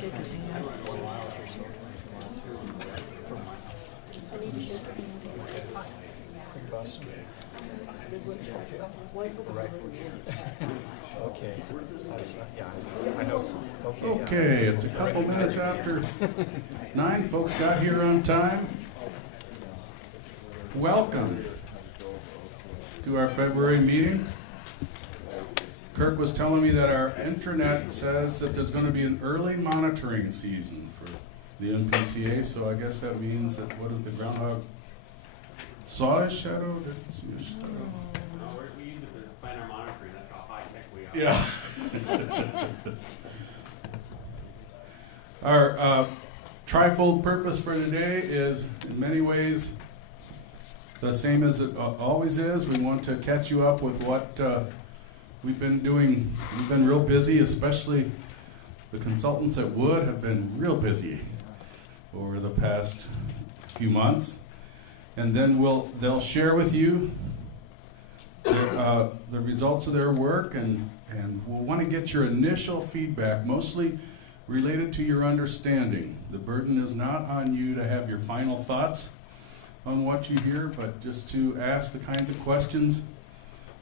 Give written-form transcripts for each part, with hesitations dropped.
shake his hand. I need to shake your hand. Okay. I know. Okay, it's a couple minutes after 9. Folks got here on time. Welcome to our February meeting. Kirk was telling me that our intranet says that there's going to be an early monitoring season for the NPCA, so I guess that means that, what is the groundhog saw his shadow? Didn't see his shadow. No, we use it to plan our monitoring. That's how high tech we are. Yeah. Our trifold purpose for today is, in many ways, the same as it always is. We want to catch you up with what we've been doing. We've been real busy, especially the consultants at Wood have been real busy over the past few months. And then they'll share with you the results of their work, and we'll want to get your initial feedback, mostly related to your understanding. The burden is not on you to have your final thoughts on what you hear, but just to ask the kinds of questions,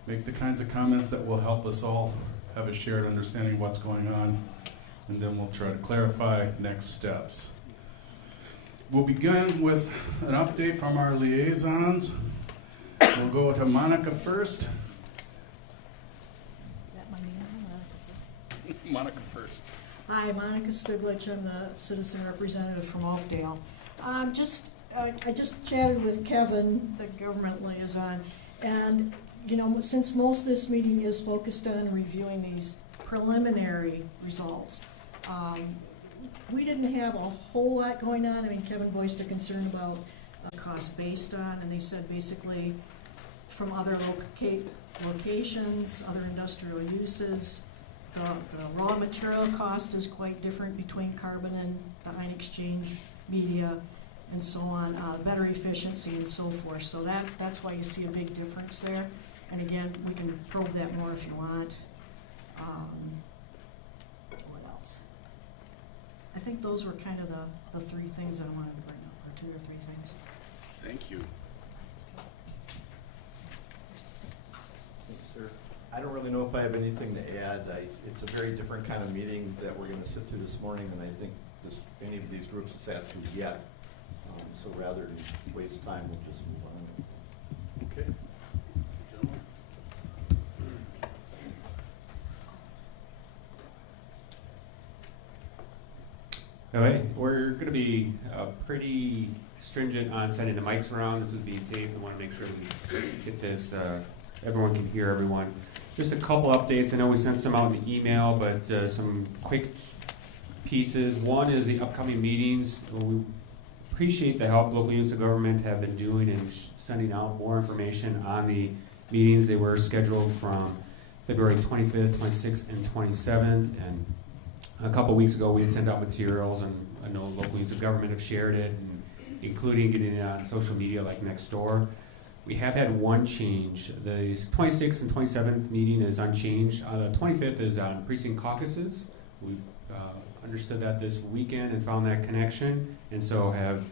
make the kinds of comments that will help us all have a shared understanding of what's going on, and then we'll try to clarify next steps. We'll begin with an update from our liaisons. We'll go to Monica first. Is that my name? Monica first. Hi, Monica Stiglich. I'm the citizen representative from Oakdale. I just chatted with Kevin, the government liaison, and since most of this meeting is focused on reviewing these preliminary results, we didn't have a whole lot going on. I mean, Kevin voiced a concern about cost based on, and they said basically from other locations, other industrial uses, the raw material cost is quite different between carbon and the ion exchange media and so on, better efficiency and so forth. So that's why you see a big difference there. And again, we can probe that more if you want. What else? I think those were kind of the 3 things I wanted to bring up, or 2 or 3 things. Thank you. Thanks, sir. I don't really know if I have anything to add. It's a very different kind of meeting that we're going to sit through this morning than I think any of these groups have sat through yet. So rather than waste time, we'll just move on. Okay. All right, we're going to be pretty stringent on sending the mics around. This is being taped. I want to make sure we get this, everyone can hear everyone. Just a couple updates. I know we sent some out in the email, but some quick pieces. One is the upcoming meetings. We appreciate the help local units of government have been doing in sending out more information on the meetings. They were scheduled from February 25th, 26th, and 27th. And a couple weeks ago, we had sent out materials, and I know local units of government have shared it, and including getting it on social media like Nextdoor. We have had one change. The 26th and 27th meeting is unchanged. The 25th is on precinct caucuses. We understood that this weekend and found that connection, and so have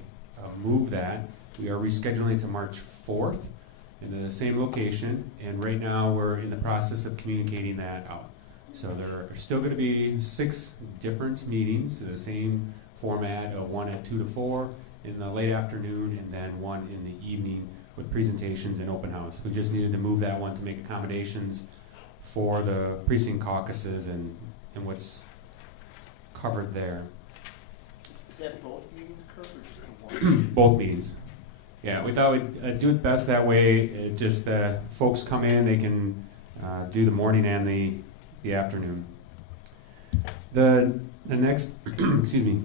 moved that. We are rescheduling to March 4th in the same location, and right now we're in the process of communicating that out. So there are still going to be 6 different meetings, the same format, one at 2 to 4 in the late afternoon, and then one in the evening with presentations and open house. We just needed to move that one to make accommodations for the precinct caucuses and what's covered there. Is that both meetings, Kirk, or just the one? Both meetings. Yeah, we thought we'd do it best that way. It just folks come in, they can do the morning and the afternoon. The next excuse me,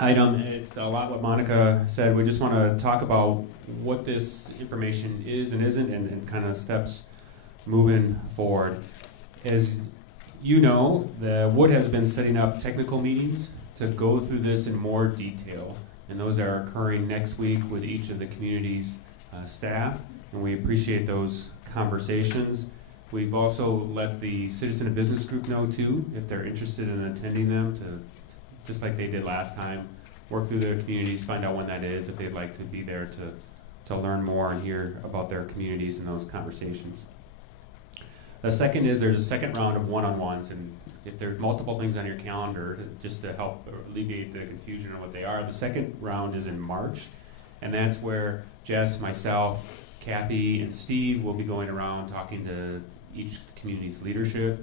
item, it's a lot what Monica said. We just want to talk about what this information is and isn't, and kind of steps moving forward. As you know, the Wood has been setting up technical meetings to go through this in more detail, and those are occurring next week with each of the community's staff, and we appreciate those conversations. We've also let the citizen and business group know too, if they're interested in attending them, just like they did last time. Work through their communities, find out when that is, if they'd like to be there to learn more and hear about their communities and those conversations. The second is there's a second round of one-on-ones, and if there's multiple things on your calendar, just to help alleviate the confusion on what they are, the second round is in March, and that's where Jess, myself, Kathy, and Steve will be going around talking to each community's leadership.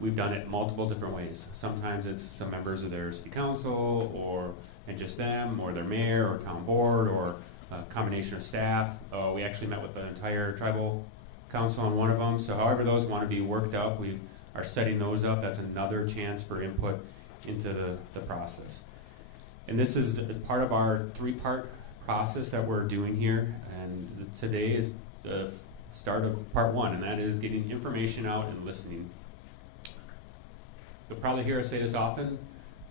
We've done it multiple different ways. Sometimes it's some members of their city council, and just them, or their mayor, or town board, or a combination of staff. We actually met with the entire tribal council on one of them. So however those want to be worked up, we are setting those up. That's another chance for input into the process. And this is part of our 3-part process that we're doing here. And today is the start of part 1, and that is getting information out and listening. You'll probably hear us say this often.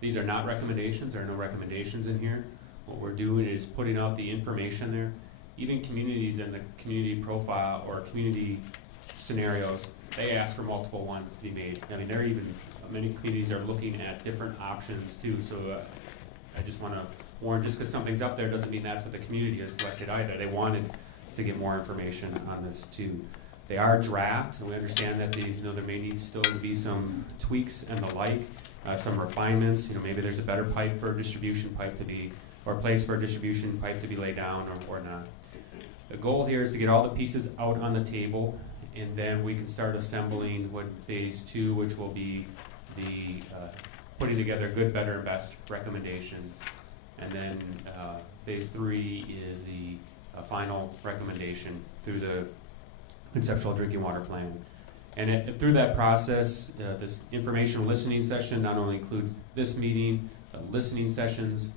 These are not recommendations. There are no recommendations in here. What we're doing is putting out the information there. Even communities in the community profile or community scenarios, they ask for multiple ones to be made. I mean, many communities are looking at different options too. So I just want to warn, just because something's up there doesn't mean that's what the community has selected either. They wanted to get more information on this too. They are draft, and we understand that there may need still to be some tweaks and the like, some refinements. Maybe there's a better pipe for a distribution pipe to be, or a place for a distribution pipe to be laid down or not. The goal here is to get all the pieces out on the table, and then we can start assembling what phase 2, which will be the putting together good, better, and best recommendations. And then phase 3 is the final recommendation through the Conceptual Drinking Water Plan. And through that process, this information listening session not only includes this meeting, listening sessions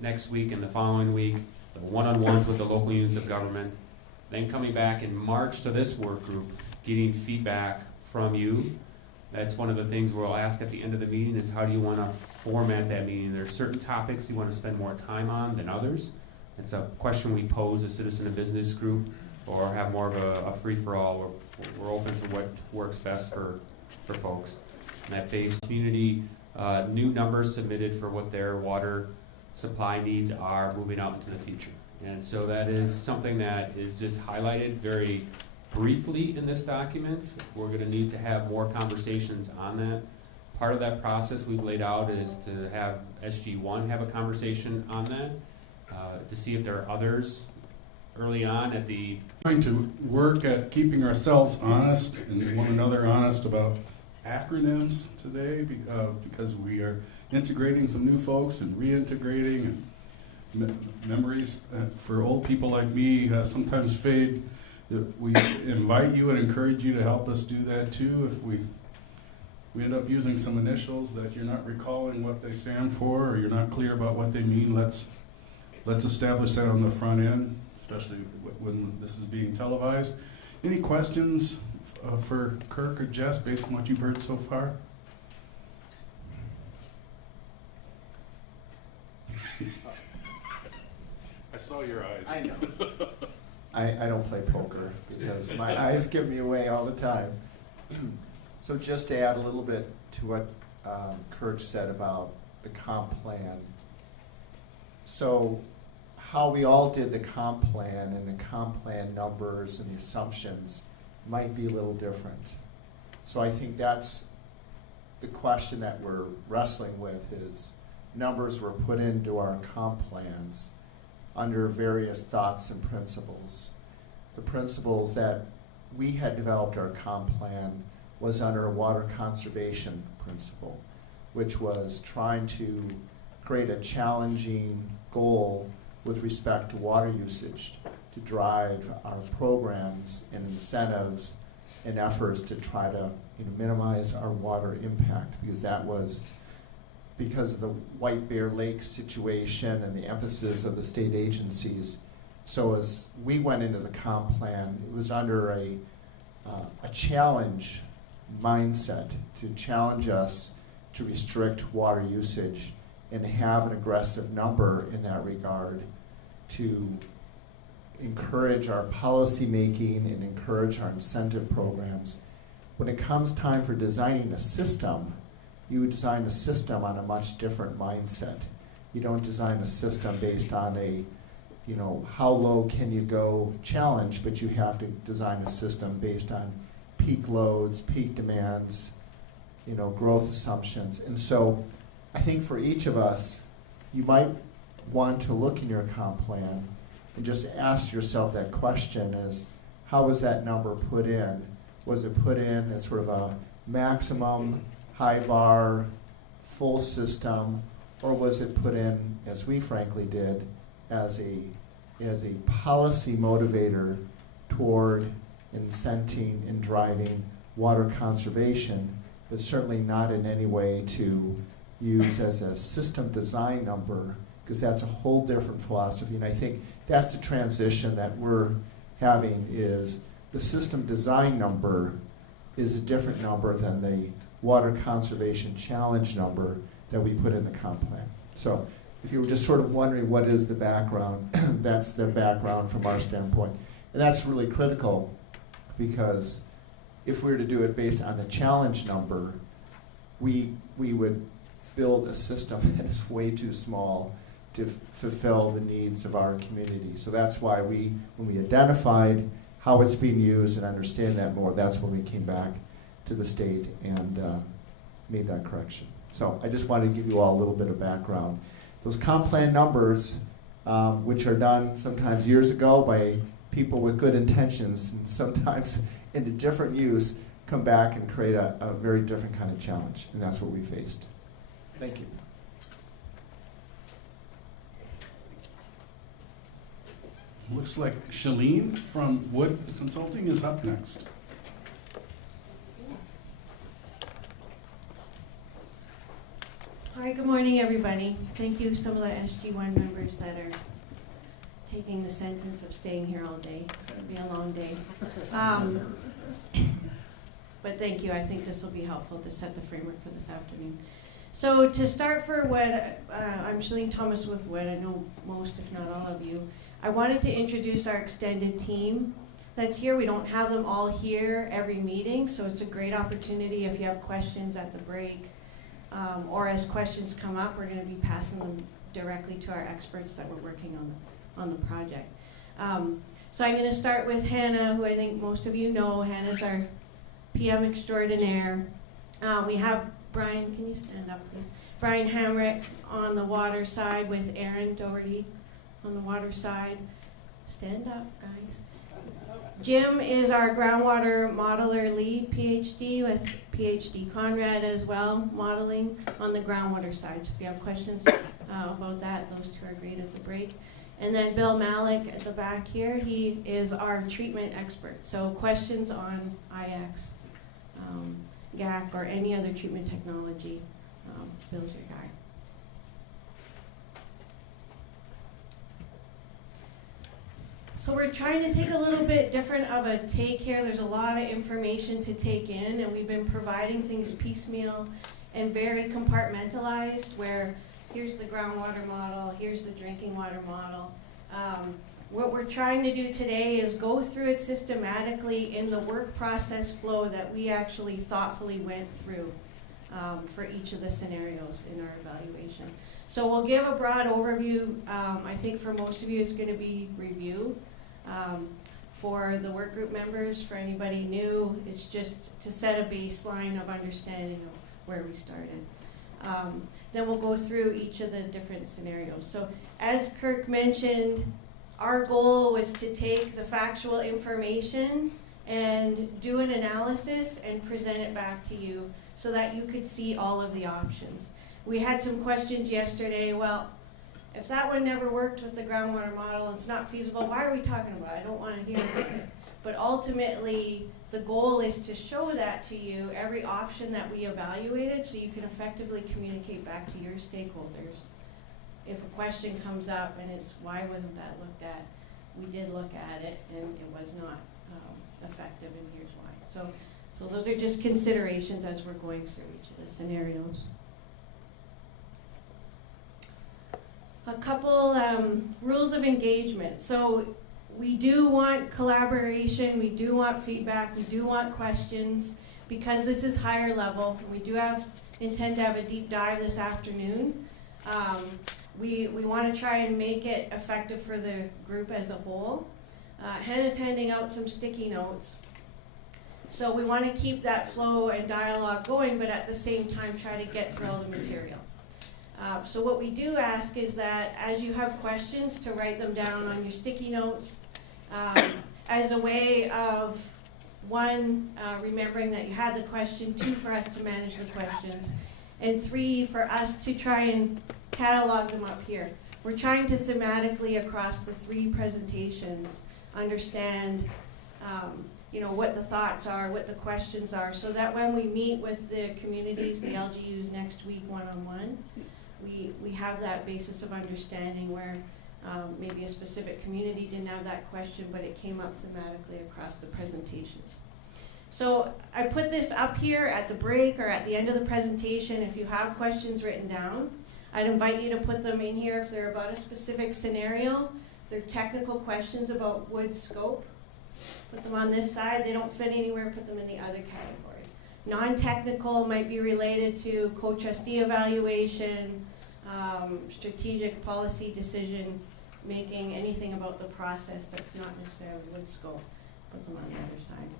next week and the following week, the one-on-ones with the local units of government, then coming back in March to this work group, getting feedback from you. That's one of the things we'll ask at the end of the meeting is how do you want to format that meeting? There are certain topics you want to spend more time on than others. It's a question we pose a citizen and business group, or have more of a free-for-all. We're open to what works best for folks. And that phase community, new numbers submitted for what their water supply needs are moving out into the future. And so that is something that is just highlighted very briefly in this document. We're going to need to have more conversations on that. Part of that process we've laid out is to have SG1 have a conversation on that, to see if there are others early on at the... Trying to work at keeping ourselves honest and one another honest about acronyms today, because we are integrating some new folks and reintegrating, and memories for old people like me sometimes fade. We invite you and encourage you to help us do that too. If we end up using some initials that you're not recalling what they stand for, or you're not clear about what they mean, let's establish that on the front end, especially when this is being televised. Any questions for Kirk or Jess based on what you've heard so far? I saw your eyes. I know. I don't play poker because my eyes give me away all the time. So just to add a little bit to what Kirk said about the comp plan. So how we all did the comp plan and the comp plan numbers and the assumptions might be a little different. So I think that's the question that we're wrestling with is numbers were put into our comp plans under various thoughts and principles. The principles that we had developed our comp plan was under a water conservation principle, which was trying to create a challenging goal with respect to water usage to drive our programs and incentives and efforts to try to minimize our water impact, because that was because of the White Bear Lake situation and the emphasis of the state agencies. So as we went into the comp plan, it was under a challenge mindset to challenge us to restrict water usage and have an aggressive number in that regard to encourage our policy making and encourage our incentive programs. When it comes time for designing a system, you would design a system on a much different mindset. You don't design a system based on a, you know, how low can you go challenge, but you have to design a system based on peak loads, peak demands, you know, growth assumptions. And so I think for each of us, you might want to look in your comp plan and just ask yourself that question is, how was that number put in? Was it put in as sort of a maximum, high bar, full system, or was it put in, as we frankly did, as a policy motivator toward incenting and driving water conservation, but certainly not in any way to use as a system design number, because that's a whole different philosophy. And I think that's the transition that we're having, is the system design number is a different number than the water conservation challenge number that we put in the comp plan. So if you were just sort of wondering what is the background, that's the background from our standpoint. And that's really critical, because if we were to do it based on the challenge number, we would build a system that is way too small to fulfill the needs of our community. So that's why when we identified how it's being used and understand that more, that's when we came back to the state and made that correction. So I just wanted to give you all a little bit of background. Those comp plan numbers, which are done sometimes years ago by people with good intentions, and sometimes in a different use, come back and create a very different kind of challenge, and that's what we faced. Thank you. Looks like Shalene from Wood Consulting is up next. All right, good morning, everybody. Thank you, some of the SG1 members that are taking the sentence of staying here all day. It's going to be a long day. But thank you. I think this will be helpful to set the framework for this afternoon. So to start for Wood, I'm Shalene Thomas with Wood. I know most, if not all of you. I wanted to introduce our extended team that's here. We don't have them all here every meeting, so it's a great opportunity if you have questions at the break. Or as questions come up, we're going to be passing them directly to our experts that we're working on the project. So I'm going to start with Hannah, who I think most of you know. Hannah's our PM extraordinaire. We have Brian, can you stand up please? Brian Hamrick on the water side with Aaron Doherty on the water side. Stand up, guys. Jim is our groundwater modeler lead PhD with PhD Conrad as well, modeling on the groundwater side. So if you have questions about that, those two are great at the break. And then Bill Malik at the back here, he is our treatment expert. So questions on IX, GAC, or any other treatment technology, Bill's your guy. So we're trying to take a little bit different of a take here. There's a lot of information to take in, and we've been providing things piecemeal and very compartmentalized, where here's the groundwater model, here's the drinking water model. What we're trying to do today is go through it systematically in the work process flow that we actually thoughtfully went through for each of the scenarios in our evaluation. So we'll give a broad overview. I think for most of you it's going to be review. For the work group members, for anybody new, it's just to set a baseline of understanding of where we started. Then we'll go through each of the different scenarios. So as Kirk mentioned, our goal was to take the factual information and do an analysis and present it back to you so that you could see all of the options. We had some questions yesterday. Well, if that one never worked with the groundwater model, it's not feasible, why are we talking about it? I don't want to hear about it. But ultimately, the goal is to show that to you, every option that we evaluated, so you can effectively communicate back to your stakeholders. If a question comes up and it's, why wasn't that looked at? We did look at it and it was not effective, and here's why. So those are just considerations as we're going through each of the scenarios. A couple rules of engagement. So we do want collaboration, we do want feedback, we do want questions, because this is higher level. We do have intend to have a deep dive this afternoon. We want to try and make it effective for the group as a whole. Hannah's handing out some sticky notes. So we want to keep that flow and dialogue going, but at the same time try to get through all the material. So what we do ask is that as you have questions, to write them down on your sticky notes as a way of, one, remembering that you had the question, two, for us to manage the questions, and three, for us to try and catalog them up here. We're trying to thematically across the 3 presentations understand what the thoughts are, what the questions are, so that when we meet with the communities, the LGUs next week one-on-one, we have that basis of understanding where maybe a specific community didn't have that question, but it came up thematically across the presentations. So I put this up here at the break or at the end of the presentation. If you have questions written down, I'd invite you to put them in here if they're about a specific scenario. They're technical questions about wood scope. Put them on this side. They don't fit anywhere, put them in the other category. Non-technical might be related to co-trustee evaluation, strategic policy decision making, anything about the process that's not necessarily wood scope. Put them on the other side.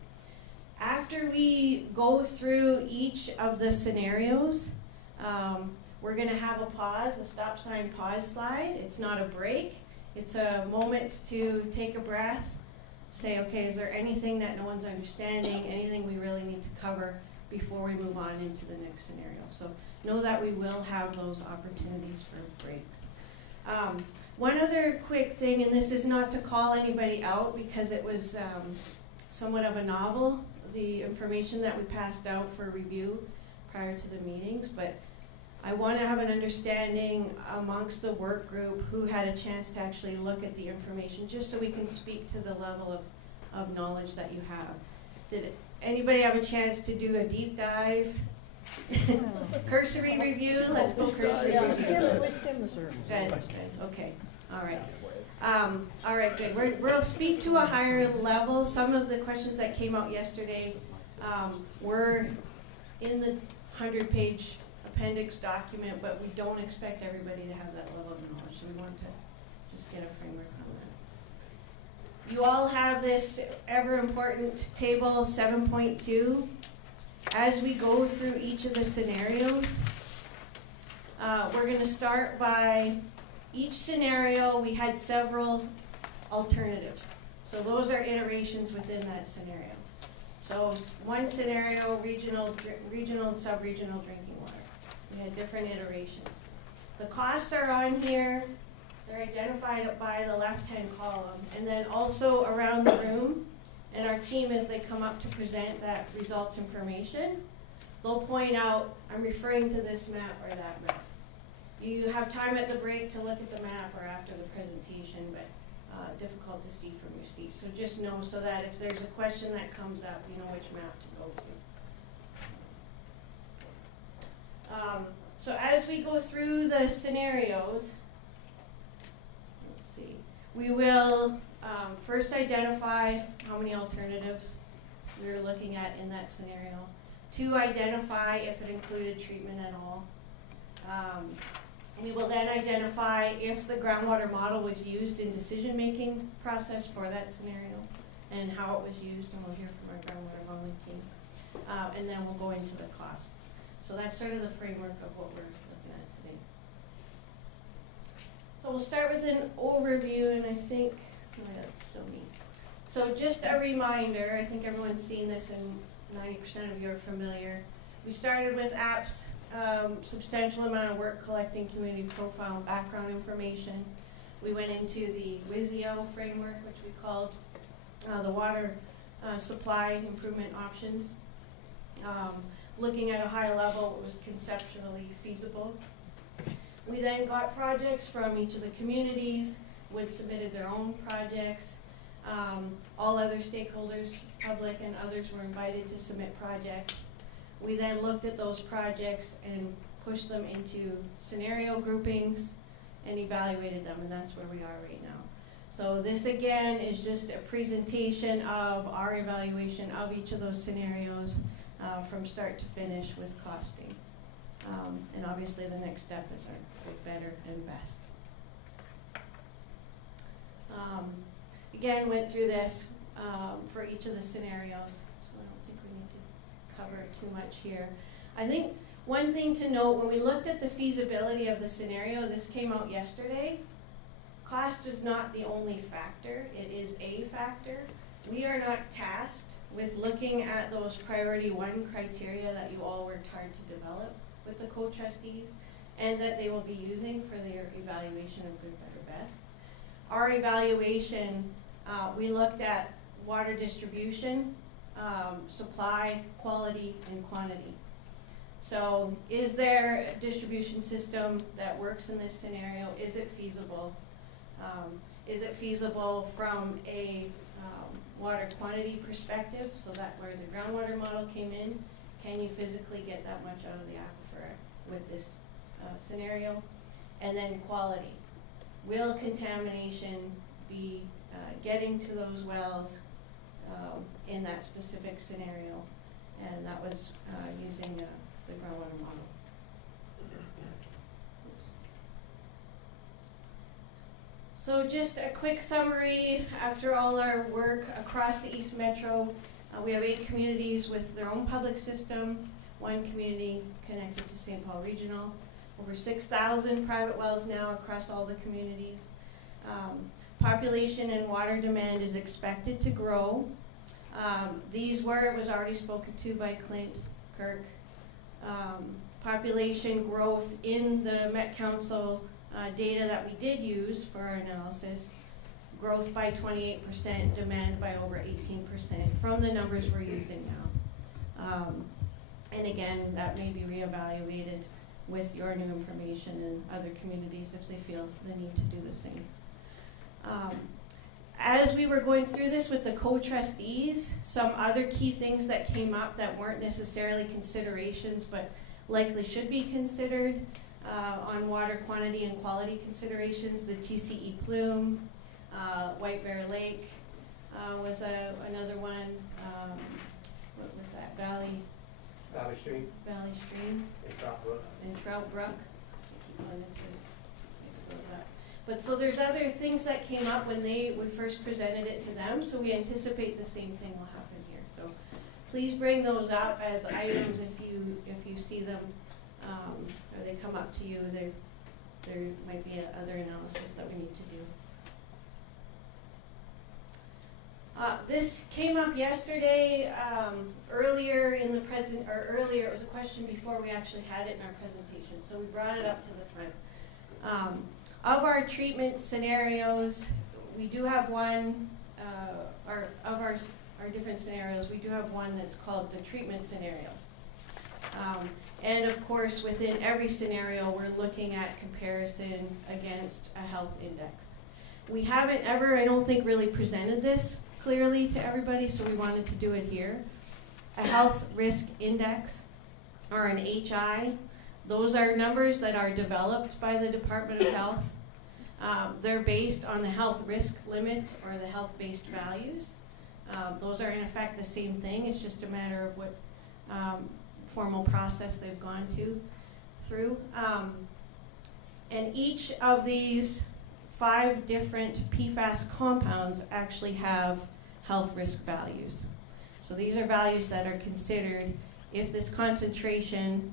After we go through each of the scenarios, we're going to have a pause, a stop sign pause slide. It's not a break. It's a moment to take a breath, say, okay, is there anything that no one's understanding, anything we really need to cover before we move on into the next scenario. So know that we will have those opportunities for breaks. One other quick thing, and this is not to call anybody out because it was somewhat of a novel, the information that we passed out for review prior to the meetings, but I want to have an understanding amongst the work group who had a chance to actually look at the information, just so we can speak to the level of knowledge that you have. Did anybody have a chance to do a deep dive? Cursory review? Let's go cursory Yeah, review. we skim the surface. Good, okay, all right. All right, good. We'll speak to a higher level. Some of the questions that came out yesterday were in the 100-page appendix document, but we don't expect everybody to have that level of knowledge, so we want to just get a framework on that. You all have this ever-important table 7.2. As we go through each of the scenarios, we're going to start by each scenario. We had several alternatives. So those are iterations within that scenario. So one scenario, regional and sub-regional drinking water. We had different iterations. The costs are on here. They're identified by the left-hand column. And then also around the room, and our team, as they come up to present that results information, they'll point out, I'm referring to this map or that map. You have time at the break to look at the map or after the presentation, but difficult to see from your seat. So just know so that if there's a question that comes up, you know which map to go to. So as we go through the scenarios, let's see, we will first identify how many alternatives we were looking at in that scenario. 2, identify if it included treatment at all. We will then identify if the groundwater model was used in decision-making process for that scenario and how it was used, and we'll hear from our groundwater modeling team. And then we'll go into the costs. So that's sort of the framework of what we're looking at today. So we'll start with an overview, and I think, that's so neat. So just a reminder, I think everyone's seen this and 90% of you are familiar. We started with apps, substantial amount of work collecting community profile and background information. We went into the WISIO framework, which we called the water supply improvement options. Looking at a high level, it was conceptually feasible. We then got projects from each of the communities, would submitted their own projects. All other stakeholders, public and others, were invited to submit projects. We then looked at those projects and pushed them into scenario groupings and evaluated them, and that's where we are right now. So this again is just a presentation of our evaluation of each of those scenarios from start to finish with costing. obviously the next step is our better and best. Again, went through this for each of the scenarios, so I don't think we need to cover too much here. I think one thing to note, when we looked at the feasibility of the scenario, this came out yesterday, cost is not the only factor, it is a factor. We are not tasked with looking at those priority 1 criteria that you all worked hard to develop with the co-trustees and that they will be using for their evaluation of good, better, best. Our evaluation, we looked at water distribution, supply, quality, and quantity. So is there a distribution system that works in this scenario? Is it feasible? Is it feasible from a water quantity perspective, so that where the groundwater model came in, can you physically get that much out of the aquifer with this scenario? And then quality. Will contamination be getting to those wells in that specific scenario? And that was using the groundwater model. So just a quick summary, after all our work across the East Metro, we have 8 communities with their own public system, 1 community connected to St. Paul Regional, over 6,000 private wells now across all the communities. Population and water demand is expected to grow. It was already spoken to by Clint, Kirk. Population growth in the Met Council data that we did use for our analysis, growth by 28%, demand by over 18% from the numbers we're using now. And again, that may be reevaluated with your new information and other communities if they feel the need to do the same. As we were going through this with the co-trustees, some other key things that came up that weren't necessarily considerations but likely should be considered on water quantity and quality considerations, the TCE plume, White Bear Lake was another one. What was that? Valley Stream. And Trout Brook. I keep wanting to mix those up. But so there's other things that came up when we first presented it to them, so we anticipate the same thing will happen here. So please bring those up as items if you see them or they come up to you. There might be other analysis that we need to do. This came up yesterday, earlier in the earlier, it was a question before we actually had it in our presentation, so we brought it up to the front. Of our treatment scenarios, we do have one, of our different scenarios, we do have one that's called the treatment scenario. And of course, within every scenario, we're looking at comparison against a health index. We haven't ever, I don't think, really presented this clearly to everybody, so we wanted to do it here. A health risk index, or an HI. Those are numbers that are developed by the Department of Health. They're based on the health risk limits or the health-based values. Those are in effect the same thing, it's just a matter of what formal process they've gone through. And each of these 5 different PFAS compounds actually have health risk values. So these are values that are considered if this concentration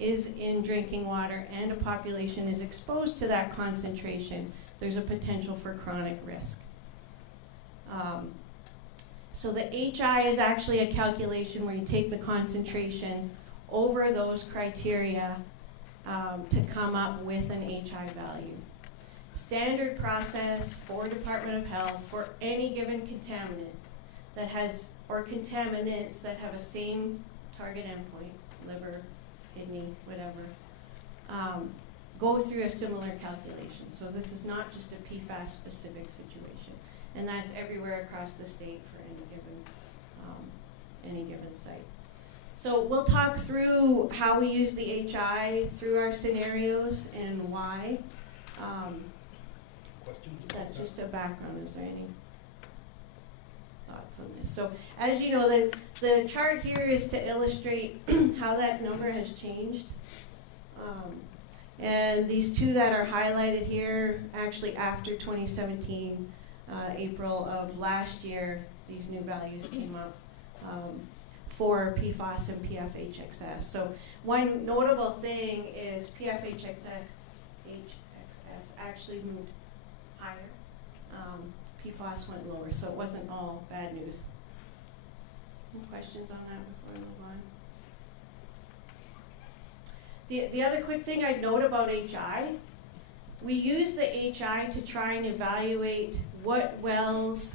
is in drinking water and a population is exposed to that concentration, there's a potential for chronic risk. So the HI is actually a calculation where you take the concentration over those criteria to come up with an HI value. Standard process for Department of Health for any given contaminant that has, or contaminants that have a same target endpoint, liver, kidney, whatever, go through a similar calculation. So this is not just a PFAS specific situation. And that's everywhere across the state for any given site. So we'll talk through how we use the HI through our scenarios and why. Questions? That's just a background. Is there any thoughts on this? So as you know, the chart here is to illustrate how that number has changed And these two that are highlighted here, actually after 2017, April of last year, these new values came up for PFOS and PFHXS. So one notable thing is PFHXS actually moved higher. PFOS went lower, so it wasn't all bad news. Any questions on that before I move on? The other quick thing I'd note about HI, we use the HI to try and evaluate what wells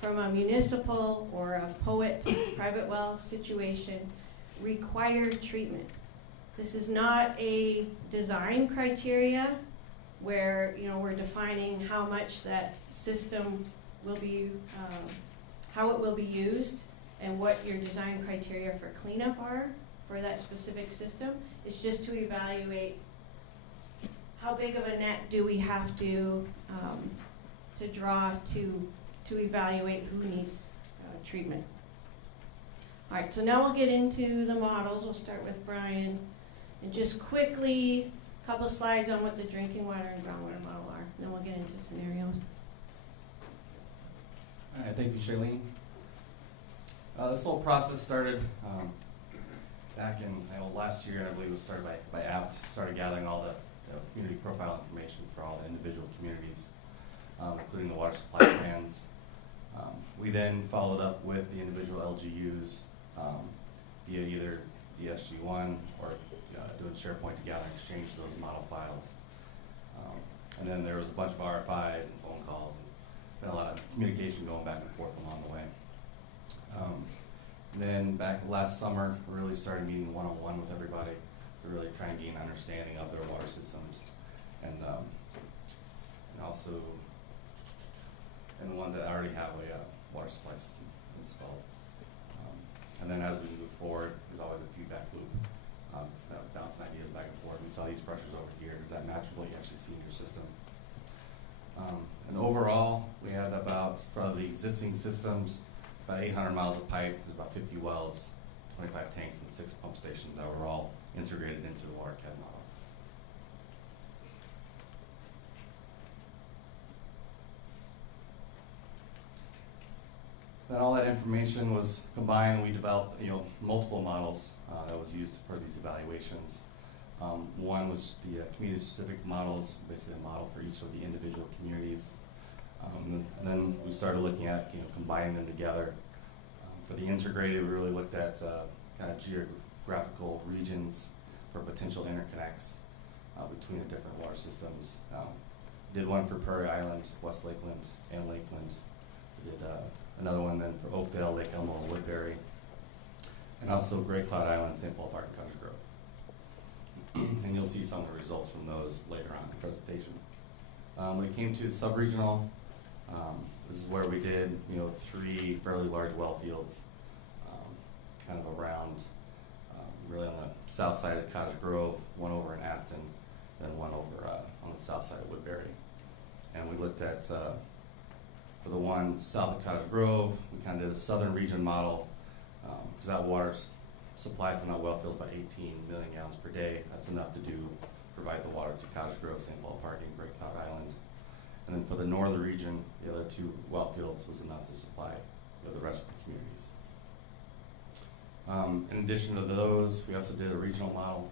from a municipal or a private well situation require treatment. This is not a design criteria where we're defining how much that system will be, how it will be used, and what your design criteria for cleanup are for that specific system. It's just to evaluate how big of a net do we have to draw to evaluate who needs treatment. All right, so now we'll get into the models. We'll start with Brian, and just quickly, a couple slides on what the drinking water and groundwater model are. Then we'll get into scenarios. All right, thank you, Shailene. This whole process started back in last year, I believe it was started by APT, started gathering all the community profile information for all the individual communities, including the water supply plans. We then followed up with the individual LGUs via either the SG1 or doing SharePoint to gather and exchange those model files. And then there was a bunch of RFIs and phone calls and a lot of communication going back and forth along the way. Then back last summer, we really started meeting one-on-one with everybody to really try and gain an understanding of their water systems, and also the ones that already have a water supply system installed. And then as we move forward, there's always a feedback loop, bouncing ideas back and forth. We saw these pressures over here. Does that match what you actually see in your system? And overall, we had about, for the existing systems, about 800 miles of pipe, there's about 50 wells, 25 tanks, and 6 pump stations that were all integrated into the WaterCAD model. Then all that information was combined, and we developed multiple models that was used for these evaluations. One was the community-specific models, basically a model for each of the individual communities. And then we started looking at combining them together. For the integrated, we really looked at kind of geographical regions for potential interconnects between the different water systems. Did one for Prairie Island, West Lakeland, and Lakeland. We did another one then for Oakdale, Lake Elmo, and Woodbury, and also Great Cloud Island, St. Paul Park, and Cottage Grove. And you'll see some of the results from those later on in the presentation. When it came to the sub-regional, this is where we did 3 fairly large well fields, kind of around, really on the south side of Cottage Grove, one over in Afton, then one over on the south side of Woodbury. And we looked at, for the one south of Cottage Grove, we kind of did a southern region model, because that water's supply from that well field is about 18 million gallons per day. That's enough to provide the water to Cottage Grove, St. Paul Park, and Great Cloud Island. And then for the northern region, the other 2 well fields was enough to supply the rest of the communities. In addition to those, we also did a regional model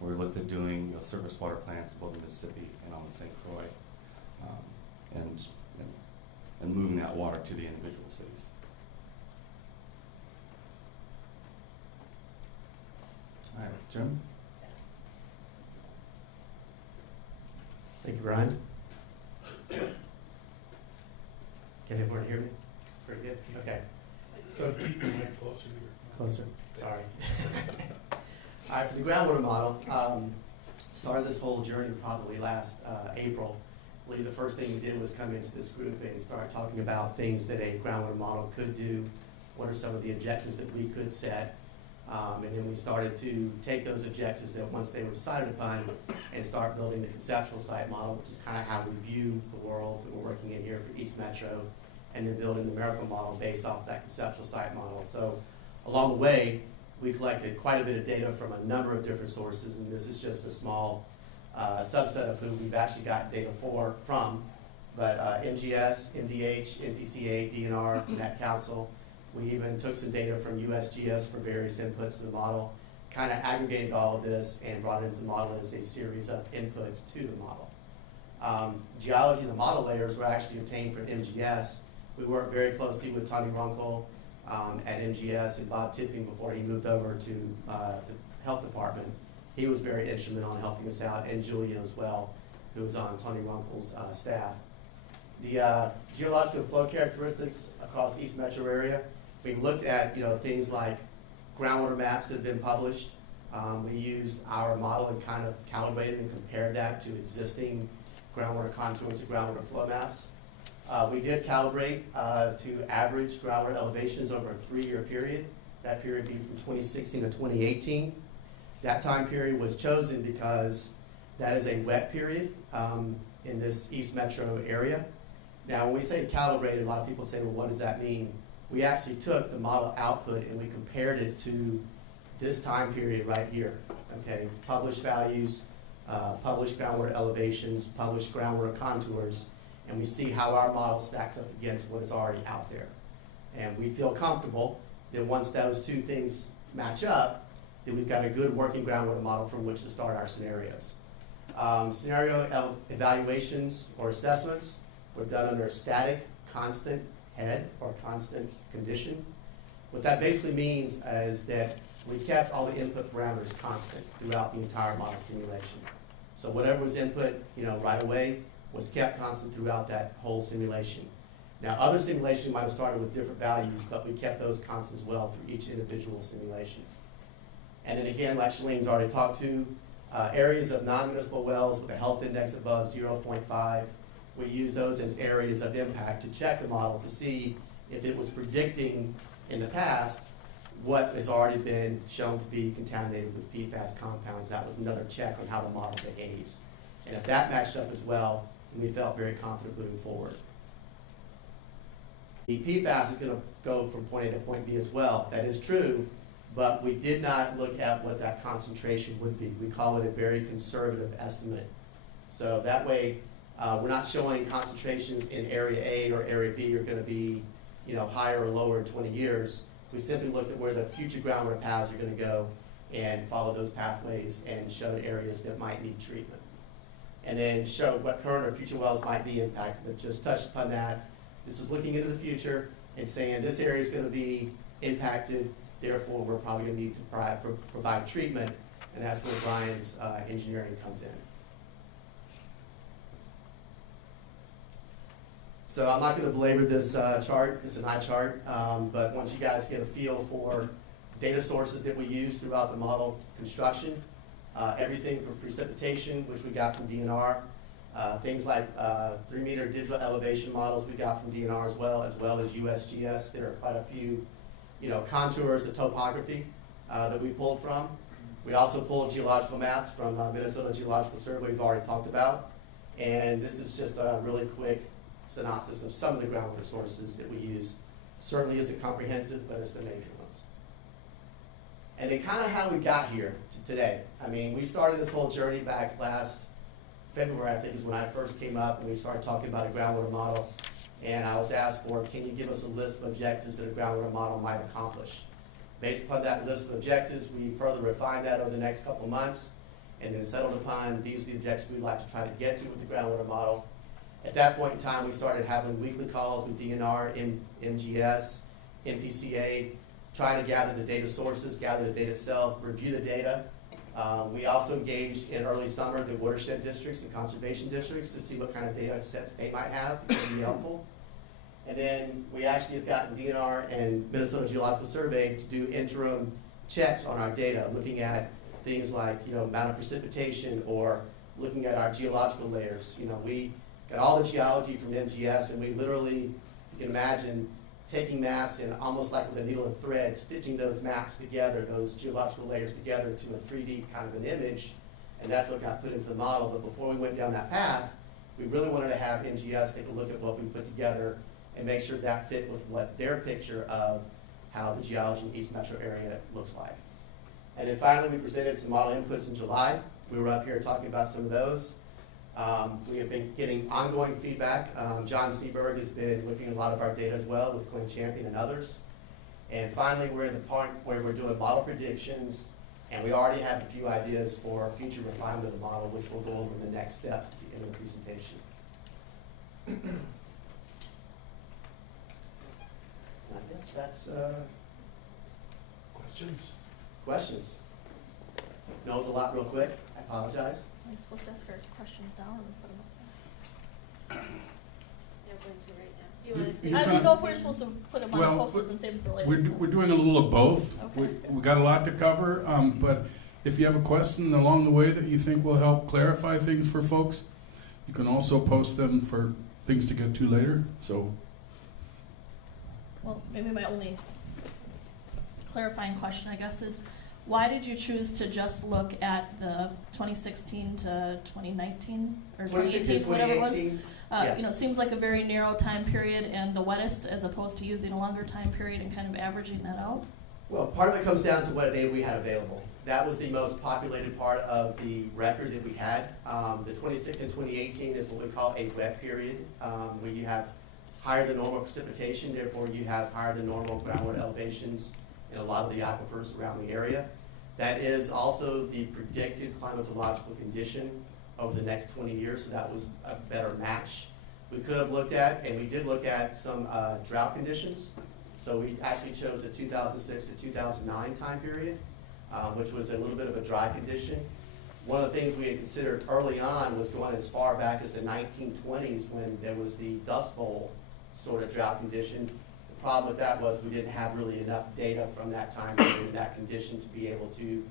where we looked at doing surface water plants both in Mississippi and on the St. Croix, and moving that water to the individual cities. All right, Jim? Thank you, Brian. Can everyone hear me? Pretty good? Okay. So keep the mic closer to your mouth. Closer, sorry. All right, for the groundwater model, started this whole journey probably last April. I believe the first thing we did was come into this group and start talking about things that a groundwater model could do, what are some of the objectives that we could set, and then we started to take those objectives that once they were decided upon and start building the conceptual site model, which is kind of how we view the world that we're working in here for East Metro, and then building the numerical model based off that conceptual site model. So along the way, we collected quite a bit of data from a number of different sources, and this is just a small subset of who we've actually got data from. But MGS, MDH, NPCA, DNR, Net Council. We even took some data from USGS for various inputs to the model, kind of aggregated all of this and brought it into the model as a series of inputs to the model. Geology and the model layers were actually obtained from MGS. We worked very closely with Tommy Runkle at MGS and Bob Tipping before he moved over to the health department. He was very instrumental in helping us out, and Julia as well, who was on Tony Runkle's staff. The geological flow characteristics across the East Metro area, we looked at things like groundwater maps that have been published. We used our model and kind of calibrated and compared that to existing groundwater contours and groundwater flow maps. We did calibrate to average groundwater elevations over a 3-year period. That period would be from 2016 to 2018. That time period was chosen because that is a wet period in this East Metro area. Now, when we say calibrated, a lot of people say, well, what does that mean? We actually took the model output and we compared it to this time period right here. Okay, published values, published groundwater elevations, published groundwater contours, and we see how our model stacks up against what is already out there. And we feel comfortable that once those two things match up, that we've got a good working groundwater model from which to start our scenarios. Scenario evaluations or assessments were done under a static, constant head or constant condition. What that basically means is that we kept all the input parameters constant throughout the entire model simulation. So whatever was input, right away was kept constant throughout that whole simulation. Now, other simulations might have started with different values, but we kept those constant as well through each individual simulation. And then again, like Shalene's already talked to, areas of non-municipal wells with a health index above 0.5, we use those as areas of impact to check the model to see if it was predicting in the past what has already been shown to be contaminated with PFAS compounds. That was another check on how the model behaves. And if that matched up as well, then we felt very confident moving forward. The PFAS is going to go from point A to point B as well. That is true, but we did not look at what that concentration would be. We call it a very conservative estimate. So that way, we're not showing concentrations in area A or area B are going to be, higher or lower in 20 years. We simply looked at where the future groundwater paths are going to go and follow those pathways and showed areas that might need treatment. And then showed what current or future wells might be impacted. I've just touched upon that. This is looking into the future and saying this area is going to be impacted, therefore we're probably going to need to provide treatment, and that's where Brian's engineering comes in. So I'm not going to belabor this chart. It's an eye chart, but once you guys get a feel for data sources that we use throughout the model construction, everything from precipitation, which we got from DNR, things like 3-meter digital elevation models we got from DNR as well as USGS. There are quite a few, contours of topography that we pulled from. We also pulled geological maps from Minnesota Geological Survey we've already talked about, and this is just a really quick synopsis of some of the groundwater sources that we use. Certainly isn't comprehensive, but it's the major ones. And then kind of how we got here to today. I mean, we started this whole journey back last February, I think is when I first came up and we started talking about a groundwater model. And I was asked for, can you give us a list of objectives that a groundwater model might accomplish? Based upon that list of objectives, we further refined that over the next couple of months and then settled upon these are the objectives we'd like to try to get to with the groundwater model. At that point in time, we started having weekly calls with DNR, MGS, NPCA, trying to gather the data sources, gather the data itself, review the data. We also engaged in early summer the watershed districts and conservation districts to see what kind of data sets they might have that would be helpful. And then we actually have gotten DNR and Minnesota Geological Survey to do interim checks on our data, looking at things like amount of precipitation or looking at our geological layers. We got all the geology from MGS, and we literally, you can imagine, taking maps and almost like with a needle and thread, stitching those maps together, those geological layers together to a 3D kind of an image, and that's what got put into the model. But before we went down that path, we really wanted to have MGS take a look at what we put together and make sure that fit with what their picture of how the geology in the East Metro area looks like. And then finally, we presented some model inputs in July. We were up here talking about some of those. We have been getting ongoing feedback. John Seberg has been looking at a lot of our data as well with Clint Champion and others. And finally, we're at the point where we're doing model predictions, and we already have a few ideas for future refinement of the model, which we'll go over in the next steps at the end of the presentation. I guess that's Questions? questions. Knows a lot real quick. I apologize. Am I supposed to ask our questions now, or we put them up there? They're going to right now. Do You- you want to you say? I kinda- didn't know if we're supposed to put them on Well, the post-its and save them for later. We're doing a little of both. Okay. We got a lot to cover, but if you have a question along the way that you think will help clarify things for folks, you can also post them for things to get to later. So Well, maybe my only clarifying question, I guess, is why did you choose to just look at the 2016 to 2019 or 2018, whatever it was? 2018. You know, it seems like a very narrow time period and the wettest, as opposed to using a longer time period and kind of averaging that out. Well, part of it comes down to what data we had available. That was the most populated part of the record that we had. The 2016 and 2018 is what we call a wet period, where you have higher than normal precipitation, therefore you have higher than normal groundwater elevations in a lot of the aquifers around the area. That is also the predicted climatological condition over the next 20 years, so that was a better match. We could have looked at, and we did look at some drought conditions. So we actually chose the 2006 to 2009 time period, which was a little bit of a dry condition. One of the things we had considered early on was going as far back as the 1920s when there was the Dust Bowl sort of drought condition. The problem with that was we didn't have really enough data from that time period and that condition to be able to,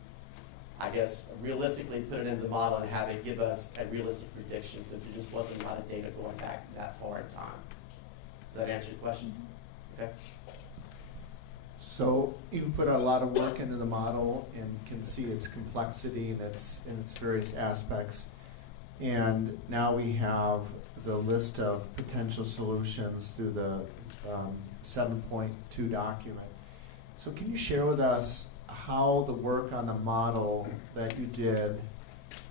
I guess, realistically put it into the model and have it give us a realistic prediction, because there just wasn't a lot of data going back that far in time. Does that answer your question? Okay. So you've put a lot of work into the model and can see its complexity and its various aspects. And now we have the list of potential solutions through the 7.2 document. So can you share with us how the work on the model that you did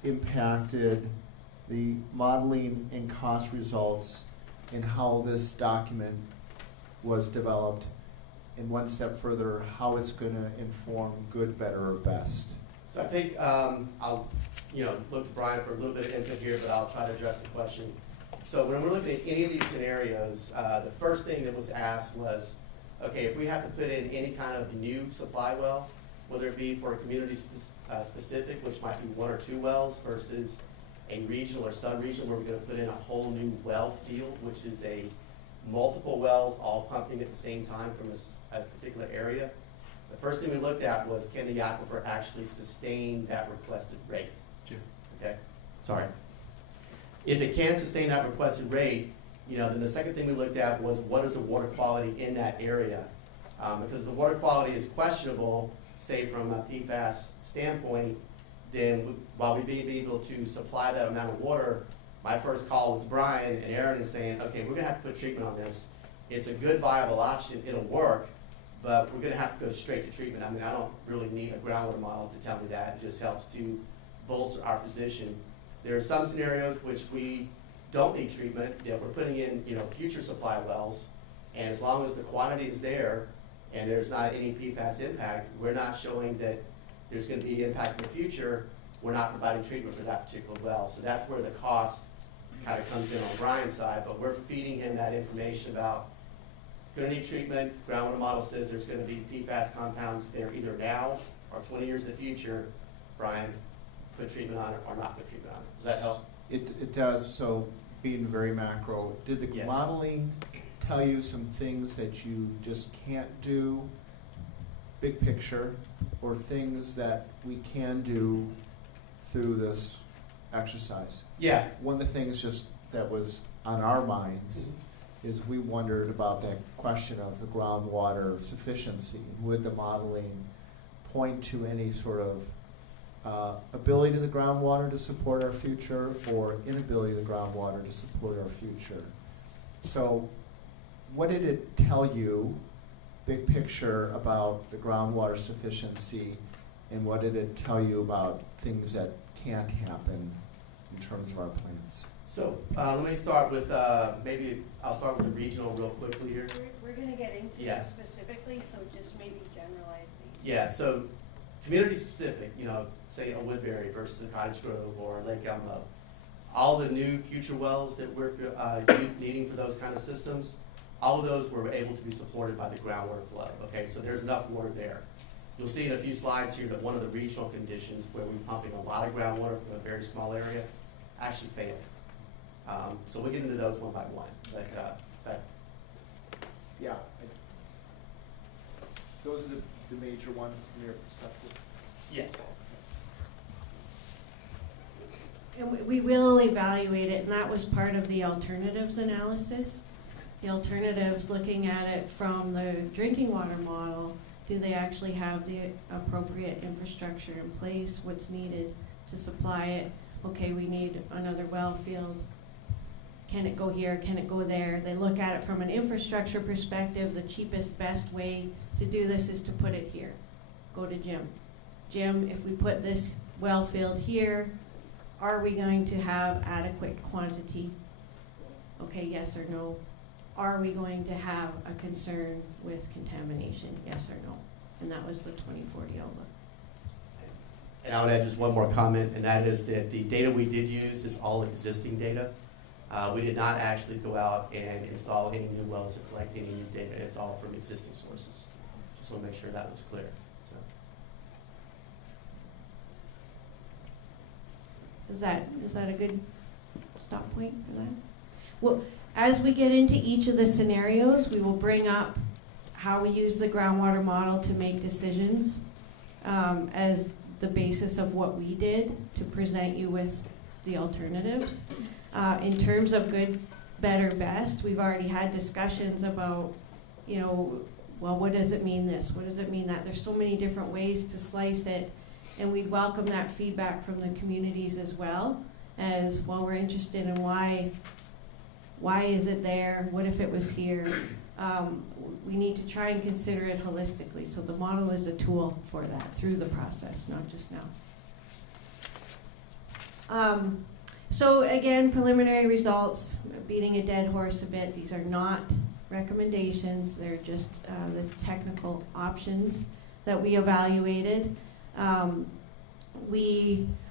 impacted the modeling and cost results, and how this document was developed, and one step further, how it's going to inform good, better, or best? So I think I'll look to Brian for a little bit of input here, but I'll try to address the question. So when we're looking at any of these scenarios, the first thing that was asked was, okay, if we have to put in any kind of new supply well, whether it be for a community specific, which might be 1 or 2 wells, versus a regional or sub-regional where we're going to put in a whole new well field, which is a multiple wells all pumping at the same time from a particular area. The first thing we looked at was, can the aquifer actually sustain that requested rate? Okay, sorry. If it can sustain that requested rate, then the second thing we looked at was, what is the water quality in that area? Because the water quality is questionable, say from a PFAS standpoint, then while we may be able to supply that amount of water, my first call was Brian and Aaron and saying, okay, we're gonna have to put treatment on this. It's a good viable option, it'll work, but we're gonna have to go straight to treatment. I mean, I don't really need a groundwater model to tell me that. It just helps to bolster our position. There are some scenarios which we don't need treatment, that we're putting in, future supply wells, and as long as the quantity is there and there's not any PFAS impact, we're not showing that there's going to be impact in the future, we're not providing treatment for that particular well. So that's where the cost kind of comes in on Brian's side, but we're feeding him that information about going to need treatment. Groundwater model says there's going to be PFAS compounds there either now or 20 years in the future. Brian, put treatment on it or not put treatment on it. Does that help? It does. So being very macro, did the Yes. modeling tell you some things that you just can't do, big picture, or things that we can do through this exercise? Yeah. One of the things just that was on our minds is we wondered about that question of the groundwater sufficiency. Would the modeling point to any sort of ability of the groundwater to support our future, or inability of the groundwater to support our future? So what did it tell you, big picture, about the groundwater sufficiency And what did it tell you about things that can't happen in terms of our plans? So let me start with, maybe I'll start with the regional real quickly here. We're gonna get into Yeah. it specifically, so just maybe generalize these. Yeah, so community specific, you know, say a Woodbury versus a Cottage Grove or Lake Elmo. All the new future wells that we're needing for those kind of systems, all of those were able to be supported by the groundwater flow. Okay, so there's enough water there. You'll see in a few slides here that one of the regional conditions where we're pumping a lot of groundwater from a very small area actually failed. So we'll get into those one by one. But Yeah. Those are the major ones from your perspective. yes. And we will evaluate it, and that was part of the alternatives analysis. The alternatives, looking at it from the drinking water model, do they actually have the appropriate infrastructure in place, what's needed to supply it? Okay, we need another well field. Can it go here, can it go there? They look at it from an infrastructure perspective. The cheapest, best way to do this is to put it here. Go to Jim. Jim, if we put this well field here, are we going to have adequate quantity? Okay, yes or no. Are we going to have a concern with contamination? Yes or no? And that was the 2040 outlook. And I would add just one more comment, and that is that the data we did use is all existing data. We did not actually go out and install any new wells or collect any new data. It's all from existing sources. Just want to make sure that was clear. So. Is that a good stop point for that? Well, as we get into each of the scenarios, we will bring up how we use the groundwater model to make decisions as the basis of what we did to present you with the alternatives. In terms of good, better, best, we've already had discussions about, you know, well, what does it mean this? What does it mean that? There's so many different ways to slice it, and we'd welcome that feedback from the communities as well, as well, we're interested in why is it there? What if it was here? We need to try and consider it holistically. So the model is a tool for that through the process, not just now. So again, preliminary results, beating a dead horse a bit. These are not recommendations. They're just the technical options that we evaluated. Our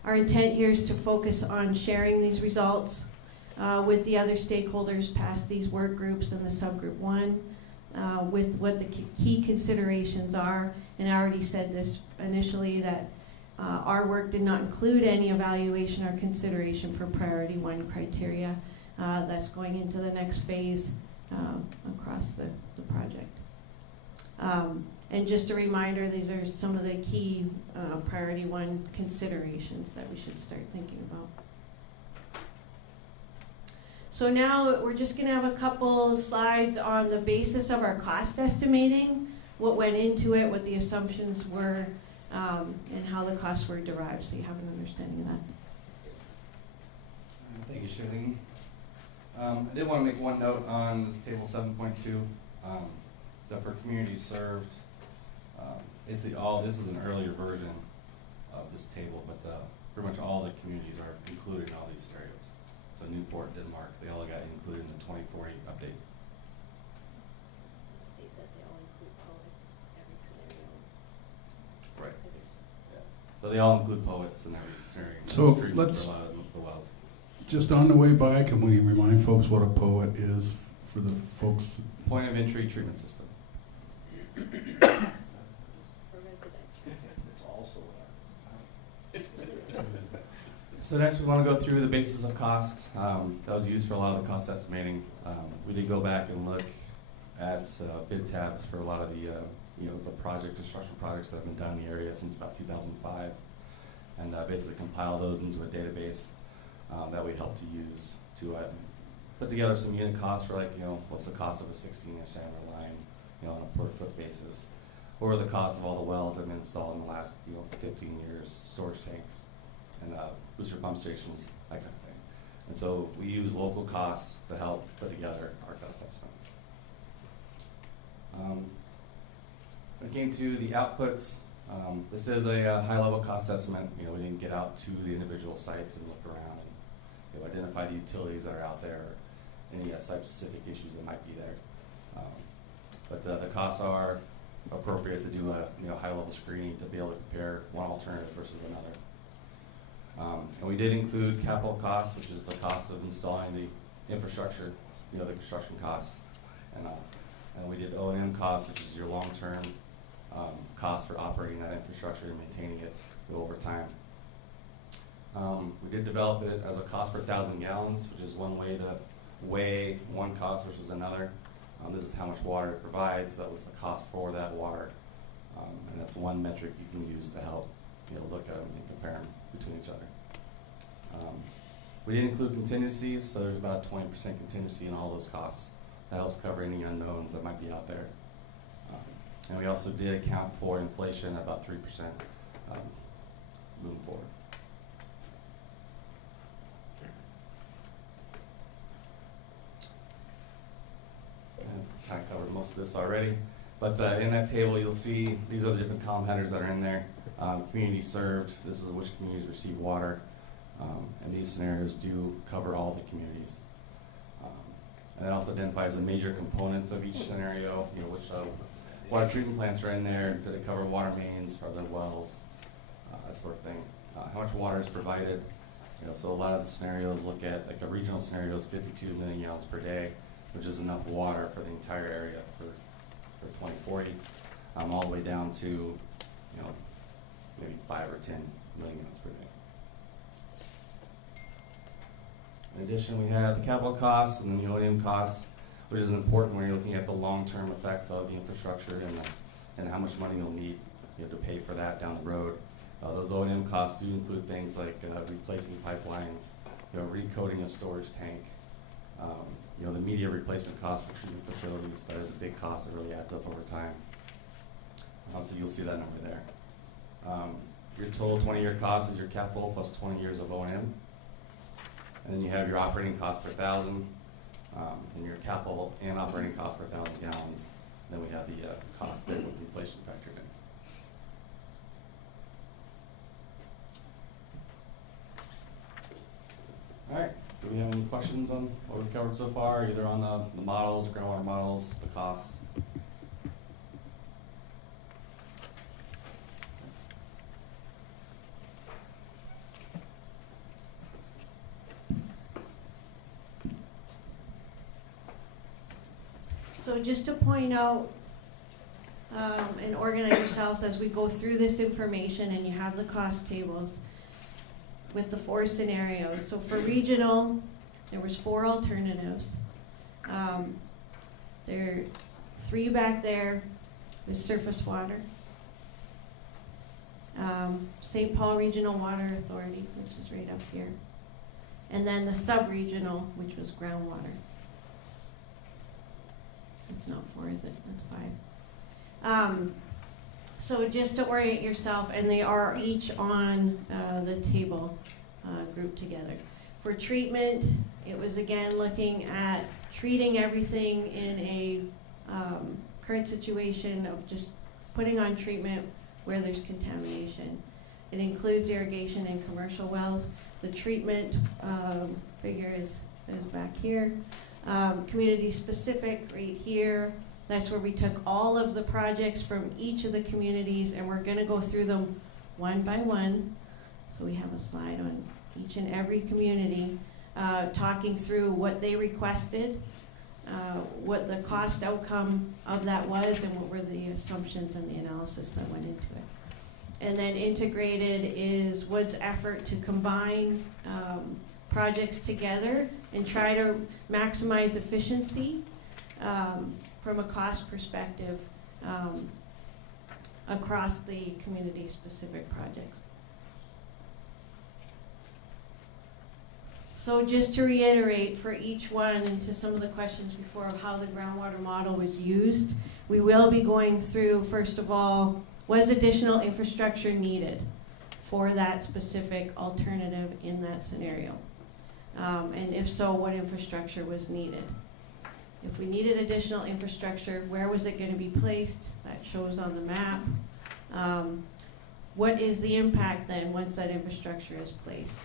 intent here is to focus on sharing these results with the other stakeholders past these work groups and the subgroup 1 with what the key considerations are. And I already said this initially that our work did not include any evaluation or consideration for priority 1 criteria. That's going into the next phase across the project. And just a reminder, these are some of the key priority 1 considerations that we should start thinking about. So now we're just going to have a couple slides on the basis of our cost estimating, what went into it, what the assumptions were, and how the costs were derived, so you have an understanding of that. Thank you, Shailene. I did want to make one note on this table 7.2. So for communities served, basically this is an earlier version of this table, but pretty much all the communities are included in all these scenarios. So Newport, Denmark, they all got included in the 2040 update. State that they all include poets, every scenario Right. Yeah. So they all include poets in every scenario. So treatment let's- for a lot of the wells. Just on the way by, can we remind folks what a poet is for the folks? Point of entry treatment system. It's also So next we want to go through the basis of cost. That was used for a lot of the cost estimating. We did go back and look at bid tabs for a lot of the the construction projects that have been done in the area since about 2005, and basically compile those into a database that we help to use to put together some unit costs for what's the cost of a 16-inch diameter line, on a per foot basis, or the cost of all the wells that have been installed in the last 15 years, storage tanks and booster pump stations, that kind of thing. And so we use local costs to help put together our cost estimates. When it came to the outputs, This is a high-level cost estimate. You know, we didn't get out to the individual sites and look around and, you know, identify the utilities that are out there or any site-specific issues that might be there. But the costs are appropriate to do a, you know, high-level screening to be able to compare one alternative versus another. And we did include capital costs, which is the cost of installing the infrastructure, you know, the construction costs. And we did O&M costs, which is your long-term cost for operating that infrastructure and maintaining it over time. We did develop it as a cost per 1,000 gallons, which is one way to weigh one cost versus another. This is how much water it provides. That was the cost for that water. And that's one metric you can use to help, you know, look at them and compare them between each other. We did include contingencies, so there's about a 20% contingency in all those costs. That helps cover any unknowns that might be out there. And we also did account for inflation at about 3% moving forward. Kind of covered most of this already, but in that table you'll see these are the different column headers that are in there. Community served, this is which communities receive water, and these scenarios do cover all the communities. And it also identifies the major components of each scenario, you know, which water treatment plants are in there, do they cover water mains, are there wells, that sort of thing. How much water is provided, you know, so a lot of the scenarios look at, like a regional scenario is 52 million gallons per day, which is enough water for the entire area for 2040, all the way down to, you know, maybe 5 or 10 million gallons per day. In addition, we have the capital costs and the O&M costs, which is important when you're looking at the long-term effects of the infrastructure and how much money you'll need, you know, to pay for that down the road. Those O&M costs do include things like replacing pipelines, you know, recoating a storage tank, you know, the media replacement cost for treatment facilities. That is a big cost that really adds up over time. So you'll see that number there. Your total 20-year cost is your capital plus 20 years of O&M. And then you have your operating cost per 1,000, and your capital and operating cost per 1,000 gallons. Then we have the cost there with inflation factored in. All right. Do we have any questions on what we've covered so far, either on the models, groundwater models, the costs? So just to point out and organize yourselves as we go through this information, and you have the cost tables with the 4 scenarios. So for regional, there was 4 alternatives. There are 3 back there with surface water. St. Paul Regional Water Authority, which is right up here. And then the sub-regional, which was groundwater. It's not 4, is it? That's 5. So just to orient yourself, and they are each on the table grouped together. For treatment, it was again looking at treating everything in a current situation of just putting on treatment where there's contamination. It includes irrigation and commercial wells. The treatment figure is back here. Community specific right here. That's where we took all of the projects from each of the communities, and we're going to go through them one by one. So we have a slide on each and every community talking through what they requested, what the cost outcome of that was, and what were the assumptions and the analysis that went into it. And then integrated is Wood's effort to combine projects together and try to maximize efficiency from a cost perspective across the community-specific projects. So just to reiterate for each one, and to some of the questions before of how the groundwater model was used, we will be going through, first of all, was additional infrastructure needed for that specific alternative in that scenario? And if so, what infrastructure was needed? If we needed additional infrastructure, where was it going to be placed? That shows on the map. what is the impact then once that infrastructure is placed?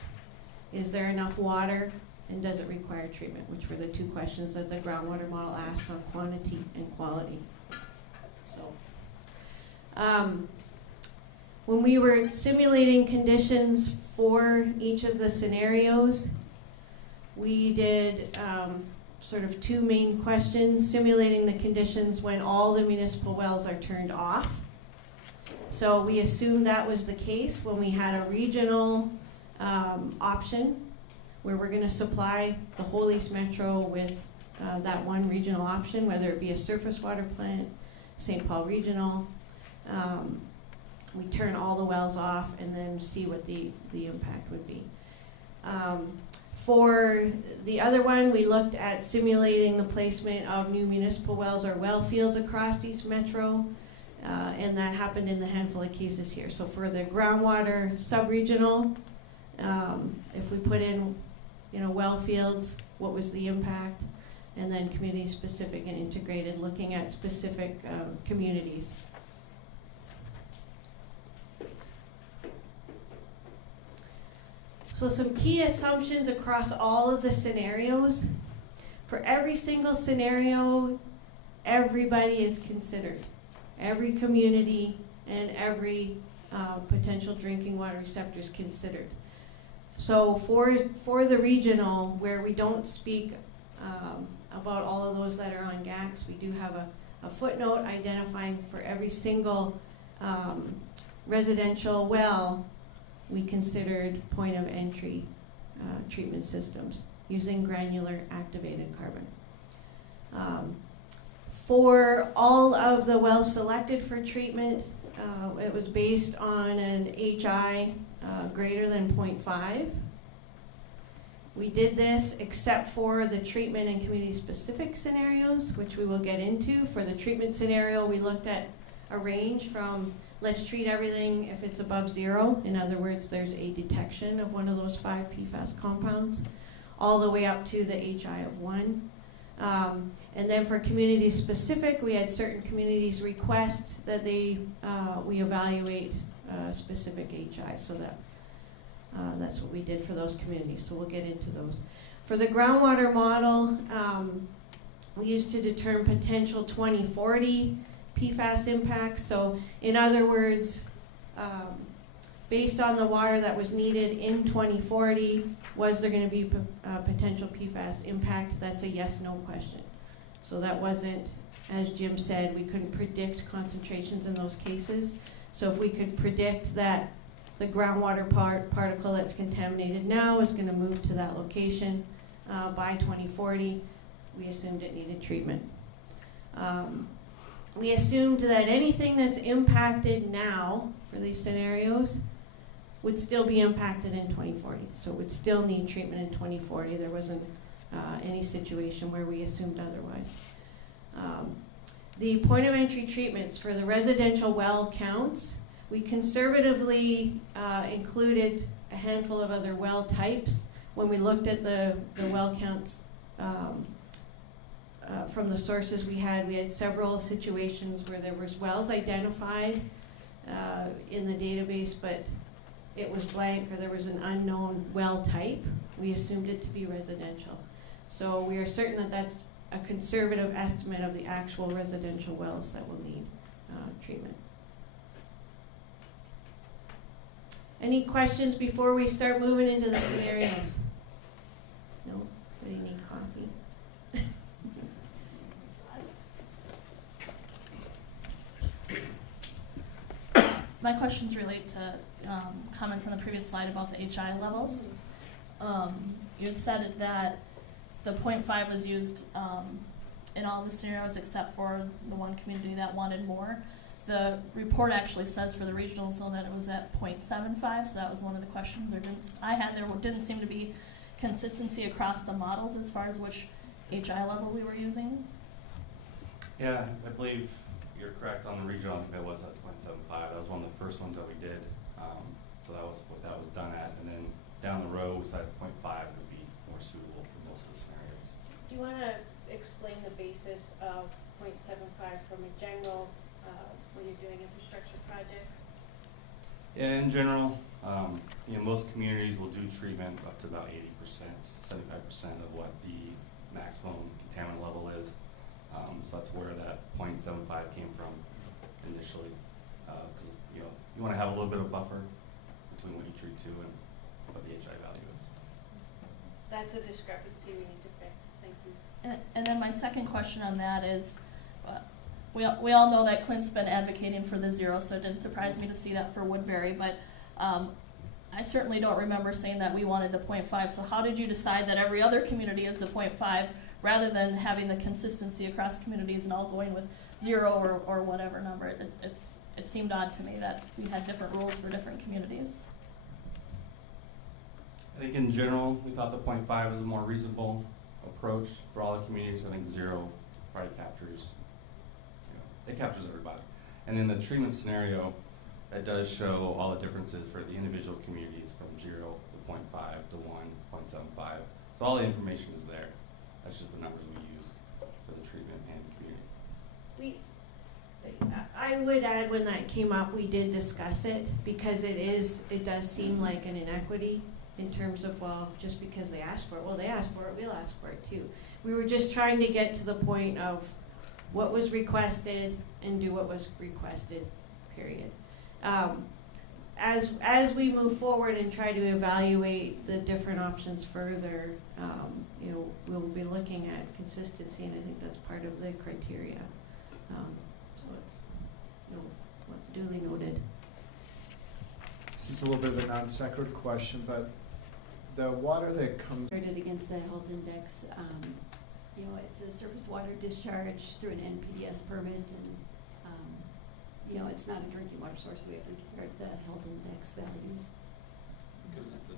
Is there enough water, and does it require treatment? Which were the two questions that the groundwater model asked on quantity and quality. So, when we were simulating conditions for each of the scenarios, we did sort of two main questions, simulating the conditions when all the municipal wells are turned off. So we assumed that was the case when we had a regional option where we're going to supply the whole East Metro with that one regional option, whether it be a surface water plant, St. Paul Regional. We turn all the wells off and then see what the impact would be. For the other one, we looked at simulating the placement of new municipal wells or well fields across East Metro, and that happened in the handful of cases here. So for the groundwater sub-regional, if we put in, well fields, what was the impact? And then community-specific and integrated, looking at specific communities. So some key assumptions across all of the scenarios. For every single scenario, everybody is considered. Every community and every potential drinking water receptor is considered. So for the regional, where we don't speak about all of those that are on GACs, we do have a footnote identifying for every single residential well, we considered point of entry treatment systems using granular activated carbon. For all of the wells selected for treatment, it was based on an HI greater than 0.5. We did this except for the treatment and community-specific scenarios, which we will get into. For the treatment scenario, we looked at a range from let's treat everything if it's above 0. In other words, there's a detection of one of those 5 PFAS compounds, all the way up to the HI of 1. And then for community-specific, we had certain communities request that we evaluate specific HI, so that's what we did for those communities. So we'll get into those. For the groundwater model, we used to determine potential 2040 PFAS impacts. So in other words, based on the water that was needed in 2040, was there going to be potential PFAS impact? That's a yes/no question. So that wasn't, as Jim said, we couldn't predict concentrations in those cases. So if we could predict that the groundwater particle that's contaminated now is going to move to that location by 2040, we assumed it needed treatment. We assumed that anything that's impacted now for these scenarios would still be impacted in 2040. So it would still need treatment in 2040. There wasn't any situation where we assumed otherwise. The point of entry treatments for the residential well counts, we conservatively included a handful of other well types. When we looked at the well counts from the sources we had several situations where there was wells identified in the database, but it was blank or there was an unknown well type. We assumed it to be residential. So we are certain that that's a conservative estimate of the actual residential wells that will need treatment. Any questions before we start moving into the scenarios? No? Anybody need coffee? My questions relate to comments on the previous slide about the HI levels. You had said that the 0.5 was used in all the scenarios except for the one community that wanted more. The report actually says for the regional zone that it was at 0.75, so that was one of the questions there didn't seem to be consistency across the models as far as which HI level we were using. Yeah, I believe you're correct on the regional. I think that was at 0.75. That was one of the first ones that we did. So that was what that was done at. And then down the road, we decided 0.5 would be more suitable for most of the scenarios. Do you want to explain the basis of 0.75 from a general, when you're doing infrastructure projects? In general, most communities will do treatment up to about 80%, 75% of what the maximum contaminant level is. So that's where that 0.75 came from initially, because you want to have a little bit of buffer between what you treat to and what the HI value is. That's a discrepancy we need to fix. Thank you. And then my second question on that is, we all know that Clint's been advocating for the 0, so it didn't surprise me to see that for Woodbury, but I certainly don't remember saying that we wanted the 0.5, so how did you decide that every other community is the 0.5 rather than having the consistency across communities and all going with 0 or whatever number? It seemed odd to me that we had different rules for different communities. I think in general, we thought the 0.5 is a more reasonable approach for all the communities. I think 0 probably captures, it captures everybody. And in the treatment scenario, it does show all the differences for the individual communities from 0 to 0.5 to 1, 0.75. So all the information is there. That's just the numbers we used for the treatment and community. I would add, when that came up, we did discuss it, because it does seem like an inequity in terms of, well, just because they asked for it, well, they asked for it, we'll ask for it too. We were just trying to get to the point of what was requested and do what was requested, period. As we move forward and try to evaluate the different options further, we'll be looking at consistency, and I think that's part of the criteria. So it's duly noted. This is a little bit of a non sequitur question, but the water that comes Rated against the health index, it's a surface water discharge through an NPDES permit, and it's not a drinking water source, so we have to compare the health index values. Because the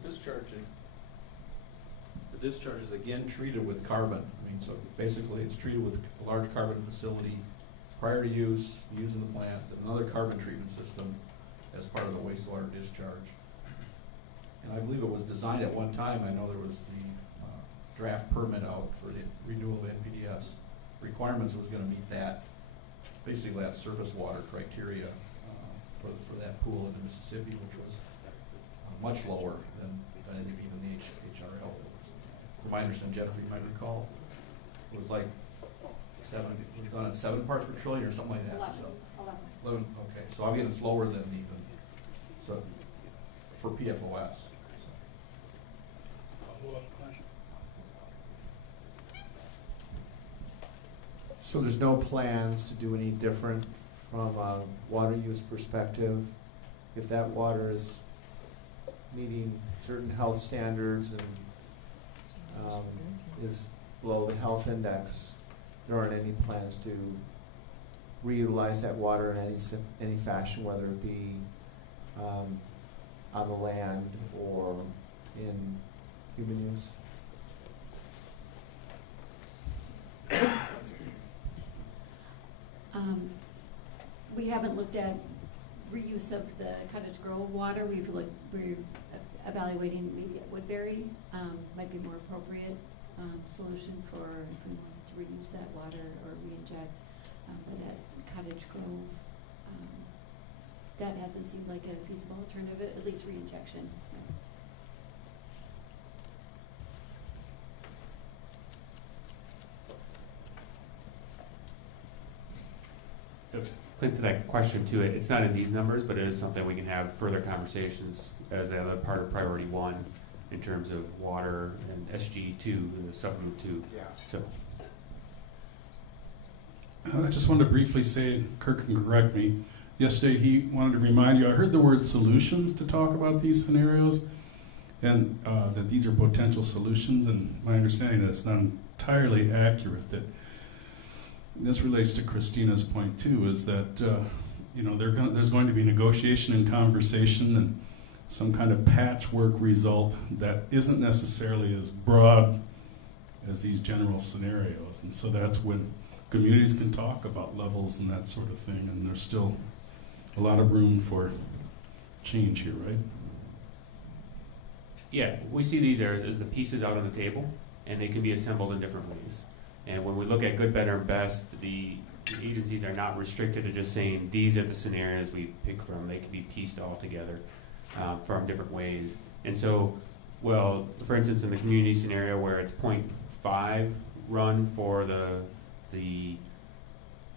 discharge is again treated with carbon. I mean, so basically it's treated with a large carbon facility prior to use, using the plant, and another carbon treatment system as part of the wastewater discharge. And I believe it was designed at one time, I know there was the draft permit out for the renewal of NPDES requirements. It was going to meet that, basically that surface water criteria for that pool in the Mississippi, which was much lower than I think even the HRL. From my understanding, Jennifer, you might recall, it was like it was done at 7 parts per trillion or something like that. 11. Okay, so I mean it's lower than even so for PFOS. So there's no plans to do any different from a water use perspective? If that water is meeting certain health standards and is below the health index, there aren't any plans to reutilize that water in any fashion, whether it be on the land or in human use? We haven't looked at reuse of the Cottage Grove water. We're evaluating maybe at Woodbury might be more appropriate solution for if we wanted to reuse that water or re-inject. But at Cottage Grove, that hasn't seemed like a feasible alternative, at least re-injection. Clint, to that question too, it's not in these numbers, but it is something we can have further conversations as another part of priority 1 in terms of water and SG2, the supplement 2. Yeah. So. I just wanted to briefly say, Kirk can correct me, yesterday he wanted to remind you, I heard the word solutions to talk about these scenarios, and that these are potential solutions, and my understanding that it's not entirely accurate. That this relates to Christina's point too, is that there's going to be negotiation and conversation and some kind of patchwork result that isn't necessarily as broad as these general scenarios, and so that's when communities can talk about levels and that sort of thing, and there's still a lot of room for change here, right? Yeah, we see these as the pieces out on the table, and they can be assembled in different ways. And when we look at good, better, and best, the the agencies are not restricted to just saying, these are the scenarios we pick from. They can be pieced all together from different ways. And so, well, for instance, in the community scenario where it's 0.5 run for the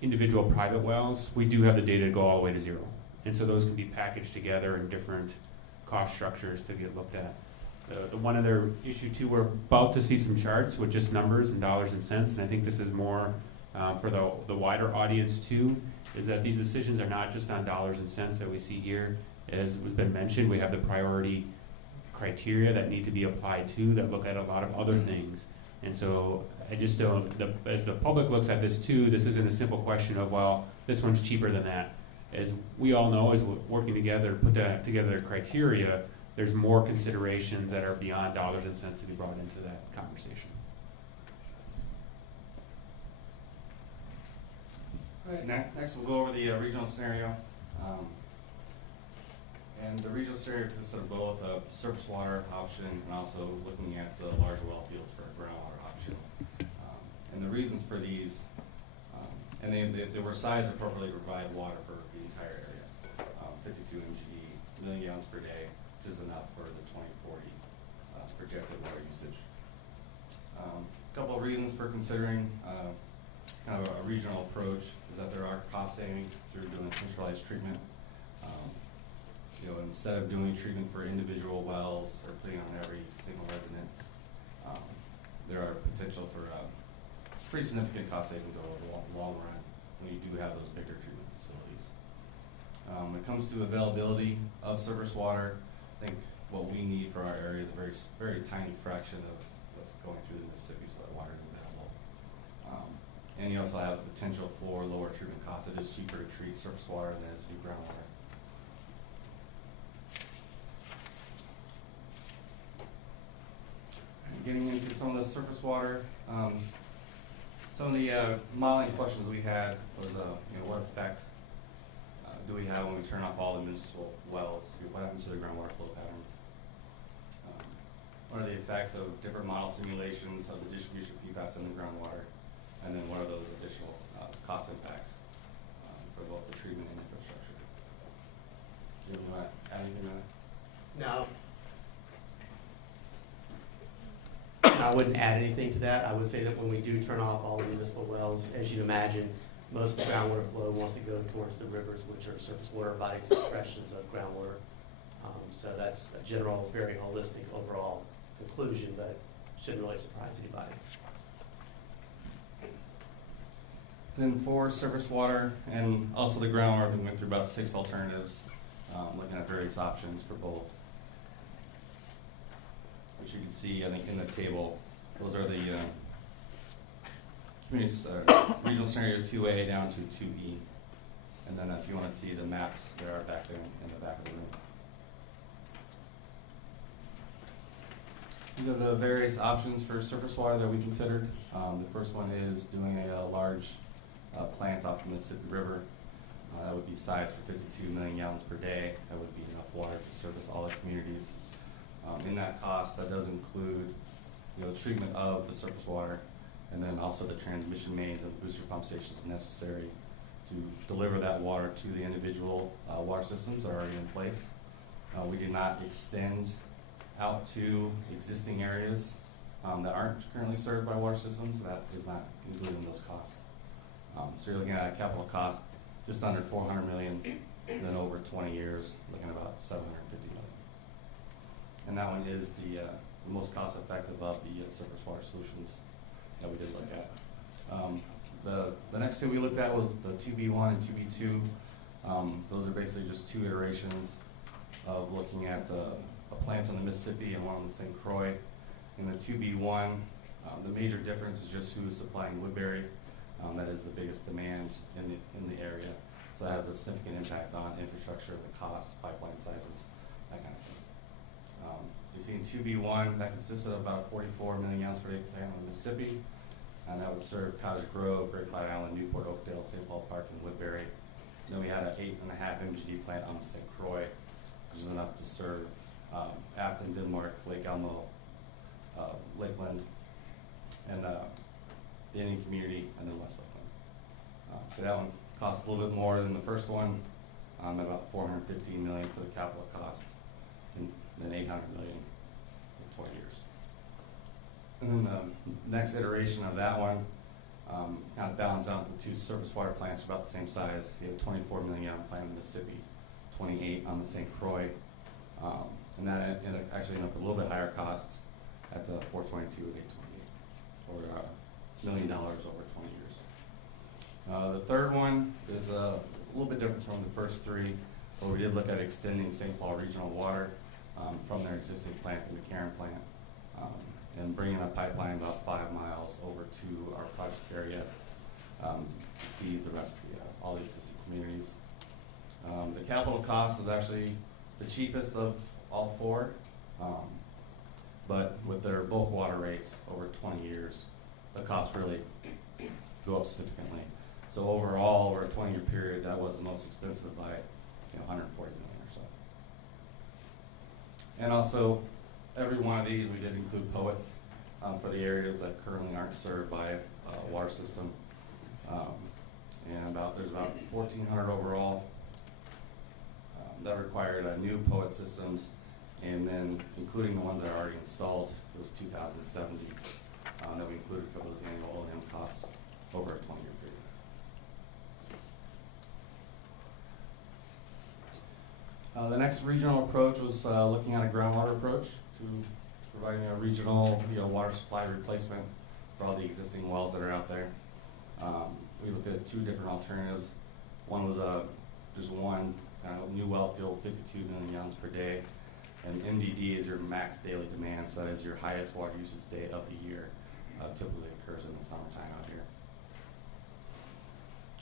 individual private wells, we do have the data to go all the way to 0. And so those can be packaged together in different cost structures to get looked at. The one other issue too, we're about to see some charts with just numbers and dollars and cents, and I think this is more for the wider audience too, is that these decisions are not just on dollars and cents that we see here. As has been mentioned, we have the priority criteria that need to be applied to that look at a lot of other things. And so I just don't, as the public looks at this too, this isn't a simple question of, well, this one's cheaper than that. As we all know, as we're working together to put that together criteria, there's more considerations that are beyond dollars and cents to be brought into that conversation. Right, next we'll go over the regional scenario. And the regional scenario consists of both a surface water option and also looking at large well fields for a groundwater option. And the reasons for these, and they were sized appropriately to provide water for the entire area. 52 MGD, million gallons per day, which is enough for the 2040 projected water usage. A couple of reasons for considering kind of a regional approach is that there are cost savings through doing centralized treatment. You know, instead of doing treatment for individual wells or putting on every single residence, there are potential for pretty significant cost savings over the long run when you do have those bigger treatment facilities. When it comes to availability of surface water, I think what we need for our area is a very tiny fraction of what's going through the Mississippi, so that water is available. And you also have the potential for lower treatment costs. It is cheaper to treat surface water than it is to do groundwater. Getting into some of the surface water, some of the modeling questions we had was, you know, what effect do we have when we turn off all the municipal wells? What happens to the groundwater flow patterns? What are the effects of different model simulations of the distribution of PFAS in the groundwater? And then what are those additional cost impacts for both the treatment and infrastructure? Do you want to add anything to that? No. I wouldn't add anything to that. I would say that when we do turn off all the municipal wells, as you imagine, most of the groundwater flow wants to go towards the rivers, which are surface water bodies, expressions of groundwater. So that's a general, very holistic overall conclusion, but shouldn't really surprise anybody. Then for surface water and also the groundwater, we went through about 6 alternatives, looking at various options for both. Which you can see, I think, in the table. Those are the regional scenario 2A down to 2E. And then if you want to see the maps, there are back there in the back of the room. These are the various options for surface water that we considered. The first one is doing a large plant off the Mississippi River. That would be sized for 52 million gallons per day. That would be enough water to service all the communities. In that cost, that does include, you know, treatment of the surface water, and then also the transmission mains and booster pump stations necessary to deliver that water to the individual water systems that are already in place. We did not extend out to existing areas that aren't currently served by water systems. That is not included in those costs. So you're looking at a capital cost just under $400 million, and then over 20 years, looking at about $750 million. And that one is the most cost-effective of the surface water solutions that we did look at. The next two we looked at was the 2B1 and 2B2. Those are basically just 2 iterations of looking at a plant on the Mississippi and one on the St. Croix. In the 2B1, the major difference is just who is supplying Woodbury. That is the biggest demand in the area. So that has a significant impact on infrastructure, the cost, pipeline sizes, that kind of thing. You see in 2B1, that consisted of about 44 million gallons per day plant on the Mississippi, and that would serve Cottage Grove, Great Clyde Island, Newport, Oakdale, St. Paul Park, and Woodbury. And then we had an 8.5 MGD plant on the St. Croix, which is enough to serve Afton, Denmark, Lake Elmo, Lakeland, and the Indian community, and then West Lakeland. That one cost a little bit more than the first one, about $415 million for the capital cost, and then $800 million for 20 years. And then the next iteration of that one kind of balanced out the two surface water plants about the same size. You have 24 million gallon plant in Mississippi, 28 on the St. Croix, and that actually ended up a little bit higher cost at the 422 and 828, or $1 million over 20 years. The third one is a little bit different from the first three, where we did look at extending St. Paul Regional Water from their existing plant, the McCarran plant, and bringing a pipeline about 5 miles over to our project area to feed the rest of all the existing communities. The capital cost was actually the cheapest of all four, but with their bulk water rates over 20 years, the costs really go up significantly. So overall, over a 20-year period, that was the most expensive by $140 million or so. And also, every one of these, we did include poets for the areas that currently aren't served by a water system. And there's about 1,400 overall that required new poet systems, and then including the ones that are already installed, it was 2,070 that we included for those annual O&M costs over a 20-year period. The next regional approach was looking at a groundwater approach to providing a regional water supply replacement for all the existing wells that are out there. We looked at two different alternatives. One was just one new well field, 52 million gallons per day, and MDD is your max daily demand, so that is your highest water usage day of the year. Typically occurs in the summertime out here.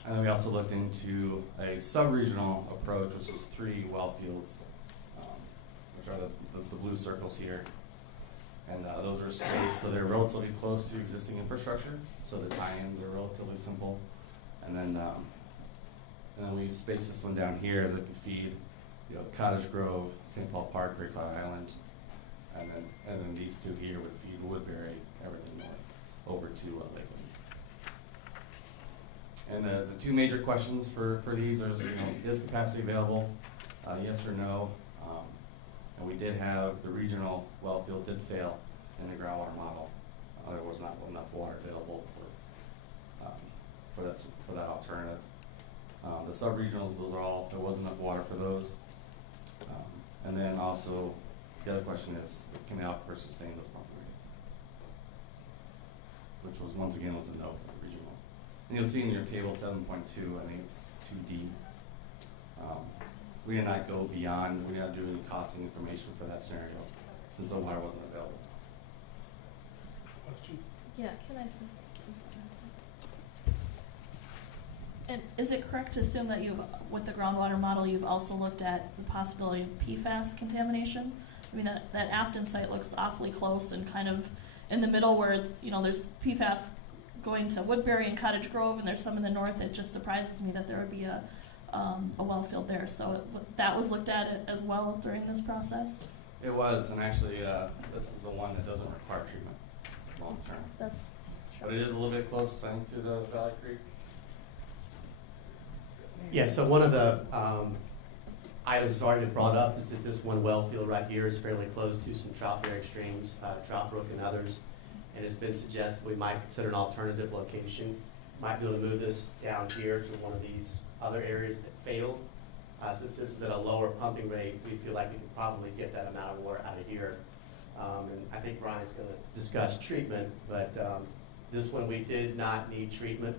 And then we also looked into a sub-regional approach, which was 3 well fields, which are the blue circles here. And those are spaced, so they're relatively close to existing infrastructure, so the tie-ins are relatively simple. And then we spaced this one down here as it could feed, Cottage Grove, St. Paul Park, Great Cloud Island, and then these two here would feed Woodbury, everything north, over to Lakeland. And the two major questions for these are, is capacity available? Yes or no? And we did have the regional well field did fail in the groundwater model. There was not enough water available for that alternative. The sub-regionals, there wasn't enough water for those. And then also, the other question is, can the aquifer sustain those pumping rates? Which was, once again, was a no for the regional. And you'll see in your table 7.2, I think it's 2D. We did not go beyond, we did not do any costing information for that scenario, since the water wasn't available. Question? Yeah, can I say? And is it correct to assume that with the groundwater model, you've also looked at the possibility of PFAS contamination? I mean, that Afton site looks awfully close and kind of in the middle where it's, there's PFAS going to Woodbury and Cottage Grove, and there's some in the north. It just surprises me that there would be a well field there. So that was looked at as well during this process? It was, and actually, this is the one that doesn't require treatment long term. But it is a little bit close, I think, to the Valley Creek. Yeah, so one of the items Sergeant brought up is that this one well field right here is fairly close to some trout-bearing streams, Trout Brook and others, and it's been suggested we might consider an alternative location. Might be able to move this down here to one of these other areas that failed. Since this is at a lower pumping rate, we feel like we could probably get that amount of water out of here. And I think Brian's going to discuss treatment, but this one we did not need treatment.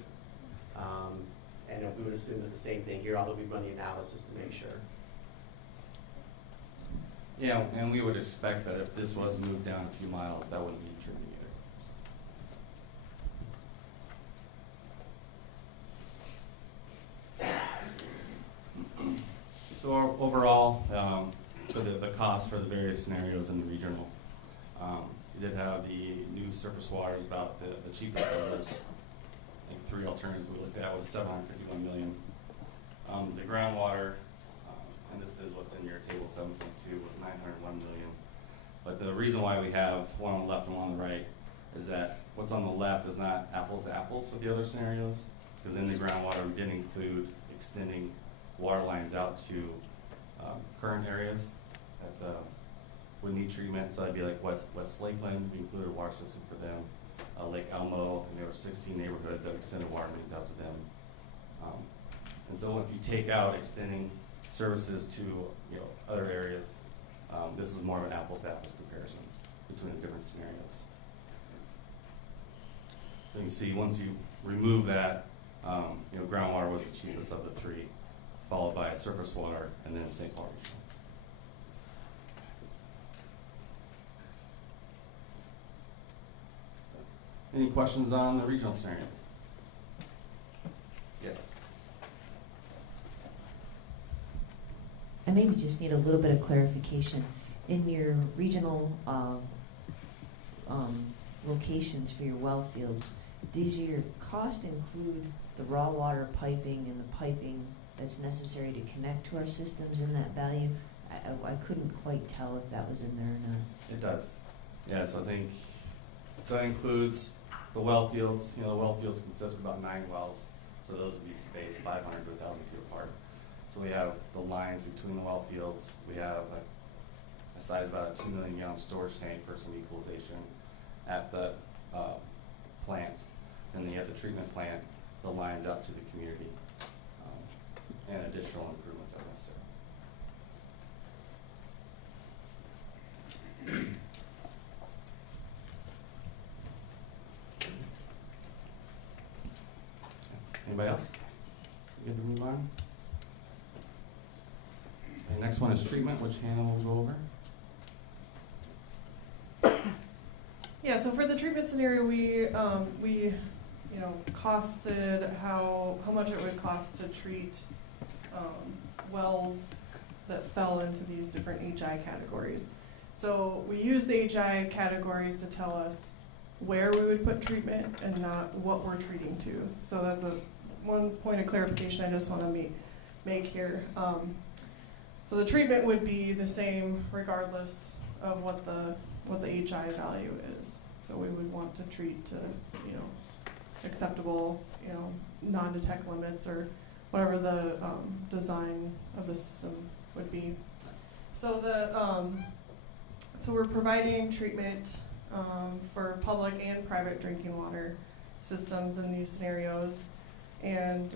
And we would assume that the same thing here, although we run the analysis to make sure. Yeah, and we would expect that if this was moved down a few miles, that wouldn't be treatment either. So overall, for the cost for the various scenarios in the regional, we did have the new surface waters, about the cheapest of those. I think 3 alternatives we looked at was $751 million. The groundwater, and this is what's in your table 7.2, was $901 million. But the reason why we have one on the left and one on the right is that what's on the left is not apples to apples with the other scenarios, because in the groundwater, we didn't include extending water lines out to current areas that would need treatment. So that'd be like West Lakeland, we included a water system for them. Lake Elmo, and there were 16 neighborhoods that extended water mains out to them. And so if you take out extending services to other areas, this is more of an apples to apples comparison between the different scenarios. So you can see once you remove that, groundwater was the cheapest of the three, followed by surface water and then St. Paul Regional. Any questions on the regional scenario? Yes. I maybe just need a little bit of clarification. In your regional locations for your well fields, does your cost include the raw water piping and the piping that's necessary to connect to our systems in that value? I couldn't quite tell if that was in there or not. It does. Yeah, so I think that includes the well fields. The well fields consist of about 9 wells, so those would be spaced 500 to 1,000 feet apart. So we have the lines between the well fields. We have a size of about a 2 million gallon storage tank for some equalization at the plants. Then you have the treatment plant, the lines out to the community, and additional improvements as necessary. Anybody else? Good to move on? The next one is treatment, which Hannah will go over. Yeah, so for the treatment scenario, we costed how much it would cost to treat wells that fell into these different HI categories. So we use the HI categories to tell us where we would put treatment and not what we're treating to. So that's one point of clarification I just want to make here. So the treatment would be the same regardless of what the HI value is. So we would want to treat to acceptable non-detect limits or whatever the design of the system would be. So so we're providing treatment for public and private drinking water systems in these scenarios, and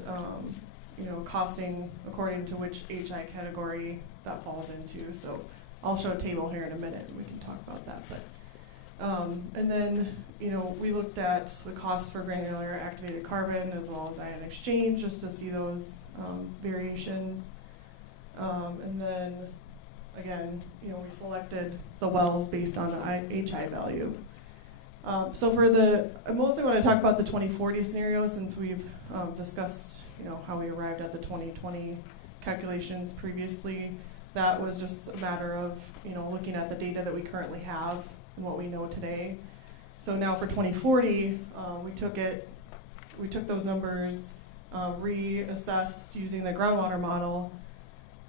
costing according to which HI category that falls into. So I'll show a table here in a minute and we can talk about that. But and then we looked at the cost for granular activated carbon as well as ion exchange just to see those variations. And then again, we selected the wells based on the HI value. So for I mostly want to talk about the 2040 scenario since we've discussed how we arrived at the 2020 calculations previously. That was just a matter of looking at the data that we currently have and what we know today. So now for 2040, we took those numbers, reassessed using the groundwater model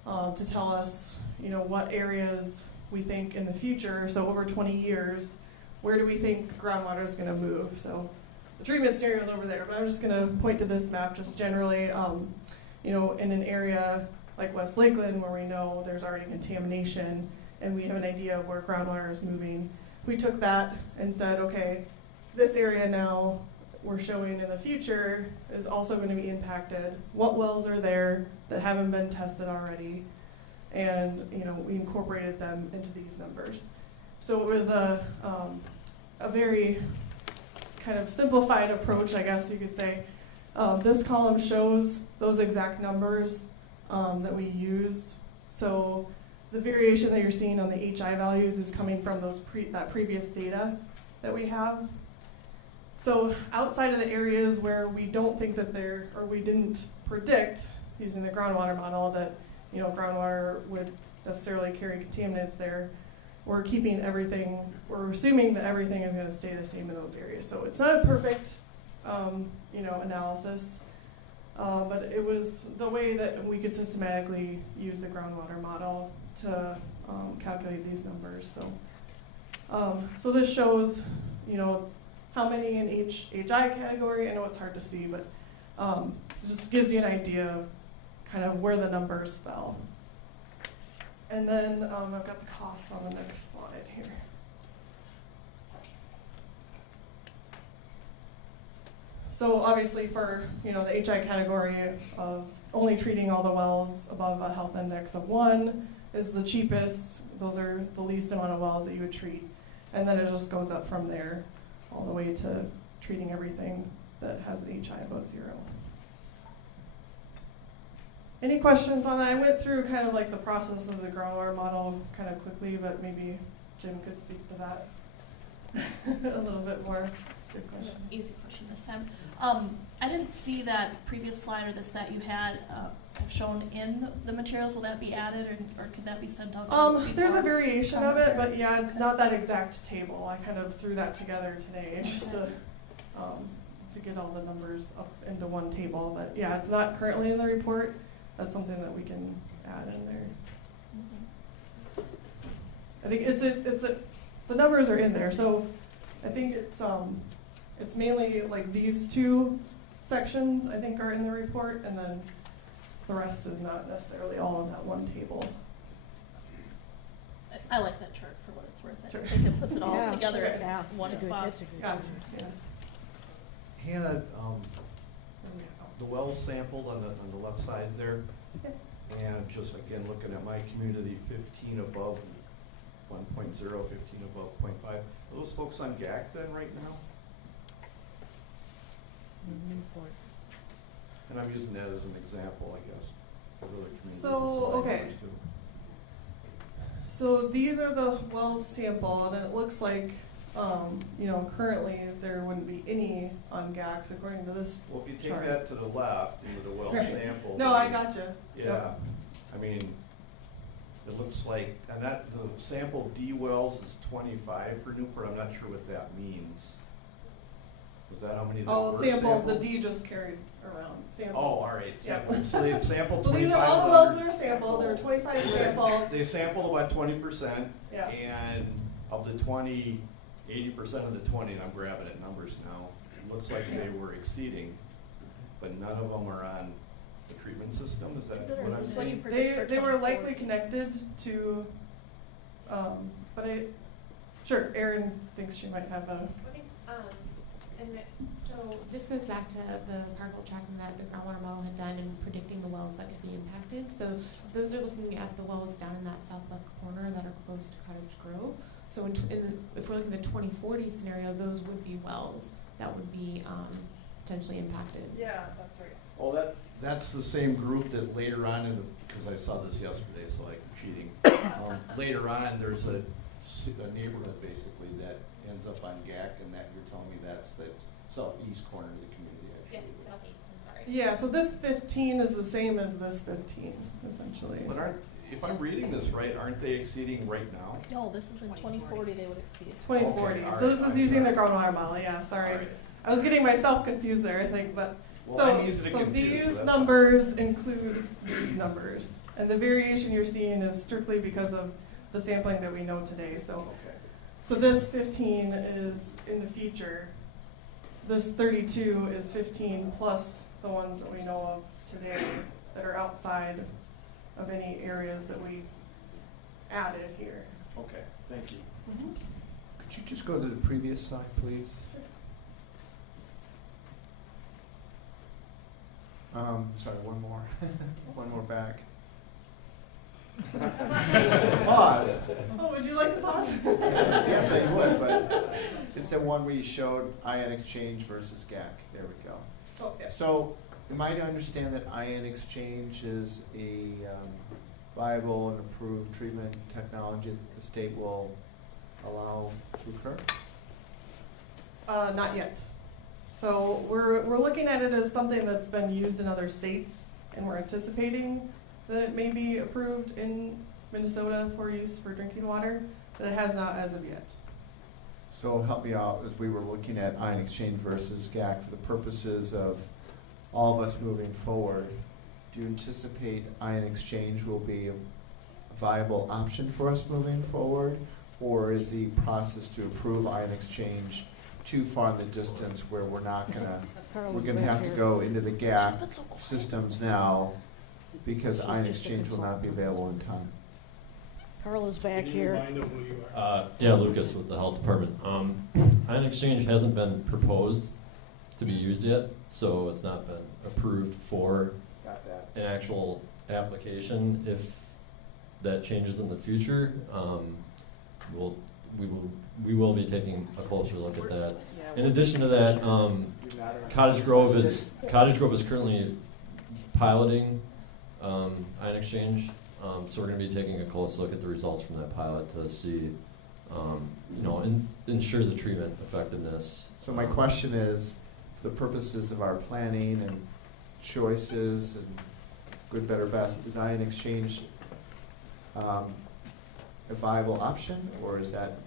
to tell us what areas we think in the future, so over 20 years, where do we think groundwater is going to move? So the treatment scenario is over there, but I'm just going to point to this map just generally, in an area like West Lakeland where we know there's already contamination and we have an idea of where groundwater is moving. We took that and said, okay, this area now we're showing in the future is also going to be impacted. What wells are there that haven't been tested already? And we incorporated them into these numbers. So it was a very kind of simplified approach, I guess you could say. This column shows those exact numbers that we used. So the variation that you're seeing on the HI values is coming from that previous data that we have. So outside of the areas where we don't think that we didn't predict using the groundwater model that groundwater would necessarily carry contaminants there, we're keeping everything, we're assuming that everything is going to stay the same in those areas. So it's not a perfect, analysis, but it was the way that we could systematically use the groundwater model to calculate these numbers. So this shows, how many in each HI category. I know it's hard to see, but It just gives you an idea of kind of where the numbers fell. And then I've got the costs on the next slide here. So obviously for, you know, the HI category of only treating all the wells above a health index of 1 is the cheapest. Those are the least amount of wells that you would treat. And then it just goes up from there all the way to treating everything that has an HI above 0. Any questions on that? I went through kind of like the process of the groundwater model kind of quickly, but maybe Jim could speak to that a little bit more. Good question. Easy question this time. I didn't see that previous slide or this that you had have shown in the materials. Will that be added, or could that be sent out to us before? There's a variation of it, but yeah, it's not that exact table. I kind of threw that together today just to get all the numbers up into one table. But yeah, it's not currently in the report. That's something that we can add in there. I think the numbers are in there. So I think it's mainly like these 2 sections I think are in the report, and then the rest is not necessarily all in that one table. I like that chart for what it's worth. Sure. I think it puts it all Yeah. together Yeah. in one spot. Gotcha. Yeah. Hannah, the wells sampled on the left side there, and just again looking at my community, 15 above 1.0, 15 above 0.5. Are those folks on GAC then right now? And I'm using that as an example, I guess, for other communities. So, okay. So these are the wells sampled, and it looks like, you know, currently there wouldn't be any on GACs according to this. Well, if you take chart. that to the left, into the well Right. sample. No, I gotcha. Yeah, Yep. I mean, it looks like, and that, the sample D wells is 25 for Newport. I'm not sure what that means. Was that how many that Oh, were sampled, the sampled? D just carried around, sampled. Oh, all right, Yeah. sampled. So they sampled So 25. these are all the wells that are sampled, there were 25 sampled. They sampled about 20%, Yeah. and of the 20, 80% of the 20, and I'm grabbing at numbers now, it looks like they were exceeding, but none of them are on the treatment system. Is that Is it, or what I'm is this what you saying? predict for They were 24? likely connected to, but sure, Erin thinks she might have a, I think, so this goes back to the particle tracking that the groundwater model had done and predicting the wells that could be impacted. So those are looking at the wells down in that southwest corner that are close to Cottage Grove. So if we're looking at the 2040 scenario, those would be wells that would be potentially impacted. yeah, that's right. Well, that's the same group that later on, because I saw this yesterday, so like cheating. Later on, there's a neighborhood basically that ends up on GAC, and that you're telling me that's the southeast corner of the community. Yes, southeast, I'm sorry. Yeah, so this 15 is the same as this 15, essentially. But if I'm reading this right, aren't they exceeding right now? No, this is in 2040 they would exceed. 2040. Okay, all So right, this is I'm using the sorry. groundwater model, yeah, sorry. All right. I was getting myself confused there, I think, but. Well, I'm easy to So confuse, so these that's numbers include these numbers. And the variation you're seeing is strictly because of the sampling that we know today, so. Okay. So this 15 is in the future. This 32 is 15 plus the ones that we know of today that are outside of any areas that we added here. Okay, thank you. Could you just go to the previous slide, please? Sorry, one more. One more back. Pause. Oh, would you like to pause? Yes, I would, but it's the one where you showed ion exchange versus GAC. There we go. Oh, yes. So, am I to understand that ion exchange is a viable and approved treatment technology that the state will allow to occur? Not yet. So we're looking at it as something that's been used in other states, and we're anticipating that it may be approved in Minnesota for use for drinking water, but it has not as of yet. So help me out as we were looking at ion exchange versus GAC for the purposes of all of us moving forward. Do you anticipate ion exchange will be a viable option for us moving forward? Or is the process to approve ion exchange too far in the distance where we're not gonna, Carl we're is gonna back have to here. go into the GAC systems now because ion just a exchange will not be available in time. Carl is back here. Yeah, Lucas with the health department. Ion exchange hasn't been proposed to be used yet, so it's not been approved for Got that. an actual application. If that changes in the future, we will be taking a closer look at that. In addition to that, Cottage Grove is currently piloting ion exchange. So we're going to be taking a close look at the results from that pilot to see, ensure the treatment effectiveness. So my question is, for the purposes of our planning and choices and good, better, best, is ion exchange a viable option, or is that,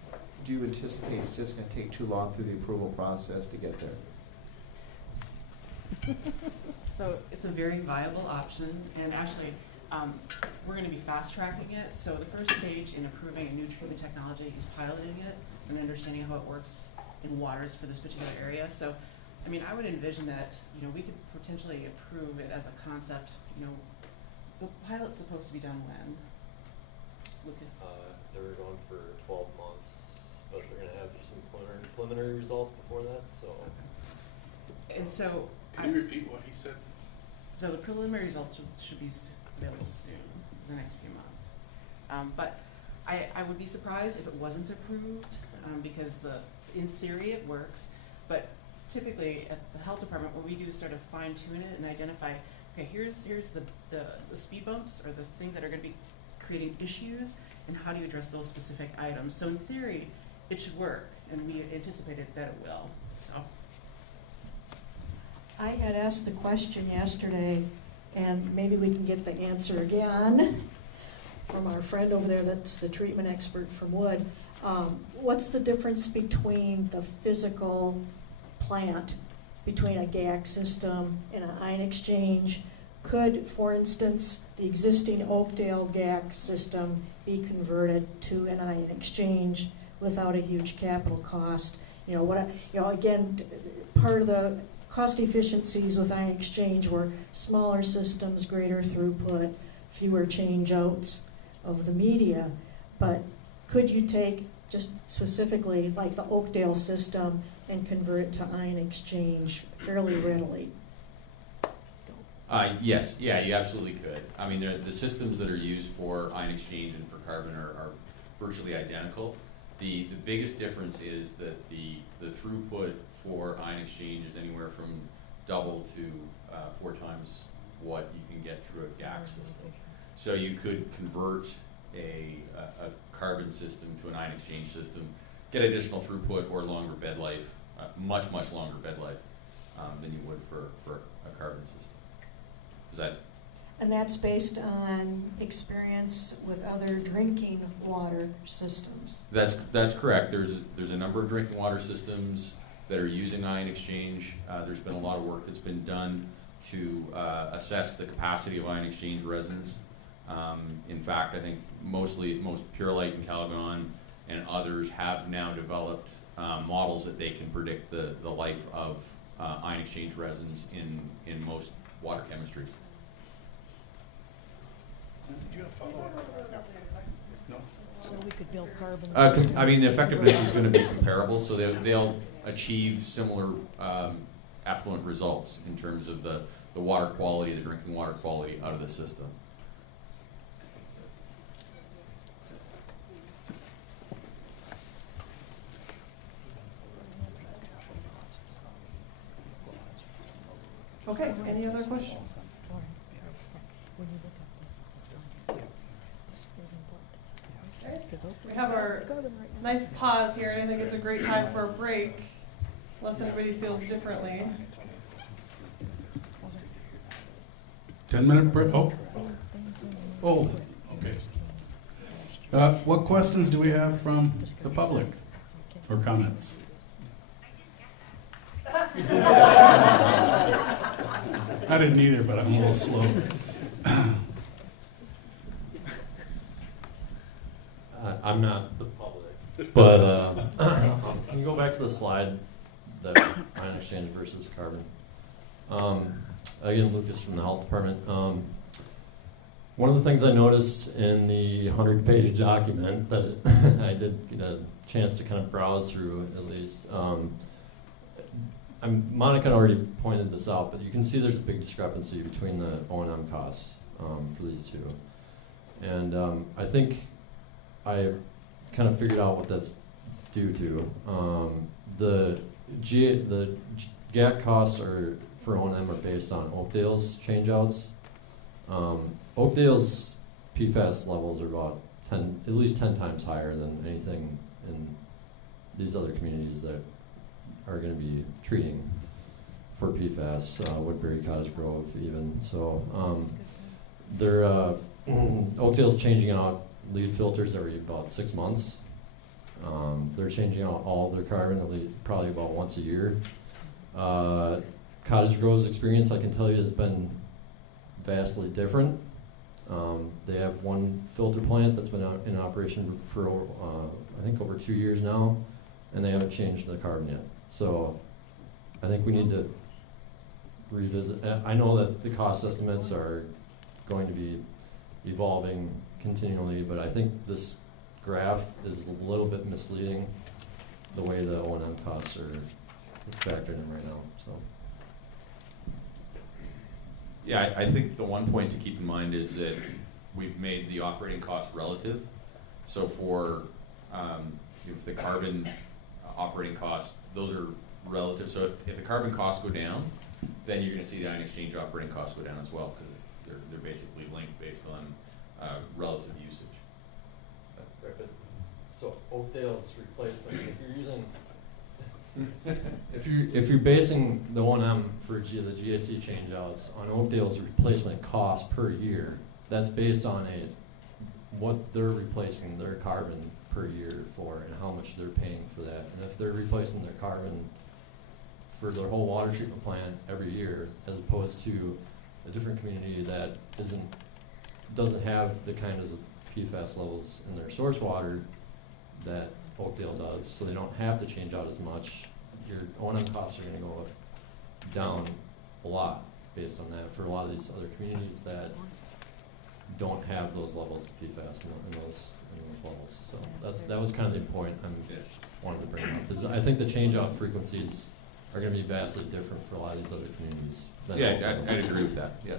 do you anticipate it's just going to take too long through the approval process to get there? So it's a very viable option, and actually, we're going to be fast tracking it. So the first stage in approving a new treatment technology is piloting it and understanding how it works in waters for this particular area. So, I mean, I would envision that, we could potentially approve it as a concept. The pilot's supposed to be done when? Lucas? They were going for 12 months, but they're going to have some preliminary results before that. So. And so, Can you repeat what he said? So the preliminary results should be available soon, in the next few months. But I would be surprised if it wasn't approved, because in theory it works, but typically at the health department, what we do is sort of fine tune it and identify, okay, here's the speed bumps or the things that are going to be creating issues, and how do you address those specific items. So in theory, it should work, and we anticipated that it will. So. I had asked the question yesterday, and maybe we can get the answer again from our friend over there that's the treatment expert from Wood. What's the difference between the physical plant, between a GAC system and an ion exchange? Could, for instance, the existing Oakdale GAC system be converted to an ion exchange without a huge capital cost? Again, part of the cost efficiencies with ion exchange were smaller systems, greater throughput, fewer change-outs of the media. But could you take just specifically like the Oakdale system and convert it to ion exchange fairly readily? Yes, yeah, you absolutely could. I mean, the systems that are used for ion exchange and for carbon are virtually identical. The biggest difference is that the throughput for ion exchange is anywhere from double to 4 times what you can get through a GAC system. So you could convert a carbon system to an ion exchange system, get additional throughput or longer bed life, much longer bed life than you would for a carbon system. Is that? And that's based on experience with other drinking water systems. That's correct. There's a number of drinking water systems that are using ion exchange. There's been a lot of work that's been done to assess the capacity of ion exchange resins. In fact, I think most Purolite and Calagon and others have now developed models that they can predict the life of ion exchange resins in most water chemistries. Did you have a follow-up? No. So we could build carbon. I mean, the effectiveness is going to be comparable, so they'll achieve similar affluent results in terms of the water quality, the drinking water quality out of the system. Okay, any other questions? Okay. We have our nice pause here, and I think it's a great time for a break, unless anybody feels differently. 10-minute break. Oh, okay. What questions do we have from the public or comments? I didn't either, but I'm a little slow. I'm not the public, but can you go back to the slide that ion exchange versus carbon. Again, Lucas from the health department. One of the things I noticed in the 100-page document that I did get a chance to kind of browse through, at least, Monica already pointed this out, but you can see there's a big discrepancy between the O&M costs for these two. And I think I kind of figured out what that's due to. The GAC costs are for O&M are based on Oakdale's changeouts. Oakdale's PFAS levels are about at least 10 times higher than anything in these other communities that are going to be treating for PFAS, Woodbury, Cottage Grove even. So Oakdale's changing out lead filters every about 6 months. They're changing out all their carbon probably about once a year. Cottage Grove's experience, I can tell you, has been vastly different. They have one filter plant that's been in operation for I think over 2 years now, and they haven't changed the carbon yet. So I think we need to revisit. I know that the cost estimates are going to be evolving continually, but I think this graph is a little bit misleading the way the O&M costs are factored in right now. So. Yeah, I think the one point to keep in mind is that we've made the operating cost relative. So for if the carbon operating costs, those are relative. So if the carbon costs go down, then you're going to see the ion exchange operating costs go down as well, because they're basically linked based on relative usage. So Oakdale's replacement, if you're basing the O&M for the GAC changeouts on Oakdale's replacement cost per year, that's based on what they're replacing their carbon per year for and how much they're paying for that. And if they're replacing their carbon for their whole water treatment plant every year, as opposed to a different community that doesn't have the kind of PFAS levels in their source water that Oakdale does, so they don't have to change out as much, your O&M costs are going to go down a lot based on that for a lot of these other communities that don't have those levels of PFAS in those levels. So that was kind of the point I wanted to bring up. Is I think the change out frequencies are going to be vastly different for a lot of these other communities. Yeah, I agree with that. Yeah.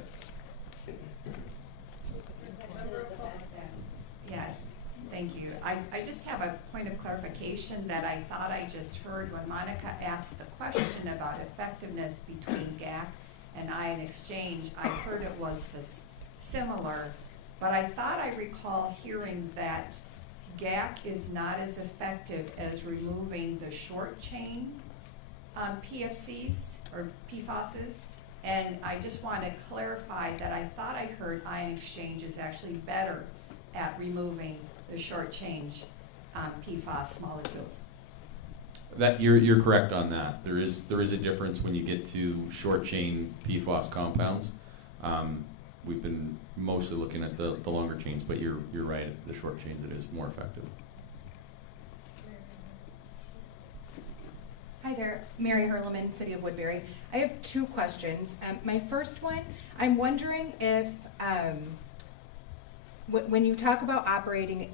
Yeah, thank you. I just have a point of clarification that I thought I just heard when Monica asked the question about effectiveness between GAC and ion exchange. I heard it was similar, but I thought I recall hearing that GAC is not as effective as removing the short chain PFCs or PFASs. And I just want to clarify that I thought I heard ion exchange is actually better at removing the short chain PFAS molecules. That you're correct on that. There is a difference when you get to short chain PFAS compounds. We've been mostly looking at the longer chains, but you're right. The short chains, it is more effective. Hi there, Mary Herleman, City of Woodbury. I have two questions. My first one, I'm wondering if when you talk about operating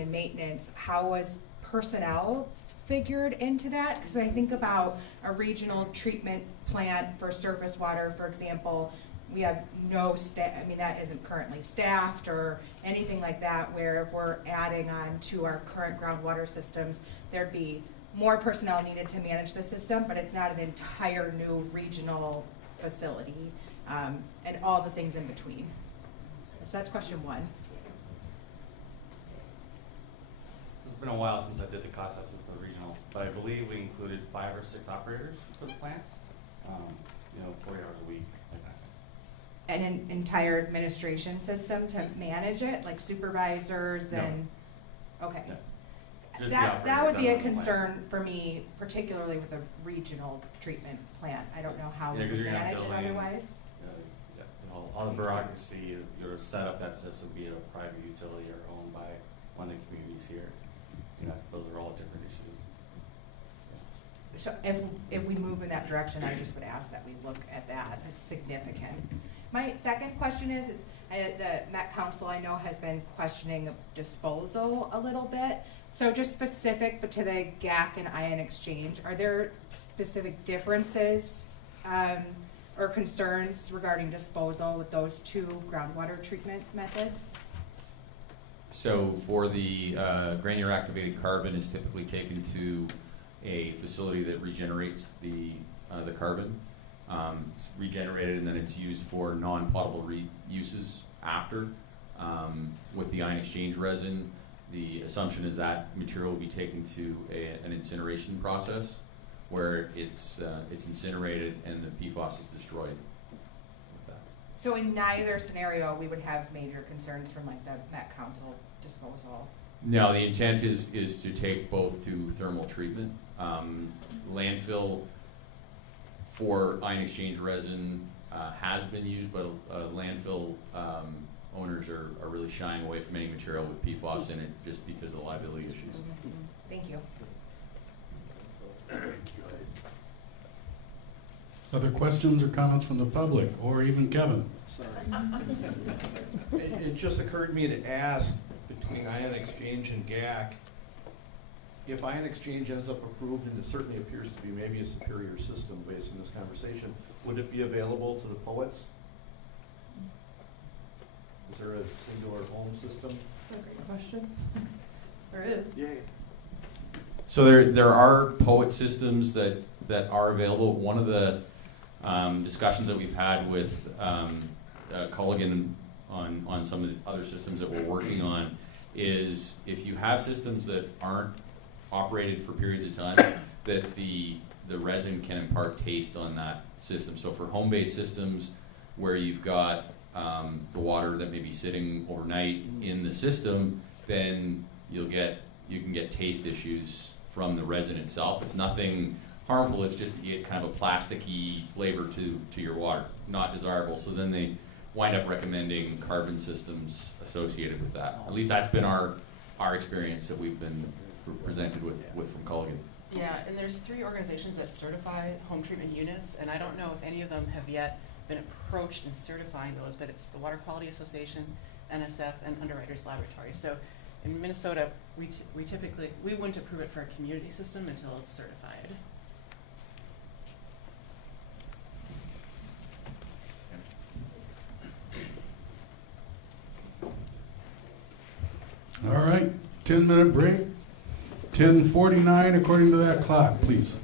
and maintenance, how was personnel figured into that? Because when I think about a regional treatment plant for surface water, for example, we have no staff. I mean, that isn't currently staffed or anything like that, where if we're adding on to our current groundwater systems, there'd be more personnel needed to manage the system, but it's not an entire new regional facility, and all the things in between. So that's question one. It's been a while since I did the cost estimate for the regional, but I believe we included 5 or 6 operators for the plants, 40 hours a week, like that. And an entire administration system to manage it, like supervisors and, okay. No. That would be a concern for me, particularly with a regional treatment plant. I don't know how we would manage it otherwise. All the bureaucracy, you're to set up that system, be it a private utility or owned by one of the communities here. Those are all different issues. so if we move in that direction, I just would ask that we look at that. It's significant. My second question is the Met Council I know has been questioning disposal a little bit. So just specific to the GAC and ion exchange, are there specific differences or concerns regarding disposal with those two groundwater treatment methods? So for the granular activated carbon is typically taken to a facility that regenerates the carbon. It's regenerated and then it's used for non-potable uses after. With the ion exchange resin, the assumption is that material will be taken to an incineration process where it's incinerated and the PFAS is destroyed. With that. So in neither scenario, we would have major concerns from like the Met Council disposal? No, the intent is to take both to thermal treatment. Landfill for ion exchange resin has been used, but landfill owners are really shying away from any material with PFAS in it just because of the liability issues. Thank you. Other questions or comments from the public, or even Kevin? Sorry. It just occurred to me to ask, between ion exchange and GAC, if ion exchange ends up approved, and it certainly appears to be maybe a superior system based on this conversation, would it be available to the poets? Is there a singular home system? That's a great question. There is. Yeah. So there are POET systems that are available. One of the discussions that we've had with Culligan on some of the other systems that we're working on is if you have systems that aren't operated for periods of time, that the resin can impart taste on that system. So for home-based systems where you've got the water that may be sitting overnight in the system, then you can get taste issues from the resin itself. It's nothing harmful, it's just that you get kind of a plasticky flavor to your water, not desirable. So then they wind up recommending carbon systems associated with that. At least that's been our experience that we've been presented with from Culligan. Yeah, and there's 3 organizations that certify home treatment units, and I don't know if any of them have yet been approached in certifying those, but it's the Water Quality Association, NSF, and Underwriters Laboratories. So in Minnesota, we wouldn't approve it for a community system until it's certified. All right, 10-minute break. 10:49 according to that clock, please.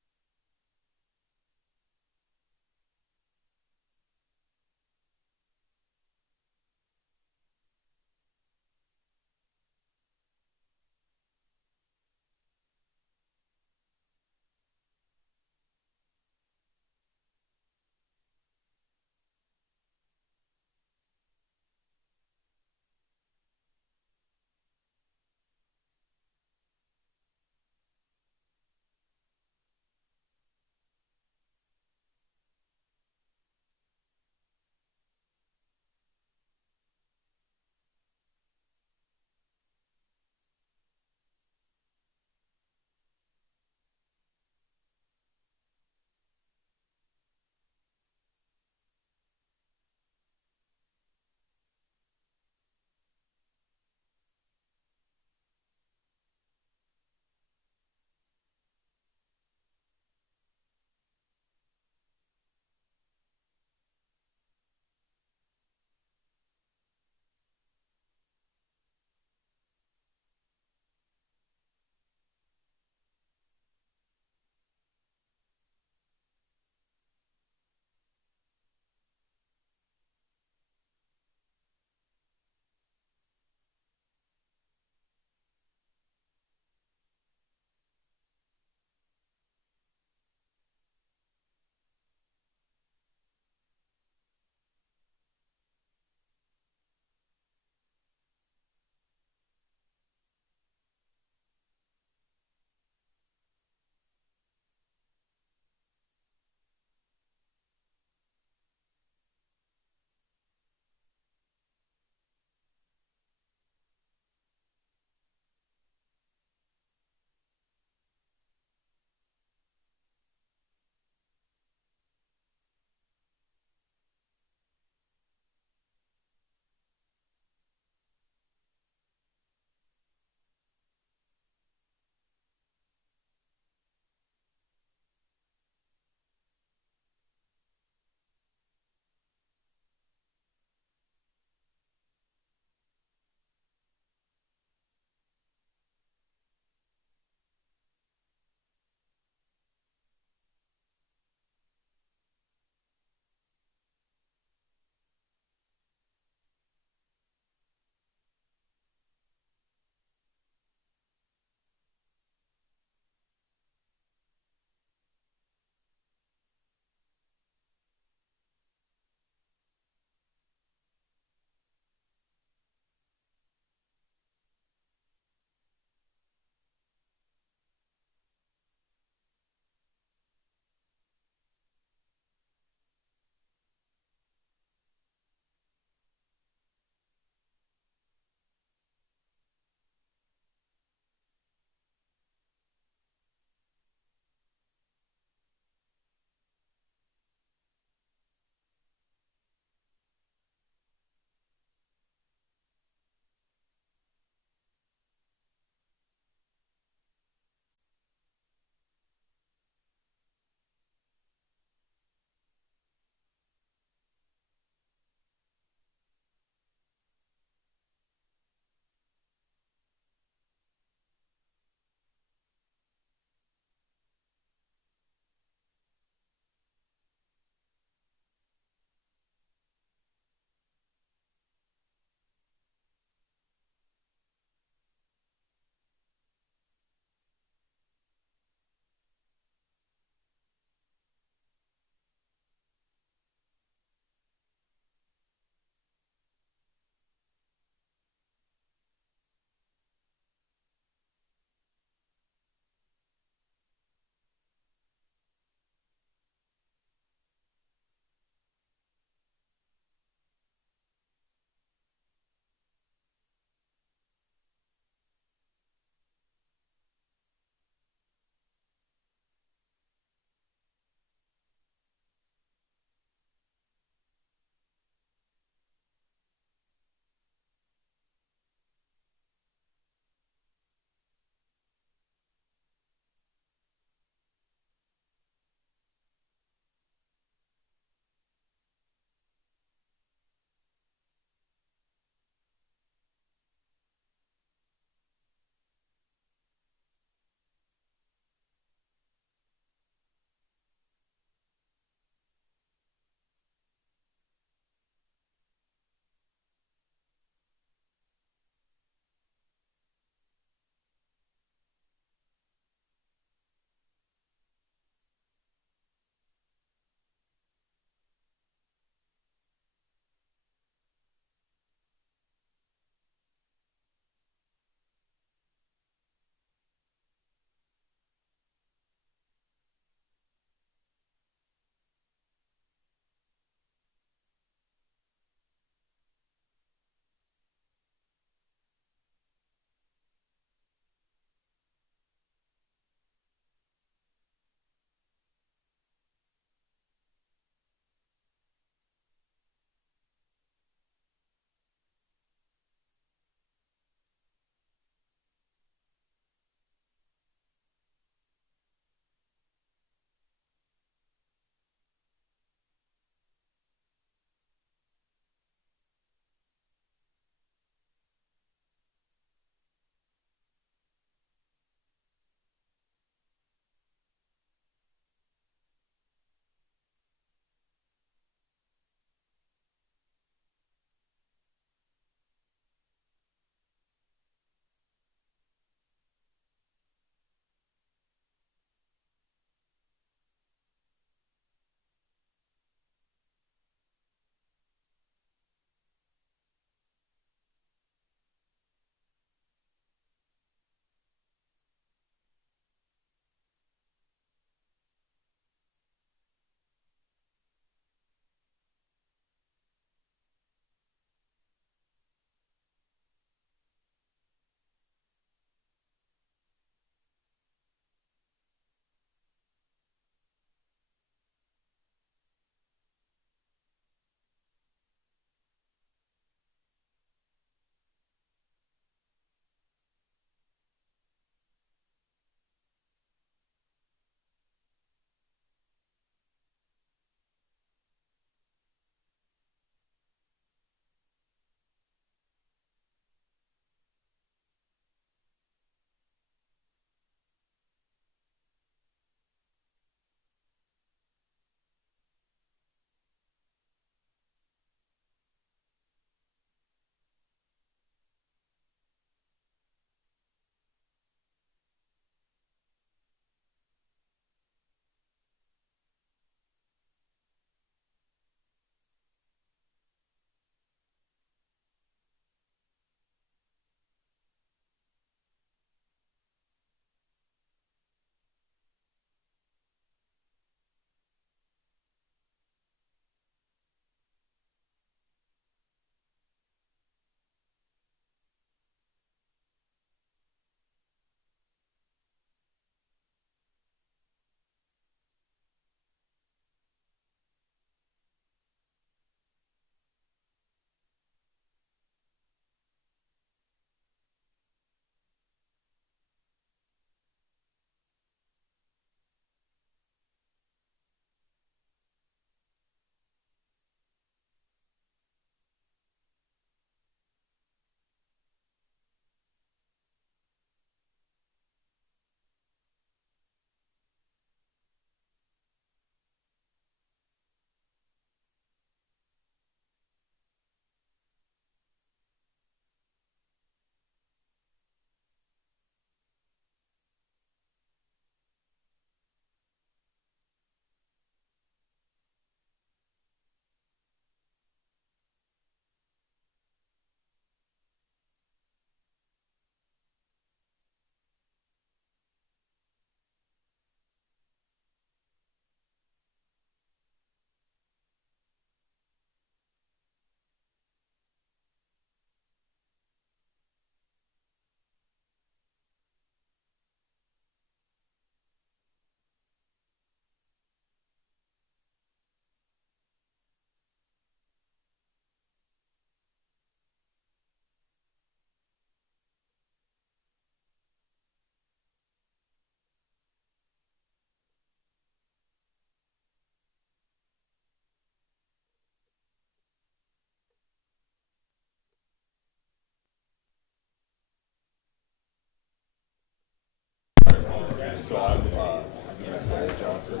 So I'm Johnson.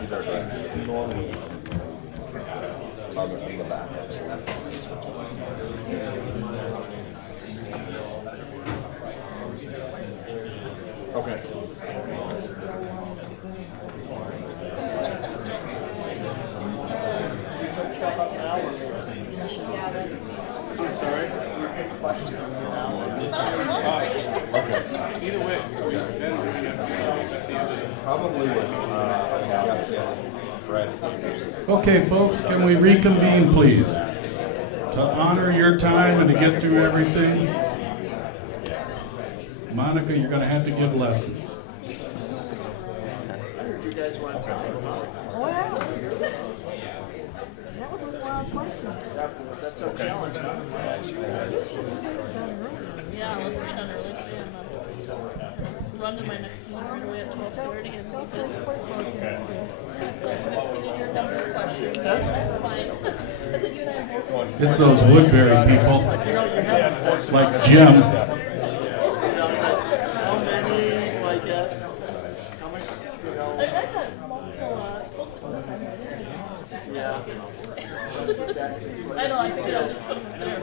He's our president. Normally, I'm the back. Okay. I'm sorry. Either way, Probably with Fred. Okay, folks, can we reconvene, please? To honor your time and to get through everything. Monica, you're going to have to give lessons. I heard you guys want to talk about. Wow. That was a wild question. That's our challenge, huh? Yeah, let's be done early. Run to my next meeting right away at 12:30 and because I've exceeded your number of questions. That's fine. I said you and I are both. It's those Woodbury people, like Jim. How many, like, how much, you know? I got multiple post-its. Yeah. I know, I figured I'd just put them there.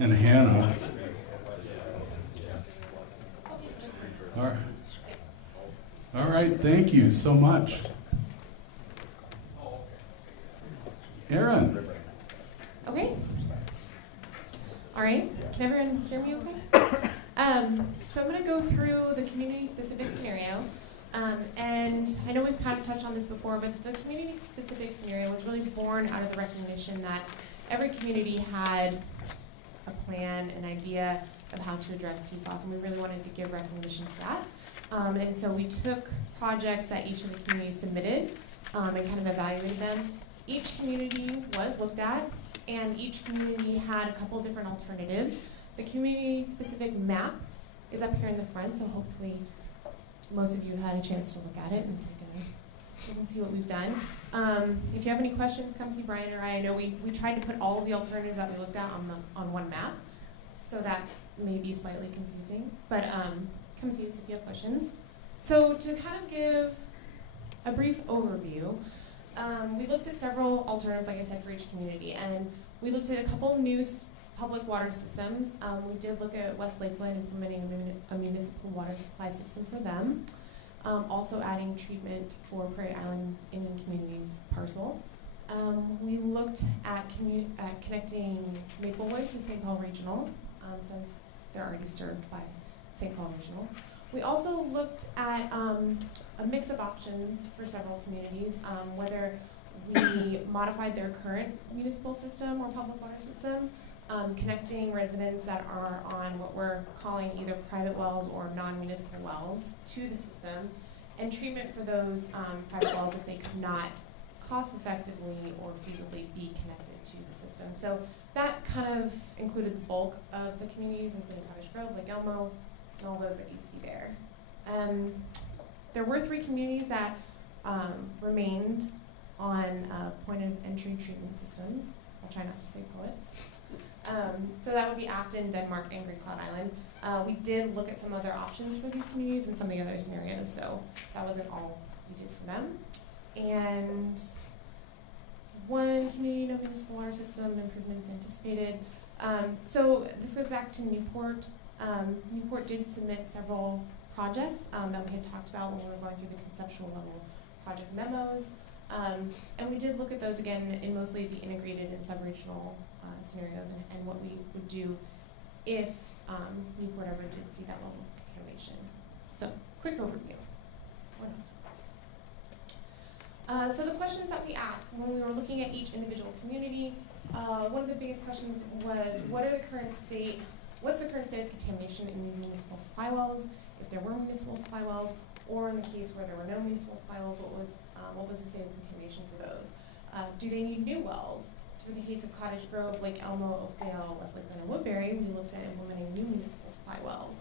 And Hannah. All right, thank you so much. Aaron. Okay. All right. Can everyone hear me okay? So I'm going to go through the community-specific scenario. And I know we've kind of touched on this before, but the community-specific scenario was really born out of the recognition that every community had a plan, an idea of how to address PFAS, and we really wanted to give recognition to that. And so we took projects that each of the communities submitted and kind of evaluated them. Each community was looked at, and each community had a couple different alternatives. The community-specific map is up here in the front, so hopefully most of you had a chance to look at it and you can see what we've done. If you have any questions, come see Brian or I know we tried to put all of the alternatives that we looked at on one map, so that may be slightly confusing, but come see us if you have questions. So to kind of give a brief overview, we looked at several alternatives, like I said, for each community, and we looked at a couple new public water systems. We did look at West Lakeland implementing a municipal water supply system for them, also adding treatment for Prairie Island Indian Community's parcel. We looked at connecting Maplewood to St. Paul Regional, since they're already served by St. Paul Regional. We also looked at a mix of options for several communities, whether we modified their current municipal system or public water system, connecting residents that are on what we're calling either private wells or non-municipal wells to the system, and treatment for those private wells if they could not cost-effectively or feasibly be connected to the system. So that kind of included the bulk of the communities, including Cottage Grove, Lake Elmo, and all those that you see there. There were 3 communities that remained on point-of-entry treatment systems. I'll try not to say poets. So that would be Afton, Denmark, and Great Cloud Island. We did look at some other options for these communities and some of the other scenarios, so that wasn't all we did for them. And one community, no municipal water system improvements anticipated. So this goes back to Newport. Newport did submit several projects that we had talked about when we were going through the conceptual level project memos. And we did look at those again in mostly the integrated and sub-regional scenarios and what we would do if Newport ever did see that level of contamination. So, quick overview. So the questions that we asked when we were looking at each individual community, one of the biggest questions was, what's the current state of contamination in these municipal supply wells? If there were municipal supply wells, or in the case where there were no municipal supply wells, what was the state of contamination for those? Do they need new wells? So for the case of Cottage Grove, Lake Elmo, Oakdale, West Lakeland, and Woodbury, we looked at implementing new municipal supply wells.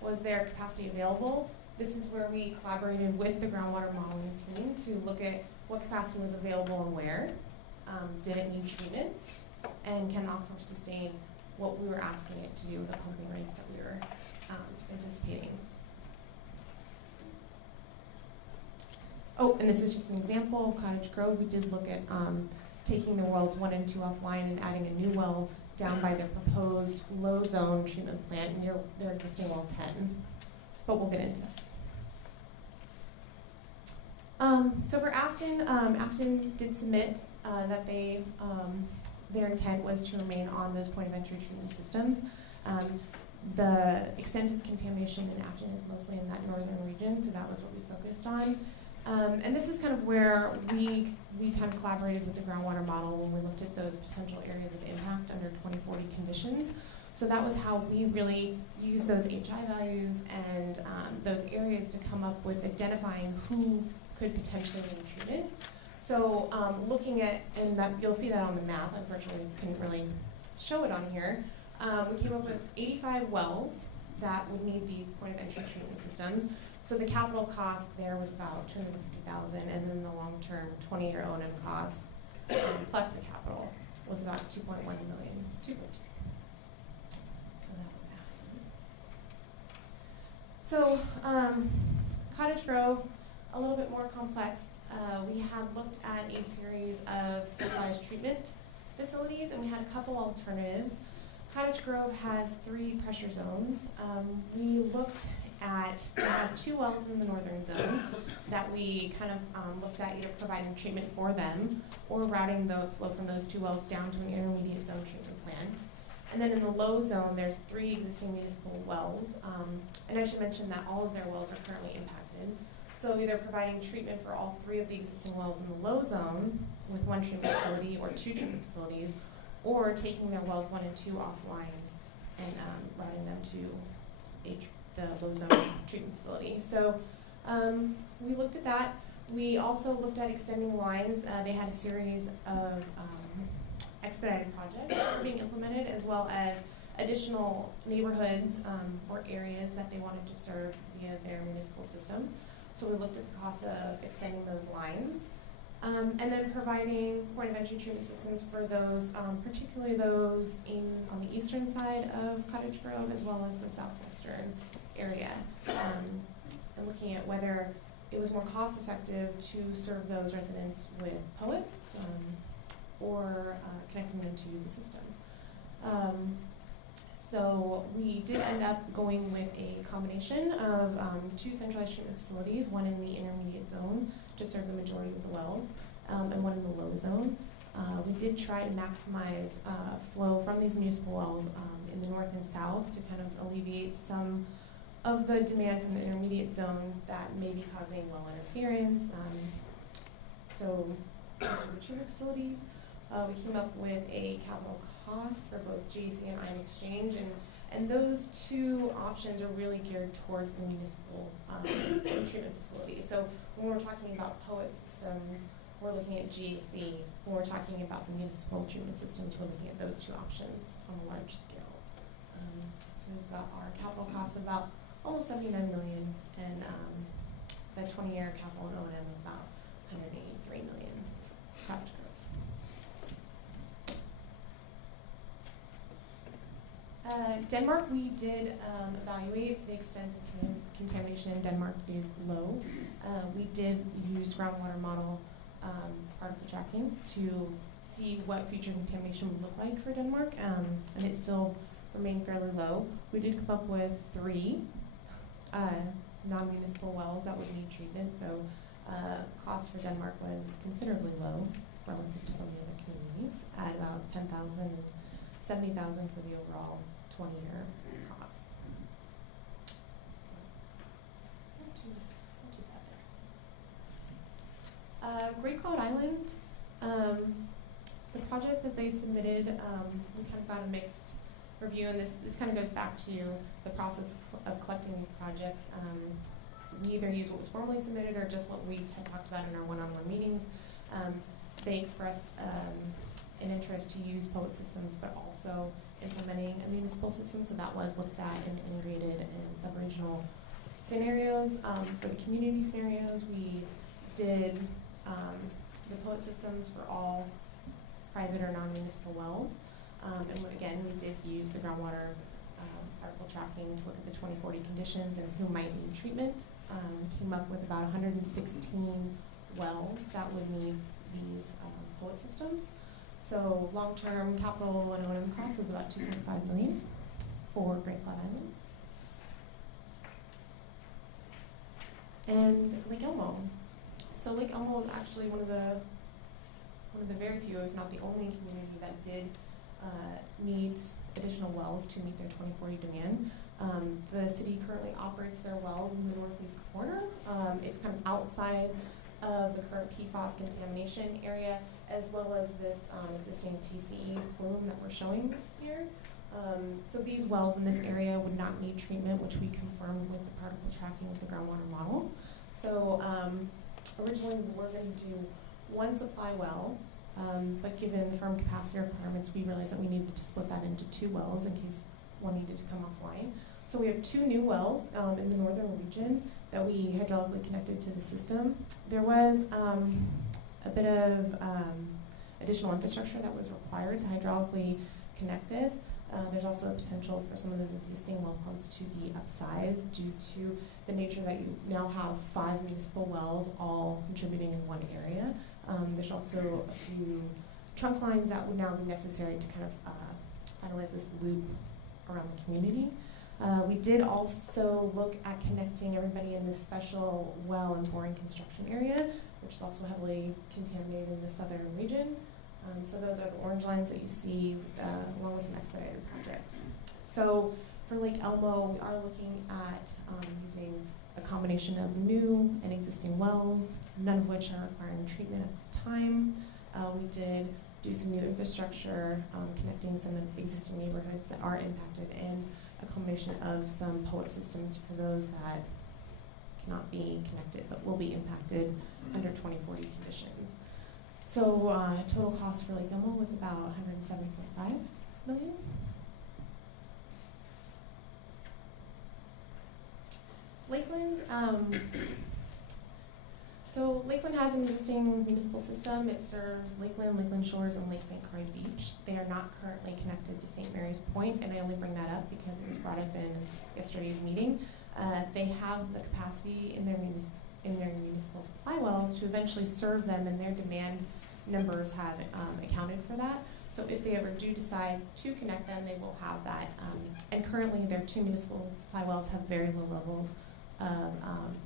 Was there capacity available? This is where we collaborated with the groundwater modeling team to look at what capacity was available and where. Did it need treatment? And can aquifer sustain what we were asking it to do with the pumping rates that we were anticipating? Oh, and this is just an example. Cottage Grove, we did look at taking the wells 1 and 2 offline and adding a new well down by the proposed low zone treatment plant near their existing well 10. But we'll get into that. So for Afton, Afton did submit that they their intent was to remain on those point of entry treatment systems. The extent of contamination in Afton is mostly in that northern region, so that was what we focused on. And this is kind of where we kind of collaborated with the groundwater model when we looked at those potential areas of impact under 2040 conditions. So that was how we really used those HI values and those areas to come up with identifying who could potentially need treatment. So looking at, and that you'll see that on the map, unfortunately couldn't really show it on here. We came up with 85 wells that would need these point of entry treatment systems. So the capital cost there was about $250,000, and then the long-term 20-year O&M cost plus the capital was about $2.1 million, 2.2. So that would happen. So Cottage Grove, a little bit more complex. We had looked at a series of centralized treatment facilities, and we had a couple alternatives. Cottage Grove has 3 pressure zones. We looked at, we have 2 wells in the northern zone that we kind of looked at either providing treatment for them or routing the flow from those 2 wells down to an intermediate zone treatment plant. And then in the low zone, there's 3 existing municipal wells. And I should mention that all of their wells are currently impacted. So either providing treatment for all 3 of the existing wells in the low zone with 1 treatment facility or 2 treatment facilities, or taking their wells 1 and 2 offline and routing them to the low zone treatment facility. So we looked at that. We also looked at extending lines. They had a series of expedited projects that were being implemented, as well as additional neighborhoods or areas that they wanted to serve via their municipal system. So we looked at the cost of extending those lines. And then providing point of entry treatment systems for those, particularly those on the eastern side of Cottage Grove, as well as the southwestern area. And looking at whether it was more cost effective to serve those residents with poets or connecting them to the system. So we did end up going with a combination of 2 centralized treatment facilities, 1 in the intermediate zone to serve the majority of the wells, and 1 in the low zone. We did try to maximize flow from these municipal wells in the north and south to kind of alleviate some of the demand from the intermediate zone that may be causing well interference. So those are the treatment facilities. We came up with a capital cost for both GAC and ion exchange, and those 2 options are really geared towards the municipal treatment facility. So when we're talking about POET systems, we're looking at GAC. When we're talking about the municipal treatment systems, we're looking at those 2 options on a large scale. So we've got our capital cost of about almost $79 million, and the 20-year capital and O&M of about $183 million. Cottage Grove. Denmark, we did evaluate the extent of contamination in Denmark is low. We did use groundwater model particle tracking to see what future contamination would look like for Denmark, and it still remained fairly low. We did come up with 3 non-municipal wells that would need treatment, so cost for Denmark was considerably low relative to some of the other communities at about $10,000, $70,000 for the overall 20-year cost. Not too bad there. Great Cloud Island, the project that they submitted, we kind of got a mixed review, and this kind of goes back to the process of collecting these projects. We either use what was formally submitted or just what we had talked about in our one-on-one meetings. They expressed an interest to use POET systems, but also implementing a municipal system, so that was looked at and integrated in sub-regional scenarios. For the community scenarios, we did the POET systems for all private or non-municipal wells. And again, we did use the groundwater particle tracking to look at the 2040 conditions and who might need treatment. We came up with about 116 wells that would need these POET systems. So long-term capital and O&M cost was about $2.5 million for Great Flat Island. And Lake Elmo. So Lake Elmo is actually one of the very few, if not the only community that did need additional wells to meet their 2040 demand. The city currently operates their wells in the northeast corner. It's kind of outside of the current PFAS contamination area, as well as this existing TCE plume that we're showing here. So these wells in this area would not need treatment, which we confirmed with the particle tracking with the groundwater model. So originally we were going to do one supply well, but given the firm capacity requirements, we realized that we needed to split that into 2 wells in case one needed to come offline. So we have 2 new wells in the northern region that we hydraulically connected to the system. There was a bit of additional infrastructure that was required to hydraulically connect this. There's also a potential for some of those existing well pumps to be upsized due to the nature that you now have 5 municipal wells all contributing in one area. There's also a few trunk lines that would now be necessary to kind of finalize this loop around the community. We did also look at connecting everybody in this special well and boring construction area, which is also heavily contaminated in the southern region. So those are the orange lines that you see along with some expedited projects. So for Lake Elmo, we are looking at using a combination of new and existing wells, none of which are requiring treatment at this time. We did do some new infrastructure, connecting some of the existing neighborhoods that are impacted, and a combination of some POET systems for those that cannot be connected but will be impacted under 2040 conditions. So total cost for Lake Elmo was about $170.5 million. Lakeland, so Lakeland has an existing municipal system. It serves Lakeland, Lakeland Shores, and Lake St. Croix Beach. They are not currently connected to St. Mary's Point, and I only bring that up because it was brought up in yesterday's meeting. They have the capacity in their municipal supply wells to eventually serve them, and their demand numbers have accounted for that. So if they ever do decide to connect them, they will have that. And currently their 2 municipal supply wells have very low levels of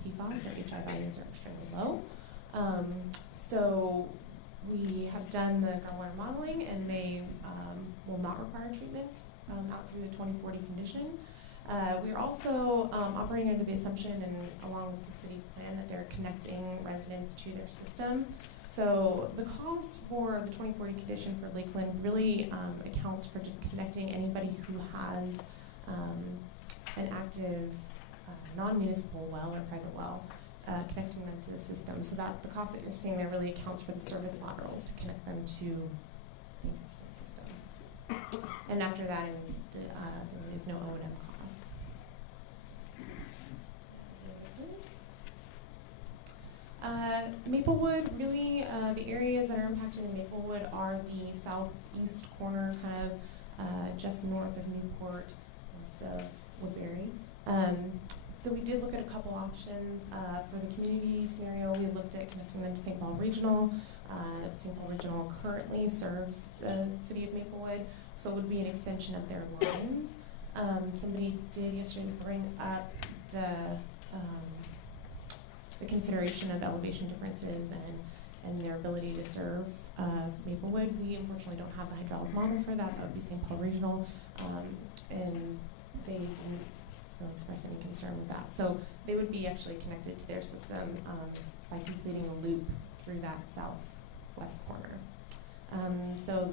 PFAS. Their HI values are extremely low. So we have done the groundwater modeling, and they will not require treatment out through the 2040 condition. We are also operating under the assumption, and along with the city's plan, that they're connecting residents to their system. So the cost for the 2040 condition for Lakeland really accounts for just connecting anybody who has an active non-municipal well or private well, connecting them to the system. So that the cost that you're seeing there really accounts for the service laterals to connect them to the existing system. And after that, there is no O&M costs. Maplewood, really, the areas that are impacted in Maplewood are the southeast corner, kind of just north of Newport, west of Woodbury. So we did look at a couple options. For the community scenario, we looked at connecting them to St. Paul Regional. St. Paul Regional currently serves the city of Maplewood, so it would be an extension of their lines. Somebody did yesterday bring up the consideration of elevation differences and their ability to serve Maplewood. We unfortunately don't have the hydraulic model for that. That would be St. Paul Regional, and they didn't really express any concern with that. So they would be actually connected to their system by completing a loop through that southwest corner. So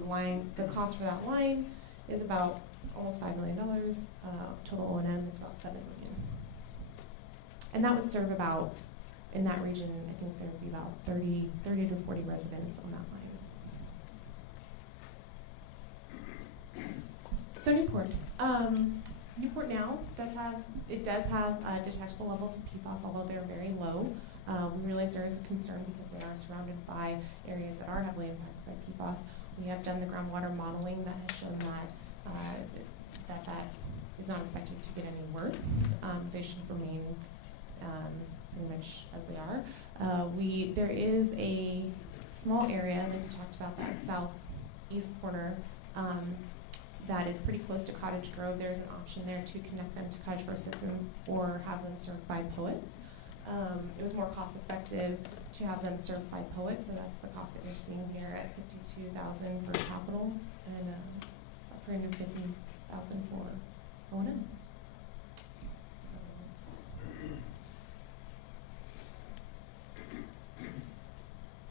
the cost for that line is about almost $5 million. Total O&M is about $7 million. And that would serve about, in that region, I think there would be about 30 to 40 residents on that line. So Newport. Newport now does have detectable levels of PFAS, although they're very low. We realize there is a concern because they are surrounded by areas that are heavily impacted by PFAS. We have done the groundwater modeling that has shown that that is not expected to get any worse. They should remain pretty much as they are. There is a small area, like we talked about, that southeast corner, that is pretty close to Cottage Grove. There's an option there to connect them to Cottage Grove system or have them served by Poets. It was more cost effective to have them served by Poets, so that's the cost that you're seeing here at $52,000 for capital and $350,000 for O&M.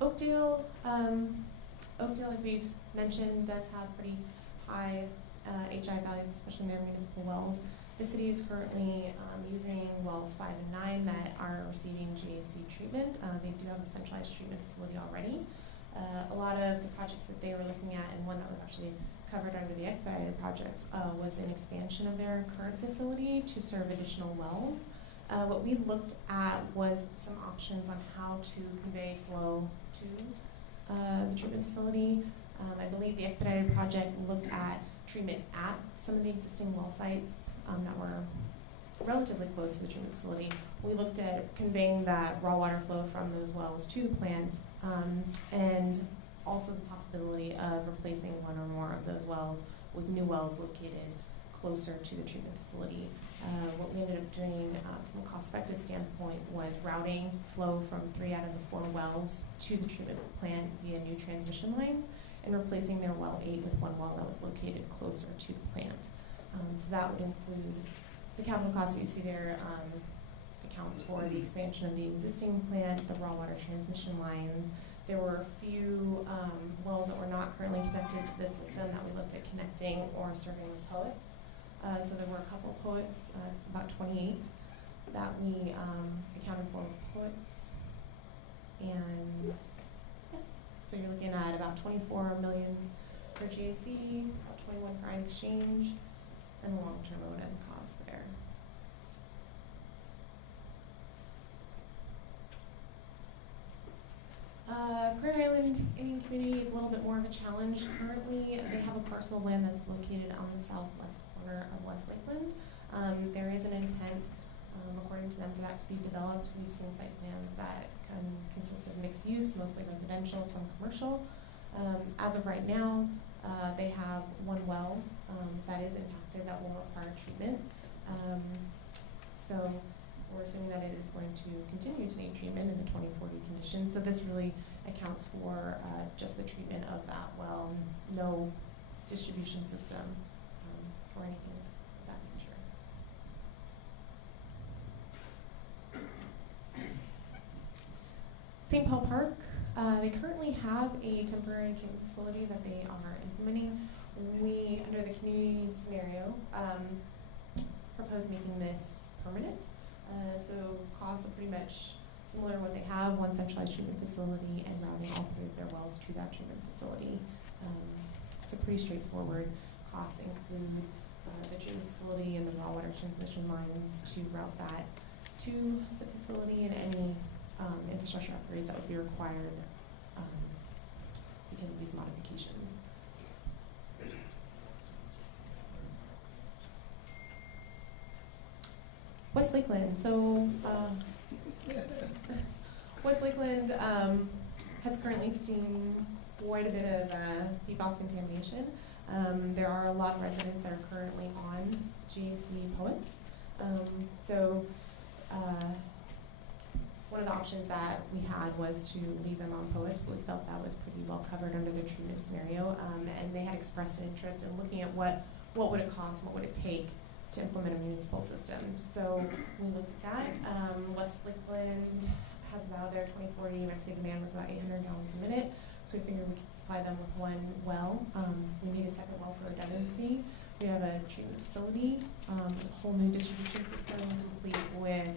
Oakdale, like we've mentioned, does have pretty high HI values, especially in their municipal wells. The city is currently using wells 5 and 9 that are receiving GAC treatment. They do have a centralized treatment facility already. A lot of the projects that they were looking at, and one that was actually covered under the expedited projects, was an expansion of their current facility to serve additional wells. What we looked at was some options on how to convey flow to the treatment facility. I believe the expedited project looked at treatment at some of the existing well sites that were relatively close to the treatment facility. We looked at conveying that raw water flow from those wells to the plant, and also the possibility of replacing one or more of those wells with new wells located closer to the treatment facility. What we ended up doing from a cost-effective standpoint was routing flow from 3 out of the 4 wells to the treatment plant via new transmission lines, and replacing their well 8 with one well that was located closer to the plant. So that would include the capital costs that you see there, accounts for the expansion of the existing plant, the raw water transmission lines. There were a few wells that were not currently connected to this system that we looked at connecting or serving with Poets. So there were a couple of Poets, about 28, that we accounted for with Poets. And yes, so you're looking at about $24 million for GAC, about 21 for ion exchange, and the long-term O&M costs there. Prairie Island Indian Community is a little bit more of a challenge. Currently, they have a parcel of land that's located on the southwest corner of West Lakeland. There is an intent, according to them, for that to be developed. We've seen site plans that can consist of mixed use, mostly residential, some commercial. As of right now, they have one well that is impacted that will require treatment. So we're assuming that it is going to continue to need treatment in the 2040 conditions. So this really accounts for just the treatment of that well, no distribution system or anything of that nature. St. Paul Park, they currently have a temporary treatment facility that they are implementing. We, under the community scenario, propose making this permanent. So costs are pretty much similar to what they have, one centralized treatment facility and routing all 3 of their wells to that treatment facility. So pretty straightforward. Costs include the treatment facility and the raw water transmission lines to route that to the facility, and any infrastructure upgrades that would be required because of these modifications. West Lakeland. So West Lakeland has currently seen quite a bit of PFAS contamination. There are a lot of residents that are currently on GAC Poets. One of the options that we had was to leave them on Poets, but we felt that was pretty well covered under their treatment scenario. And they had expressed an interest in looking at what would it cost, what would it take to implement a municipal system. So we looked at that. West Lakeland has about their 2040 maximum demand was about 800 gallons a minute. So we figured we could supply them with one well. We need a second well for redundancy. We have a treatment facility, a whole new distribution system complete with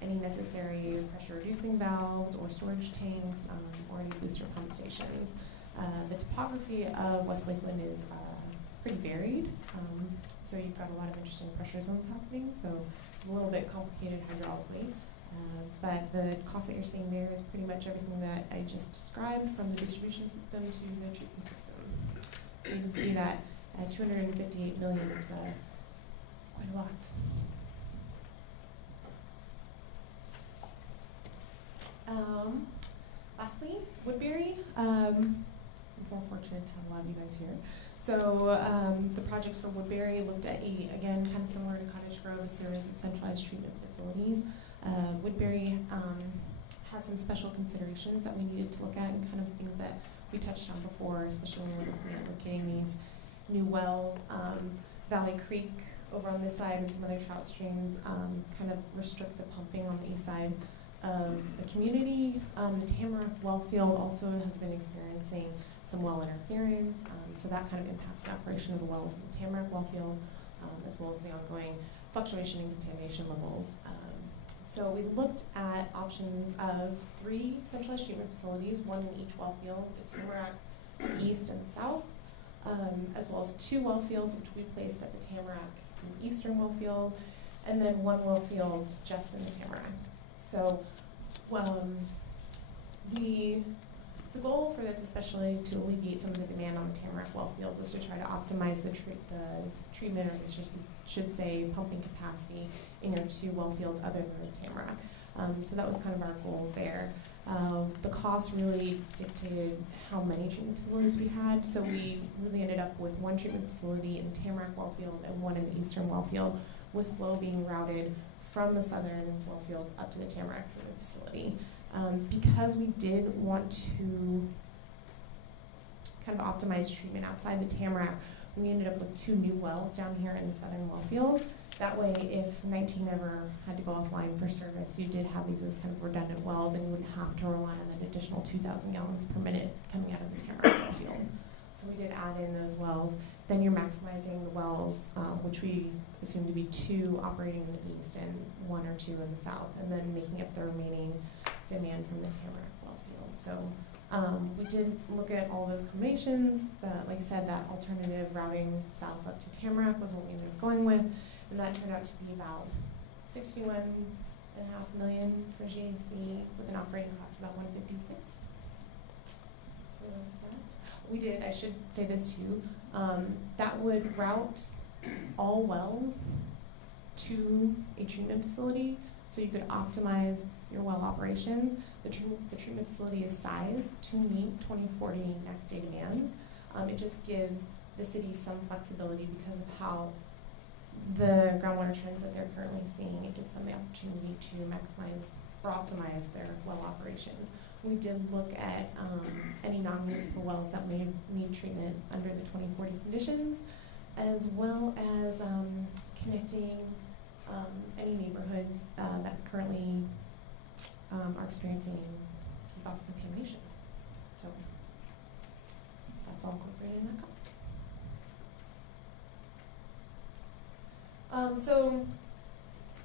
any necessary pressure reducing valves or storage tanks, or any booster pump stations. The topography of West Lakeland is pretty varied. So you've got a lot of interesting pressure zones happening, so it's a little bit complicated hydraulically. But the cost that you're seeing there is pretty much everything that I just described, from the distribution system to the treatment system. So you can see that at $258 million, it's quite a lot. Woodbury. I'm more fortunate to have a lot of you guys here. So the projects for Woodbury looked at, again, kind of similar to Cottage Grove, a series of centralized treatment facilities. Woodbury has some special considerations that we needed to look at, and kind of things that we touched on before, especially when we're looking at locating these new wells. Valley Creek over on this side and some other trout streams kind of restrict the pumping on the east side of the community. The Tamarack well field also has been experiencing some well interference, so that kind of impacts the operation of the wells in the Tamarack well field, as well as the ongoing fluctuation in contamination levels. So we looked at options of 3 centralized treatment facilities, 1 in each well field, the Tamarack, the east and the south, as well as 2 well fields, which we placed at the Tamarack and eastern well field, and then 1 well field just in the Tamarack. So the goal for this, especially to alleviate some of the demand on the Tamarack well field, was to try to optimize the treatment, or I should say pumping capacity in your 2 well fields other than the Tamarack. So that was kind of our goal there. The cost really dictated how many treatment facilities we had, so we really ended up with 1 treatment facility in the Tamarack well field and 1 in the eastern well field, with flow being routed from the southern well field up to the Tamarack treatment facility. Because we did want to kind of optimize treatment outside the Tamarack, we ended up with 2 new wells down here in the southern well field. That way, if 19 ever had to go offline for service, you did have these as kind of redundant wells, and you wouldn't have to rely on an additional 2,000 gallons per minute coming out of the Tamarack well field. So we did add in those wells. Then you're maximizing the wells, which we assume to be 2 operating in the east and 1 or 2 in the south, and then making up the remaining demand from the Tamarack well field. So we did look at all those combinations. Like I said, that alternative routing south up to Tamarack was what we ended up going with, and that turned out to be about $61.5 million for GAC with an operating cost of about $156. So that's that. We did, I should say this too, that would route all wells to a treatment facility, so you could optimize your well operations. The treatment facility is sized to meet 2040 next day demands. It just gives the city some flexibility because of how the groundwater trends that they're currently seeing. It gives them the opportunity to maximize or optimize their well operations. We did look at any non-municipal wells that may need treatment under the 2040 conditions, as well as connecting any neighborhoods that currently are experiencing PFAS contamination. So that's all incorporated in that cost. So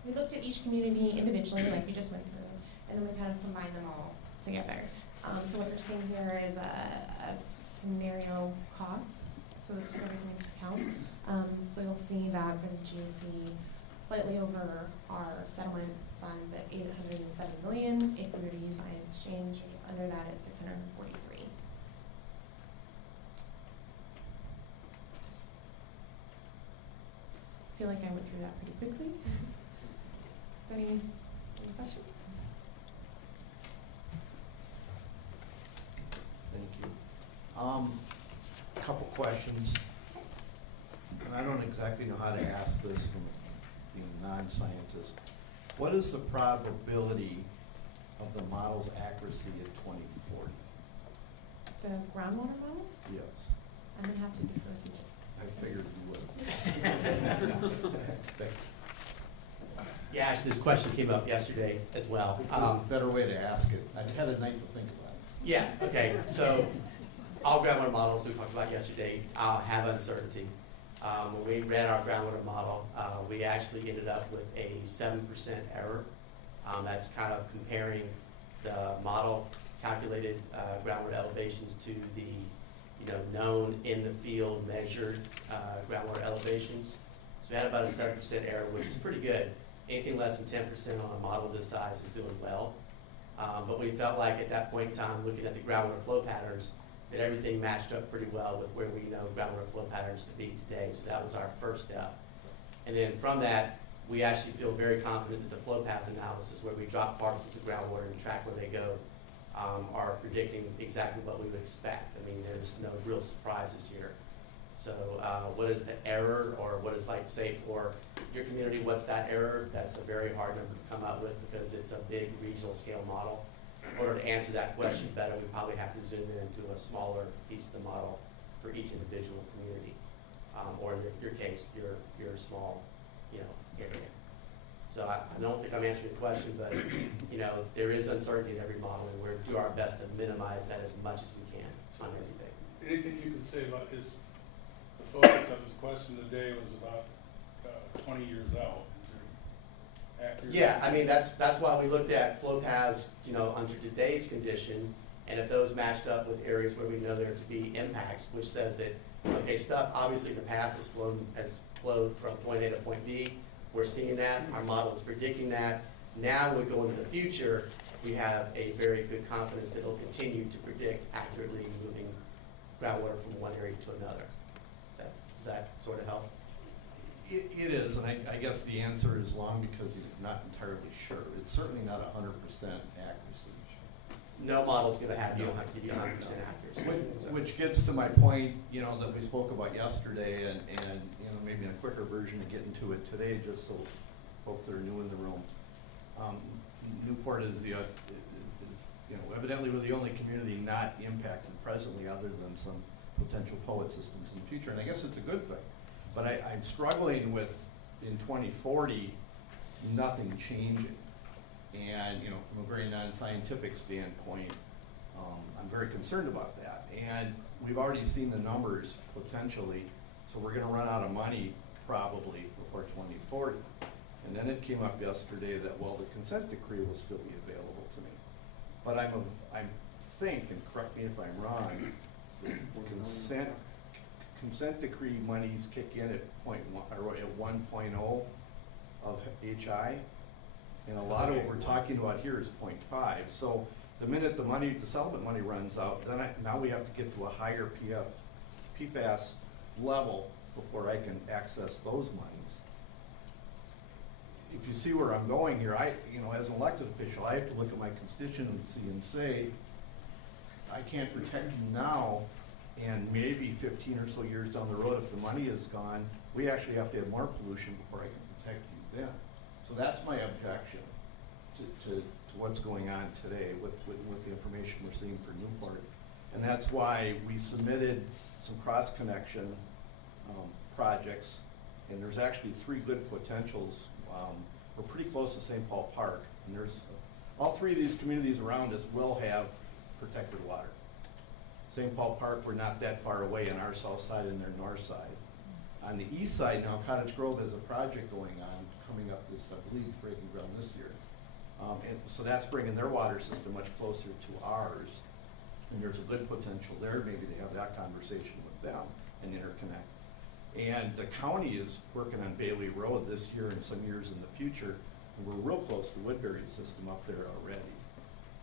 we looked at each community individually, like we just went through, and then we kind of combined them all together. So what you're seeing here is a scenario cost. So this took everything into account. So you'll see that for the GAC, slightly over our settlement funds at $807 million. If we were to use ion exchange, or just under that at $643. I feel like I went through that pretty quickly. Is there any questions? Thank you. Couple questions. And I don't exactly know how to ask this from being a non-scientist. What is the probability of the model's accuracy at 2040? The groundwater model? Yes. I'm going to have to defer to you. I figured you would. Yeah, actually, this question came up yesterday as well. It's a better way to ask it. I've had a night to think about it. Yeah, okay. So all groundwater models that we talked about yesterday have uncertainty. When we ran our groundwater model, we actually ended up with a 7% error. That's kind of comparing the model calculated groundwater elevations to the known in the field measured groundwater elevations. So we had about a 7% error, which is pretty good. Anything less than 10% on a model this size is doing well. But we felt like at that point in time, looking at the groundwater flow patterns, that everything matched up pretty well with where we know groundwater flow patterns to be today. So that was our first step. And then from that, we actually feel very confident that the flow path analysis, where we drop particles of groundwater and track where they go, are predicting exactly what we would expect. I mean, there's no real surprises here. So what is the error, or what is, like, say, for your community, what's that error? That's a very hard number to come up with because it's a big regional scale model. In order to answer that question better, we probably have to zoom in into a smaller piece of the model for each individual community, or in your case, your small, area. So I don't think I'm answering your question, but there is uncertainty in every model, and we're do our best to minimize that as much as we can on everything. Anything you can say about the focus of his question today was about 20 years out? Is there accuracy? Yeah, I mean that's why we looked at flow paths, under today's condition, and if those matched up with areas where we know there to be impacts, which says that stuff obviously in the past has flowed from point A to point B. We're seeing that. Our model is predicting that. Now we go into the future. We have a very good confidence that it'll continue to predict accurately moving groundwater from one area to another. Does that sort of help? It is, and I guess the answer is long because you're not entirely sure. It's certainly not 100% accuracy. No model's going to have give you 100% accuracy. Which gets to my point, that we spoke about yesterday, and maybe in a quicker version of getting to it today, just so folks that are new in the room. Newport is evidently we're the only community not impacted presently, other than some potential POET systems in the future, and I guess it's a good thing. But I'm struggling with, in 2040, nothing changing. And, from a very non-scientific standpoint, I'm very concerned about that. And we've already seen the numbers potentially, so we're gonna run out of money probably before 2040. And then it came up yesterday that, well, the consent decree will still be available to me. But I think, and correct me if I'm wrong, the consent decree monies kick in at 1.0 of HI. And a lot of what we're talking about here is 0.5. So the minute the settlement money runs out, then now we have to get to a higher PFAS level before I can access those monies. If you see where I'm going here, as an elected official, I have to look at my constituency and say, I can't protect you now, and maybe 15 or so years down the road, if the money is gone, we actually have to have more pollution before I can protect you then. So that's my objection to what's going on today with the information we're seeing for Newport. And that's why we submitted some cross-connection projects, and there's actually 3 good potentials. We're pretty close to St. Paul Park, and all 3 of these communities around us will have protected water. St. Paul Park, we're not that far away on our south side and their north side. On the east side now, Cottage Grove has a project going on, coming up this, I believe, breaking ground this year. And so that's bringing their water system much closer to ours. And there's a good potential there, maybe to have that conversation with them and interconnect. And the county is working on Bailey Road this year and some years in the future. And we're real close to Woodbury's system up there already.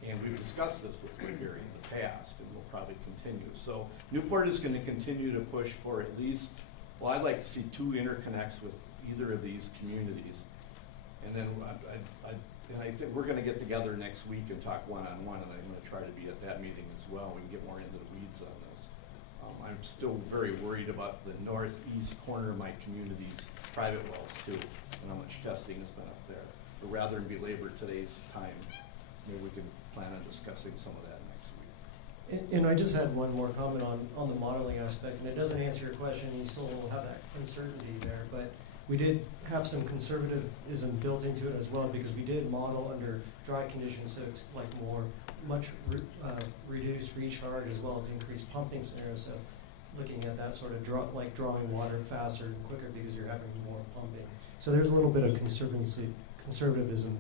And we've discussed this with Woodbury in the past, and we'll probably continue. So Newport is going to continue to push for at least, well, I'd like to see 2 interconnects with either of these communities. And then I think we're going to get together next week and talk one-on-one, and I'm going to try to be at that meeting as well. We can get more into the weeds on this. I'm still very worried about the northeast corner of my community's private wells too, and how much testing has been up there. But rather than belabor today's time, maybe we can plan on discussing some of that next week. And I just had one more comment on the modeling aspect, and it doesn't answer your question, you still will have that uncertainty there, but we did have some conservatism built into it as well, because we did model under dry conditions, so it's like much reduced recharge as well as increased pumping scenarios. So looking at that sort of drawing water faster and quicker because you're having more pumping. So there's a little bit of conservatism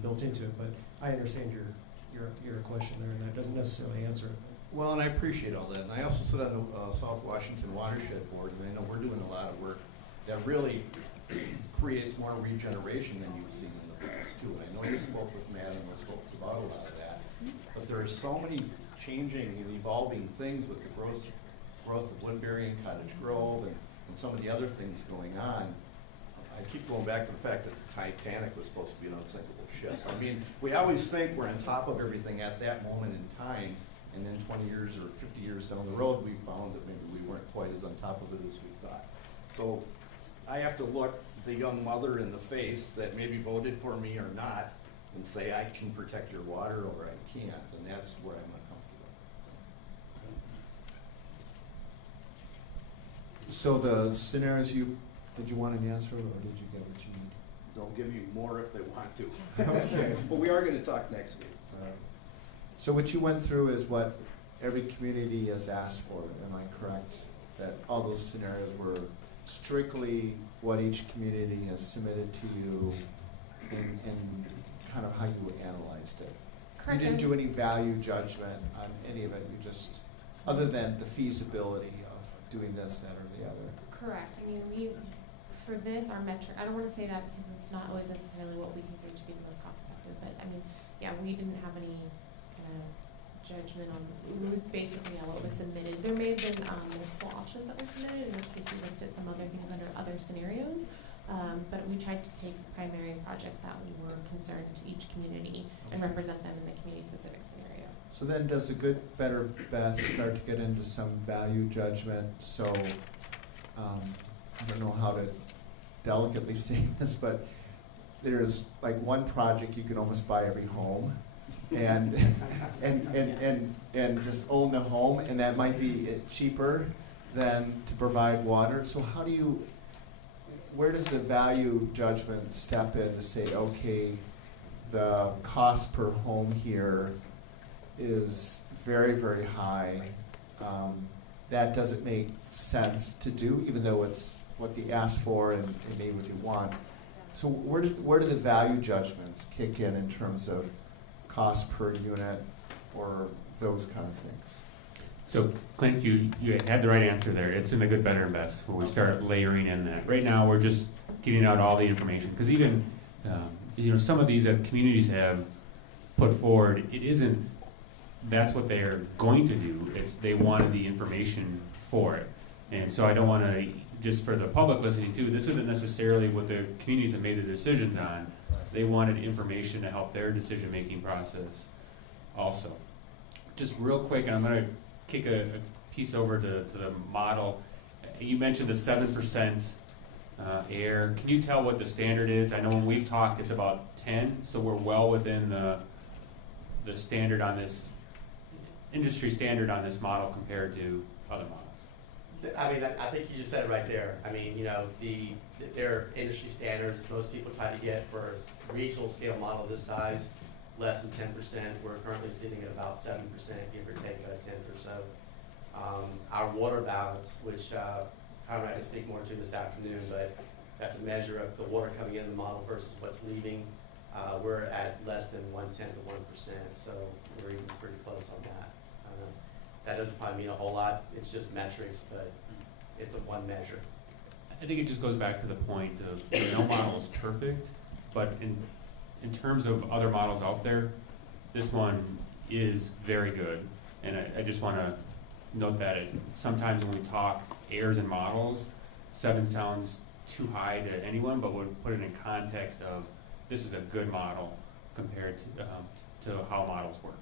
built into it, but I understand your question there, and that doesn't necessarily answer it. Well, and I appreciate all that. And I also sit on the South Washington Watershed Board, and I know we're doing a lot of work that really creates more regeneration than you've seen in the past too. And I know you spoke with Matt and with folks about a lot of that. But there are so many changing and evolving things with the growth of Woodbury and Cottage Grove and some of the other things going on. I I keep going back to the fact that the Titanic was supposed to be an unsinkable ship. I mean, we always think we're on top of everything at that moment in time, and then 20 years or 50 years down the road, we found that maybe we weren't quite as on top of it as we thought. So I have to look the young mother in the face that maybe voted for me or not and say, I can protect your water or I can't, and that's where I'm uncomfortable. So the scenarios did you want an answer, or did you get what you need? They'll give you more if they want to. Okay. But we are going to talk next week. So what you went through is what every community has asked for, am I correct? That all those scenarios were strictly what each community has submitted to you and kind of how you analyzed it? Correct. You didn't do any value judgment on any of it, you just, other than the feasibility of doing this, that, or the other? Correct. I mean, for this, our metric, I don't want to say that because it's not always necessarily what we consider to be the most cost effective, but I mean, yeah, we didn't have any kind of judgment on, it was basically what was submitted. There may have been multiple options that were submitted, in which case we looked at some other things under other scenarios, but we tried to take primary projects that we were concerned to each community and represent them in the community-specific scenario. So then does a good, better, best start to get into some value judgment? So I don't know how to delicately say this, but there's like one project you can almost buy every home and just own the home, and that might be cheaper than to provide water. So how do you, where does the value judgment step in to say, okay, the cost per home here is very, very high. That doesn't make sense to do, even though it's what they asked for and maybe what you want. So where do the value judgments kick in terms of cost per unit or those kind of things? So Clint, you had the right answer there. It's in the good, better, and best where we start layering in that. Right now, we're just getting out all the information because even some of these that communities have put forward, it isn't. That's what they're going to do. It's they wanted the information for it, and so I don't want to just for the public listening too. This isn't necessarily what the communities have made the decisions on. They wanted information to help their decision-making process. Also, just real quick, and I'm going to kick a piece over to the model. You mentioned the 7% air. Can you tell what the standard is? I know when we've talked, it's about 10, so we're well within the standard on this industry standard on this model compared to other models. I mean, I think you just said it right there. I mean, there are industry standards most people try to get for a regional scale model this size, less than 10%. We're currently sitting at about 7%, give or take 10 or so. Our water balance, which I can speak more to this afternoon, but that's a measure of the water coming in the model versus what's leaving. We're at less than 0.1% of 1%, so we're even pretty close on that. That doesn't probably mean a whole lot. It's just metrics, but it's a one measure. I think it just goes back to the point of no model is perfect, but in terms of other models out there, this one is very good. And I just want to note that sometimes when we talk errors in models, 7 sounds too high to anyone, but we'll put it in context of this is a good model compared to how models work.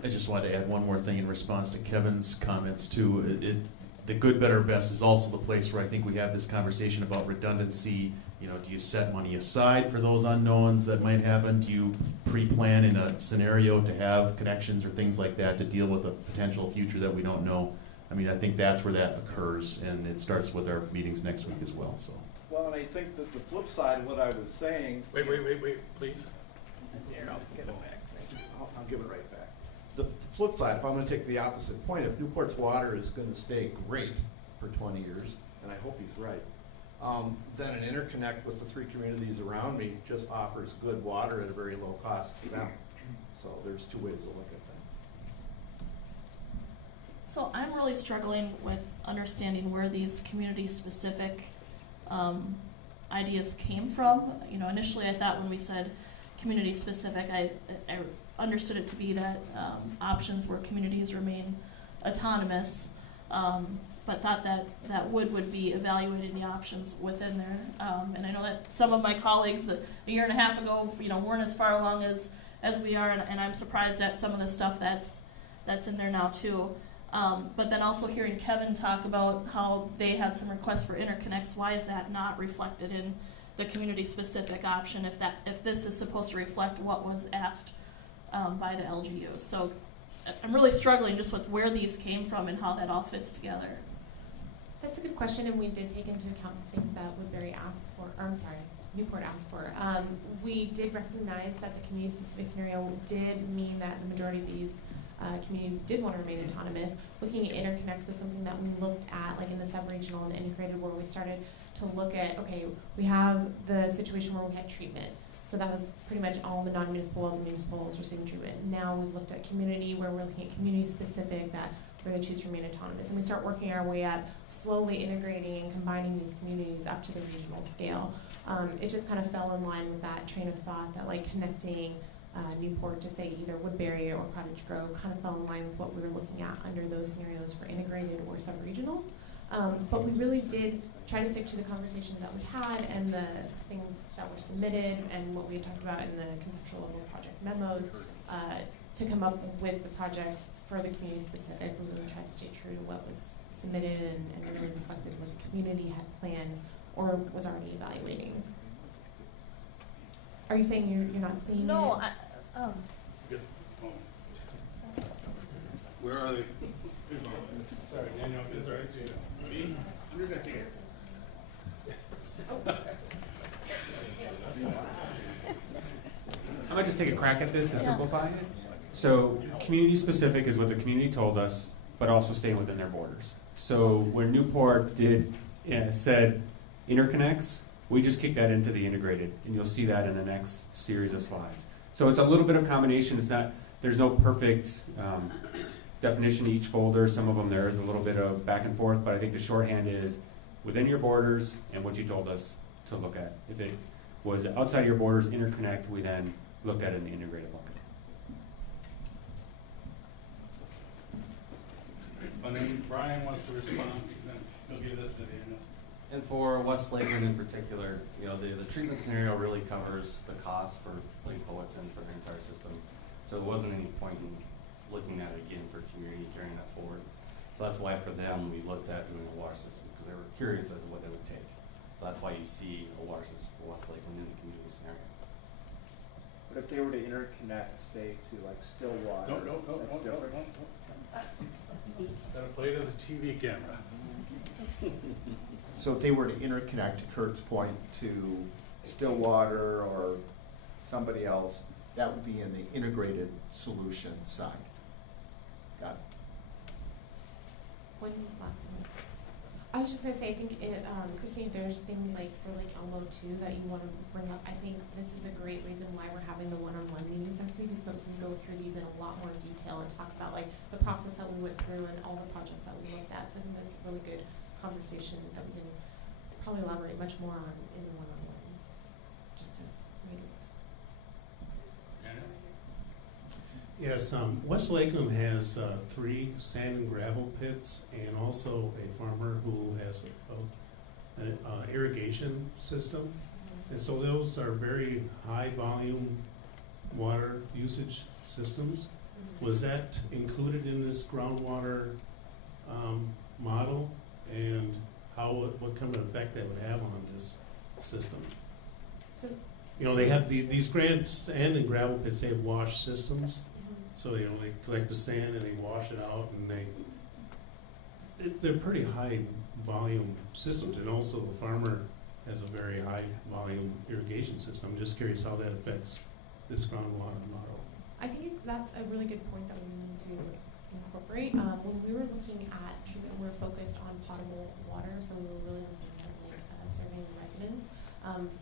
I just wanted to add one more thing in response to Kevin's comments too. The good, better, best is also the place where I think we have this conversation about redundancy. Do you set money aside for those unknowns that might happen? Do you pre-plan in a scenario to have connections or things like that to deal with a potential future that we don't know? I mean, I think that's where that occurs, and it starts with our meetings next week as well. So. Well, and I think that the flip side of what I was saying. Wait, please. Here, I'll get it back. Thank you. I'll give it right back. The flip side, if I'm going to take the opposite point, if Newport's water is going to stay great for 20 years, and I hope he's right, then an interconnect with the 3 communities around me just offers good water at a very low cost to them. So there's 2 ways to look at that. So I'm really struggling with understanding where these community-specific ideas came from. Initially I thought when we said community-specific, I understood it to be that options where communities remain autonomous. but thought that would be evaluating the options within there. And I know that some of my colleagues a year and a half ago, weren't as far along as we are, and I'm surprised at some of the stuff that's in there now too. But then also hearing Kevin talk about how they had some requests for interconnects, why is that not reflected in the community-specific option if this is supposed to reflect what was asked by the LGUs? So I'm really struggling just with where these came from and how that all fits together. That's a good question, and we did take into account the things that Woodbury asked for, Newport asked for. We did recognize that the community-specific scenario did mean that the majority of these communities did want to remain autonomous. Looking at interconnects was something that we looked at, like in the sub-regional and the integrated, where we started to look at, okay, we have the situation where we had treatment. So that was pretty much all the non-municipal wells and municipal wells receiving treatment. Now we've looked at community, where we're looking at community-specific, that we're going to choose to remain autonomous. And we start working our way at slowly integrating and combining these communities up to the regional scale. It just kind of fell in line with that train of thought that like connecting Newport to say either Woodbury or Cottage Grove kind of fell in line with what we were looking at under those scenarios for integrated or sub-regional. But we really did try to stick to the conversations that we had and the things that were submitted and what we had talked about in the conceptual level project memos to come up with the projects for the community specific. We really tried to stay true to what was submitted and really reflected what the community had planned or was already evaluating. Are you saying you're not seeing No, it? Good. Where are they? Sorry, Daniel, it's all right, Jada. Me? I'm just gonna take it. I might just take a crack at this to simplify it. So community specific is what the community told us, but also staying within their borders. So when Newport said interconnects, we just kicked that into the integrated, and you'll see that in the next series of slides. So it's a little bit of combination. There's no perfect definition to each folder. Some of them there is a little bit of back and forth, but I think the shorthand is within your borders and what you told us to look at. If it was outside your borders, interconnect, we then looked at it in the integrated bucket. And then Brian wants to respond, then he'll give this to Daniel. And for West Lakeland in particular, the treatment scenario really covers the cost for putting poets in for the entire system. So there wasn't any point in looking at it again for community carrying that forward. So that's why for them we looked at doing a water system because they were curious as to what it would take. So that's why you see a water system for West Lakeland in the community scenario. But if they were to interconnect, say, to like Stillwater, that's different. Gotta play to the TV camera. So if they were to interconnect, to Kurt's point, to Stillwater or somebody else, that would be in the integrated solution side. Got it. I was just going to say, I think, Christine, there's things like for Lake Elmo too that you want to bring up. I think this is a great reason why we're having the one-on-one meetings next week, so we can go through these in a lot more detail and talk about like the process that we went through and all the projects that we looked at. So I think that's a really good conversation that we can probably elaborate much more on in the one-on-ones. Just to reiterate. Yes, West Lakeland has 3 sand and gravel pits and also a farmer who has an irrigation system. And so those are very high volume water usage systems. Was that included in this groundwater model? And what kind of effect that would have on this system? So, they have these grand sand and gravel pits, they have wash systems. So they collect the sand and they wash it out, and they're pretty high volume systems. And also the farmer has a very high volume irrigation system. I'm just curious how that affects this groundwater model. I think that's a really good point that we need to incorporate. When we were looking at treatment, we were focused on potable water, so we were really looking at like surveying residents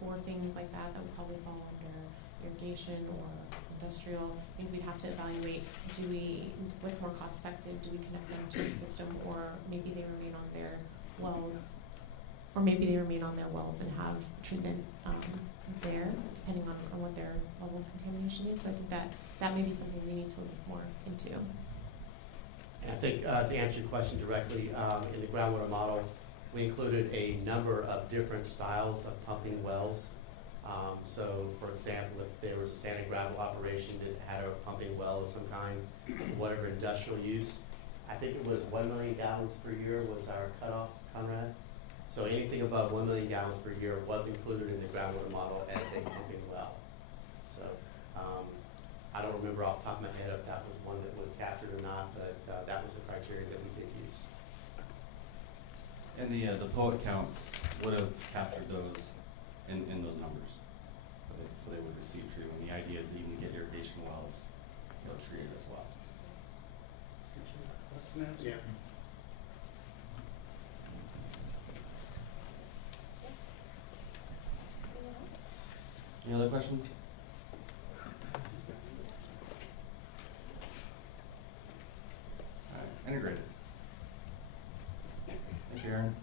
for things like that would probably fall under irrigation or industrial. I think we'd have to evaluate, what's more cost effective? Do we connect them to a system, or maybe they remain on their wells, and have treatment there, depending on what their level of contamination is. So I think that may be something we need to look more into. And I think to answer your question directly, in the groundwater model, we included a number of different styles of pumping wells. So, for example, if there was a sand and gravel operation that had a pumping well of some kind, whatever industrial use, I think it was 1 million gallons per year was our cutoff, Conrad. So anything above 1 million gallons per year was included in the groundwater model as a pumping well. So I don't remember off the top of my head if that was one that was captured or not, but that was the criteria that we did use. And the POET counts would have captured those in those numbers. So they would receive treatment. The idea is that you can get irrigation wells treated as well. Yeah. Any other questions? All right, integrated. Thank you, Aaron.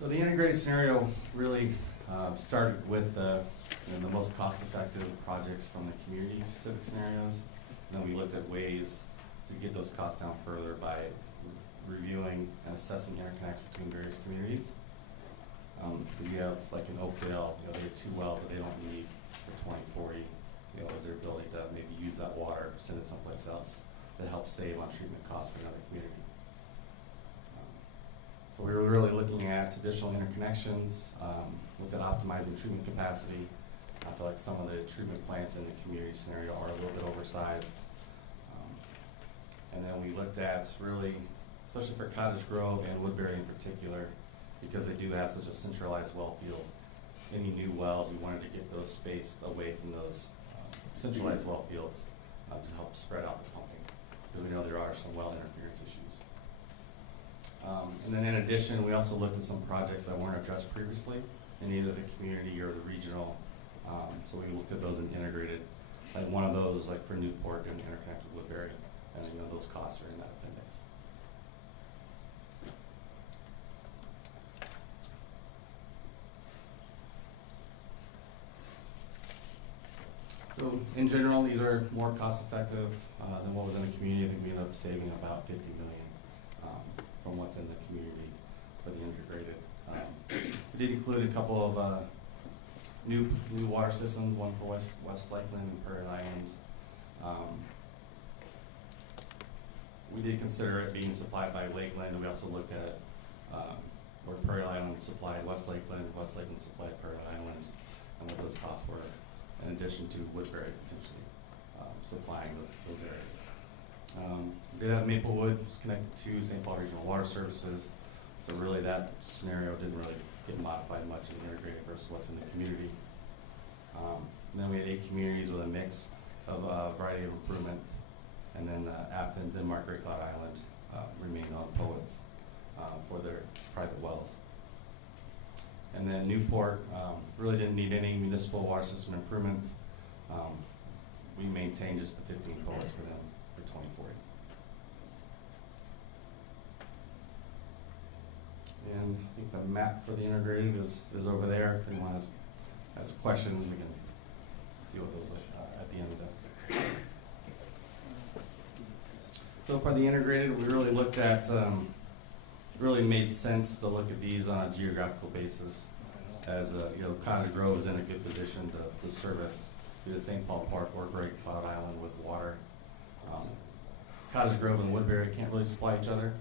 So the integrated scenario really started with the most cost-effective projects from the community-specific scenarios. And then we looked at ways to get those costs down further by reviewing and assessing interconnects between various communities. If you have, like in Oakdale, they have 2 wells that they don't need for 2040. Is their ability to maybe use that water, send it someplace else that helps save on treatment costs for another community. So we were really looking at additional interconnections, looked at optimizing treatment capacity. I feel like some of the treatment plants in the community scenario are a little bit oversized. And then we looked at really, especially for Cottage Grove and Woodbury in particular, because they do have such a centralized well field. Any new wells, we wanted to get those spaced away from those centralized well fields to help spread out the pumping, because we know there are some well interference issues. And then in addition, we also looked at some projects that weren't addressed previously in either the community or the regional. So we looked at those and integrated. Like one of those, like for Newport, and interconnect with Woodbury, and those costs are in that appendix. So in general, these are more cost-effective than what was in the community. I think we ended up saving about $50 million from what's in the community for the integrated. We did include a couple of new water systems, one for West Lakeland and Prairie Island. We did consider it being supplied by Lakeland, and we also looked at where Prairie Island supplied West Lakeland supplied Prairie Island, and what those costs were, in addition to Woodbury potentially supplying those areas. We did have Maplewood was connected to St. Paul Regional Water Services, so really that scenario didn't really get modified much in the integrated versus what's in the community. And then we had 8 communities with a mix of a variety of improvements, and then Afton, Denmark, Great Cloud Island remained on POETs for their private wells. And then Newport really didn't need any municipal water system improvements. We maintained just the 15 POETs for them for 2040. And I think the map for the integrated is over there. If anyone has questions, we can deal with those at the end of this. So for the integrated, we really looked at, really made sense to look at these on a geographical basis, as Cottage Grove is in a good position to service either St. Paul Park or Great Cloud Island with water. Cottage Grove and Woodbury can't really supply each other.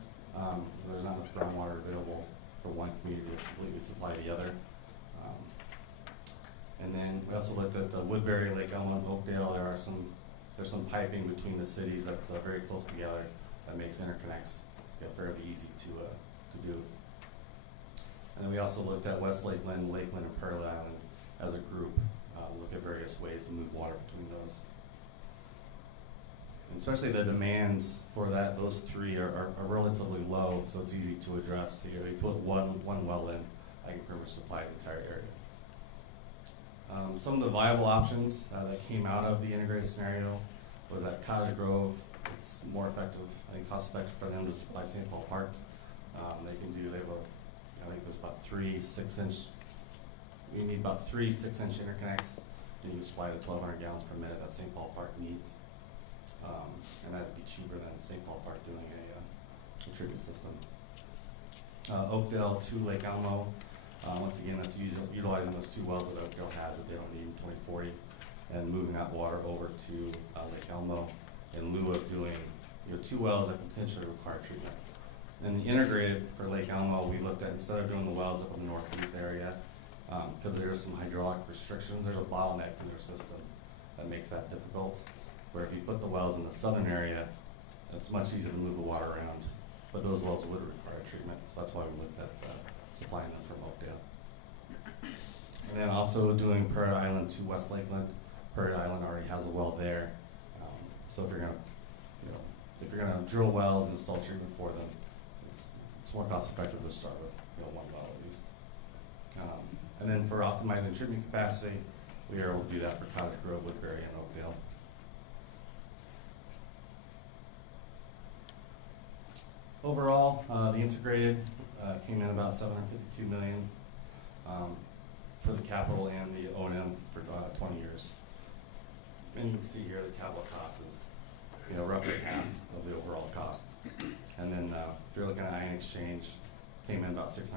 There's not enough groundwater available for one community to completely supply the other. And then we also looked at Woodbury, Lake Elmo, and Oakdale. There's some piping between the cities that's very close together that makes interconnects fairly easy to do. And then we also looked at West Lakeland, Lakeland, and Prairie Island as a group, look at various ways to move water between those. And especially the demands for those 3 are relatively low, so it's easy to address. You put one well in, I can pretty much supply the entire area. Some of the viable options that came out of the integrated scenario was at Cottage Grove. It's more effective, I think cost effective for them to supply St. Paul Park. They have I think there's about 3 6-inch, we need about 3 6-inch interconnects, and you can supply the 1,200 gallons per minute that St. Paul Park needs. and that'd be cheaper than St. Paul Park doing a treatment system. Oakdale to Lake Elmo, once again, that's utilizing those 2 wells that Oakdale has that they don't need in 2040, and moving that water over to Lake Elmo in lieu of doing 2 wells that potentially require treatment. And the integrated for Lake Elmo, we looked at, instead of doing the wells up in the northeast area, because there's some hydraulic restrictions, there's a bottleneck in their system that makes that difficult. Where if you put the wells in the southern area, it's much easier to move the water around, but those wells would require treatment, so that's why we looked at supplying them from Oakdale. And then also doing Prairie Island to West Lakeland. Prairie Island already has a well there, so if you're gonna drill wells and install treatment for them, it's more cost effective to start with 1 well at least. And then for optimizing treatment capacity, we are able to do that for Cottage Grove, Woodbury, and Oakdale. Overall, the integrated came in about $752 million for the capital and the O&M for 20 years. And you can see here the capital cost is roughly half of the overall cost. And then if you're looking at ion exchange, came in about $626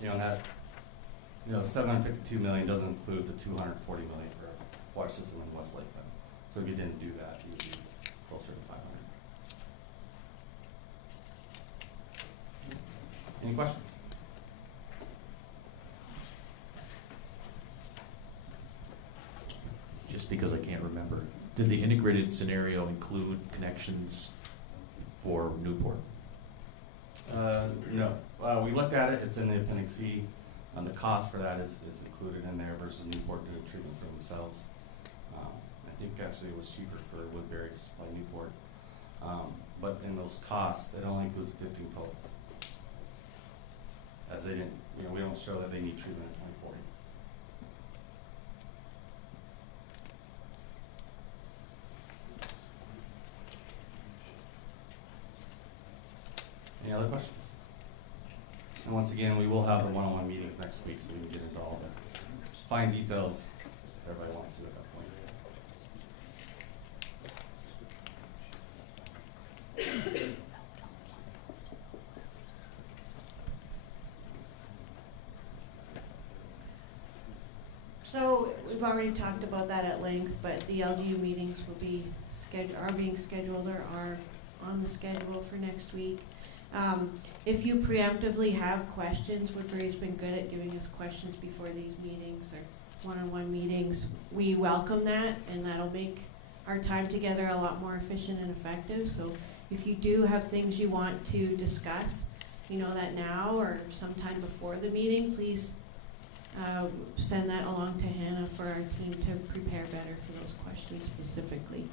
million. That $752 million doesn't include the $240 million for water system in West Lakeland. So if you didn't do that, you would be closer to 500. Any questions? Just because I can't remember, did the integrated scenario include connections for Newport? No. We looked at it. It's in the Appendix C. The cost for that is included in there versus Newport doing treatment for themselves. I think actually it was cheaper for Woodbury to supply Newport. But in those costs, it only includes 15 pellets. As they didn't, we don't show that they need treatment in 2040. Any other questions? And once again, we will have the one-on-one meetings next week, so we can get into all the fine details if everybody wants to at that point. So we've already talked about that at length, but the LGU meetings will be are being scheduled or are on the schedule for next week. If you preemptively have questions, Woodbury's been good at giving us questions before these meetings or one-on-one meetings. We welcome that, and that'll make our time together a lot more efficient and effective. So if you do have things you want to discuss, you know that now or sometime before the meeting, please send that along to Hannah for our team to prepare better for those questions specifically.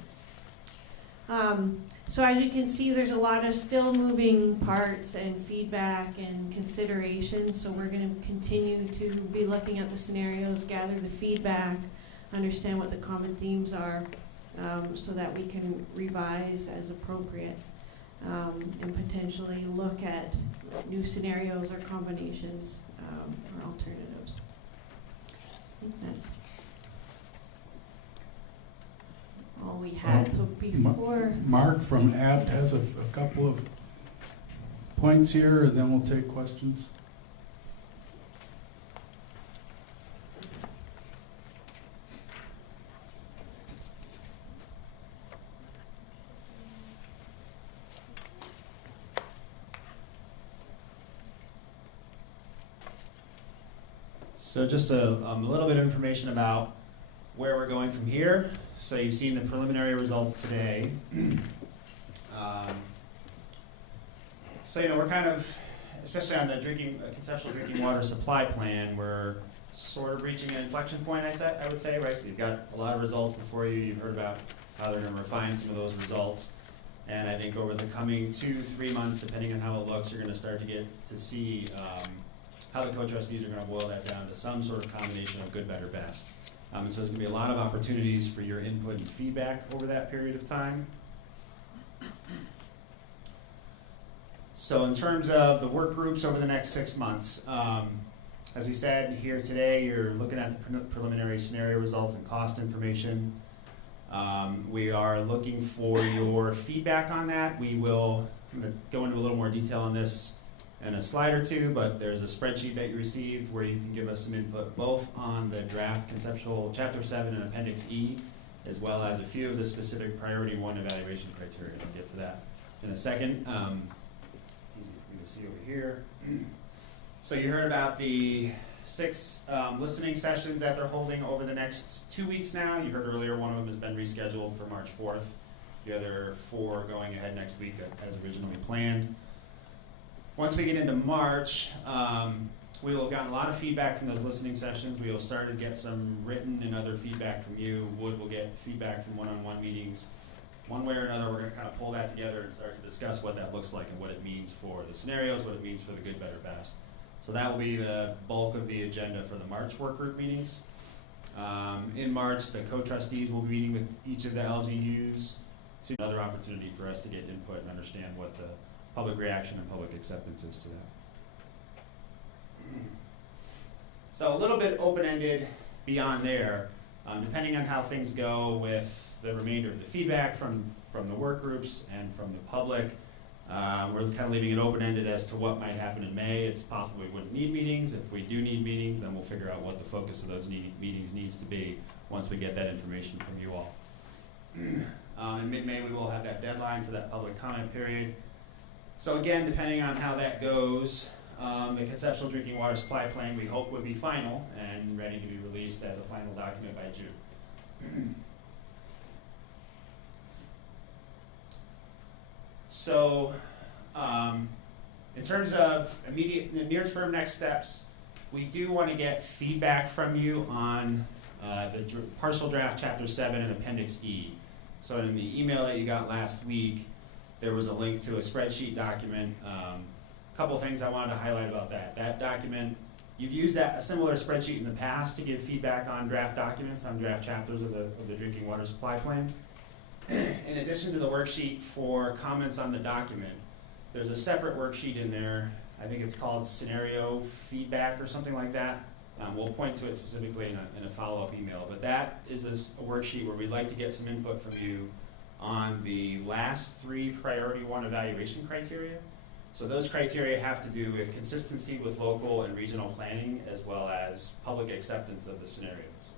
So as you can see, there's a lot of still moving parts and feedback and considerations. So we're going to continue to be looking at the scenarios, gather the feedback, understand what the common themes are, so that we can revise as appropriate, and potentially look at new scenarios or combinations or alternatives. I think that's all we had. So before Mark from ABT has a couple of points here, and then we'll take questions. So just a little bit of information about where we're going from here. So you've seen the preliminary results today. So we're kind of, especially on the conceptual drinking water supply plan, we're sort of reaching an inflection point, I would say, right? So you've got a lot of results before you. You've heard about how they're going to refine some of those results. And I think over the coming 2-3 months, depending on how it looks, you're going to start to get to see how the co-trustees are going to boil that down to some sort of combination of good, better, best. And so there's going to be a lot of opportunities for your input and feedback over that period of time. So in terms of the work groups over the next 6 months, As we said here today, you're looking at the preliminary scenario results and cost information. We are looking for your feedback on that. I'm going to go into a little more detail on this in a slide or two, but there's a spreadsheet that you received where you can give us some input both on the draft conceptual Chapter 7 and Appendix E, as well as a few of the specific Priority 1 evaluation criteria. I'll get to that in a second. It's easy for me to see over here. So you heard about the 6 listening sessions that they're holding over the next 2 weeks now. You heard earlier one of them has been rescheduled for March 4th. The other 4 going ahead next week as originally planned. Once we get into March, we will have gotten a lot of feedback from those listening sessions. We will start to get some written and other feedback from you. Wood will get feedback from one-on-one meetings. One way or another, we're going to kind of pull that together and start to discuss what that looks like and what it means for the scenarios, what it means for the good, better, best. So that will be the bulk of the agenda for the March work group meetings. In March, the co-trustees will be meeting with each of the LGUs. So another opportunity for us to get input and understand what the public reaction and public acceptance is to that. So a little bit open-ended beyond there, depending on how things go with the remainder of the feedback from the work groups and from the public. We're kind of leaving it open-ended as to what might happen in May. It's possible we wouldn't need meetings. If we do need meetings, then we'll figure out what the focus of those meetings needs to be once we get that information from you all. In mid-May, we will have that deadline for that public comment period. So again, depending on how that goes, the conceptual drinking water supply plan we hope would be final and ready to be released as a final document by June. So in terms of immediate near-term next steps, we do want to get feedback from you on the partial draft Chapter 7 and Appendix E. So in the email that you got last week, there was a link to a spreadsheet document. A couple things I wanted to highlight about that. That document, you've used a similar spreadsheet in the past to give feedback on draft documents, on draft chapters of the drinking water supply plan. In addition to the worksheet for comments on the document, there's a separate worksheet in there. I think it's called scenario feedback or something like that. We'll point to it specifically in a follow-up email. But that is a worksheet where we'd like to get some input from you on the last 3 Priority 1 evaluation criteria. So those criteria have to do with consistency with local and regional planning, as well as public acceptance of the scenarios.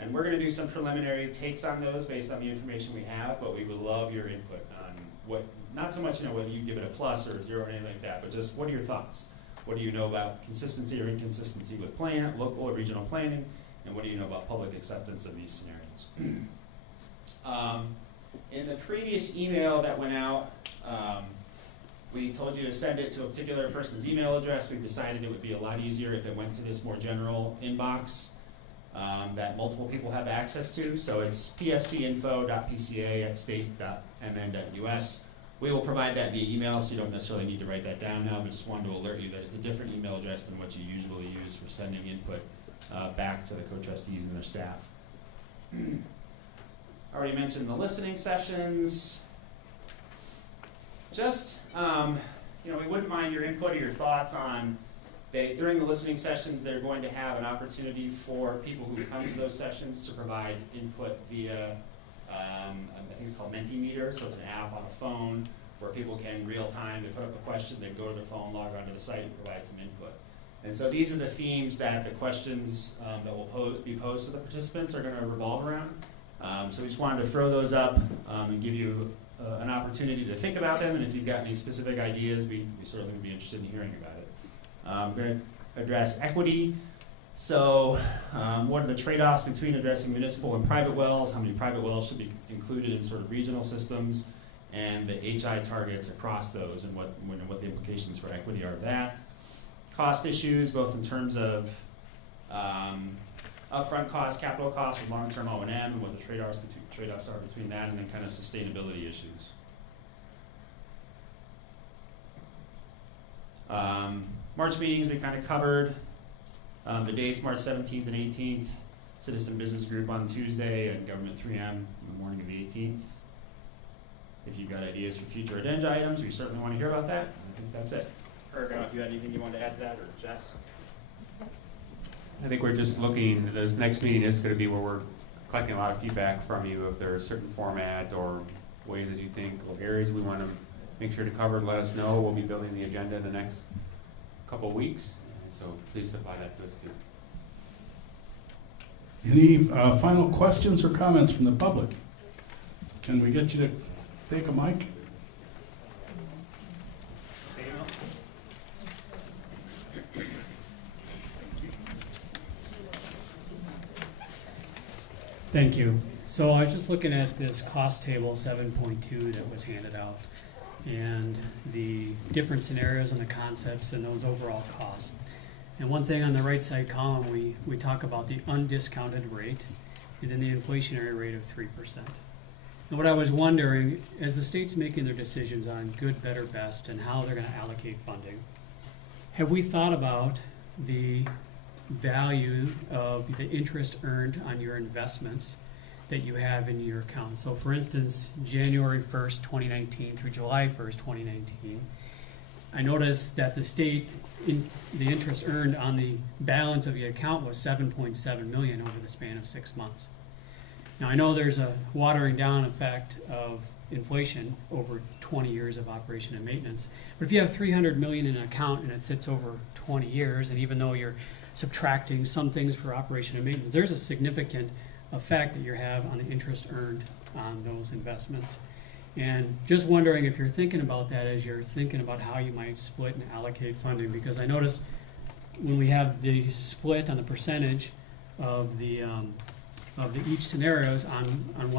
And we're going to do some preliminary takes on those based on the information we have, but we would love your input on what, not so much whether you give it a plus or a 0 or anything like that, but just what are your thoughts? What do you know about consistency or inconsistency with local or regional planning? And what do you know about public acceptance of these scenarios? In the previous email that went out, we told you to send it to a particular person's email address. We've decided it would be a lot easier if it went to this more general inbox that multiple people have access to. So it's pfcinfo.pca@state.mn.us. We will provide that via email, so you don't necessarily need to write that down now, but just wanted to alert you that it's a different email address than what you usually use for sending input back to the co-trustees and their staff. I already mentioned the listening sessions. Just, we wouldn't mind your input or your thoughts on, during the listening sessions, they're going to have an opportunity for people who come to those sessions to provide input via, I think it's called Mentimeter, so it's an app on a phone where people can real time, they put up a question, they go to their phone, log onto the site, and provide some input. And so these are the themes that the questions that will be posed to the participants are going to revolve around. So we just wanted to throw those up and give you an opportunity to think about them, and if you've got any specific ideas, we certainly would be interested in hearing about it. I'm going to address equity. So what are the trade-offs between addressing municipal and private wells? How many private wells should be included in sort of regional systems? And the HI targets across those, and what the implications for equity are of that. Cost issues, both in terms of upfront costs, capital costs, and long-term O&M, and what the trade-offs are between that, and then kind of sustainability issues. March meetings we kind of covered. The dates, March 17th and 18th, Citizen Business Group on Tuesday, and Government 3M in the morning of the 18th. If you've got ideas for future agenda items, we certainly want to hear about that. I think that's it. Ergo, if you had anything you wanted to add to that, or Jess? I think we're just looking, this next meeting is gonna be where we're collecting a lot of feedback from you. If there's a certain format or ways that you think, or areas we wanna make sure to cover, let us know. We'll be building the agenda in the next couple of weeks, so please supply that to us too. Any final questions or comments from the public? Can we get you to take a mic? Thank you. So I was just looking at this cost table 7.2 that was handed out, and the different scenarios and the concepts and those overall costs. And one thing on the right side column, we talk about the undiscounted rate and then the inflationary rate of 3%. And what I was wondering, as the state's making their decisions on good, better, best, and how they're going to allocate funding, have we thought about the value of the interest earned on your investments that you have in your account? So for instance, January 1st, 2019 through July 1st, 2019, I noticed that the state, the interest earned on the balance of the account was $7.7 million over the span of 6 months. Now I know there's a watering down effect of inflation over 20 years of operation and maintenance, but if you have $300 million in an account and it sits over 20 years, and even though you're subtracting some things for operation and maintenance, there's a significant effect that you have on the interest earned on those investments. And just wondering if you're thinking about that as you're thinking about how you might split and allocate funding, because I notice when we have the split on the percentage of the each scenarios on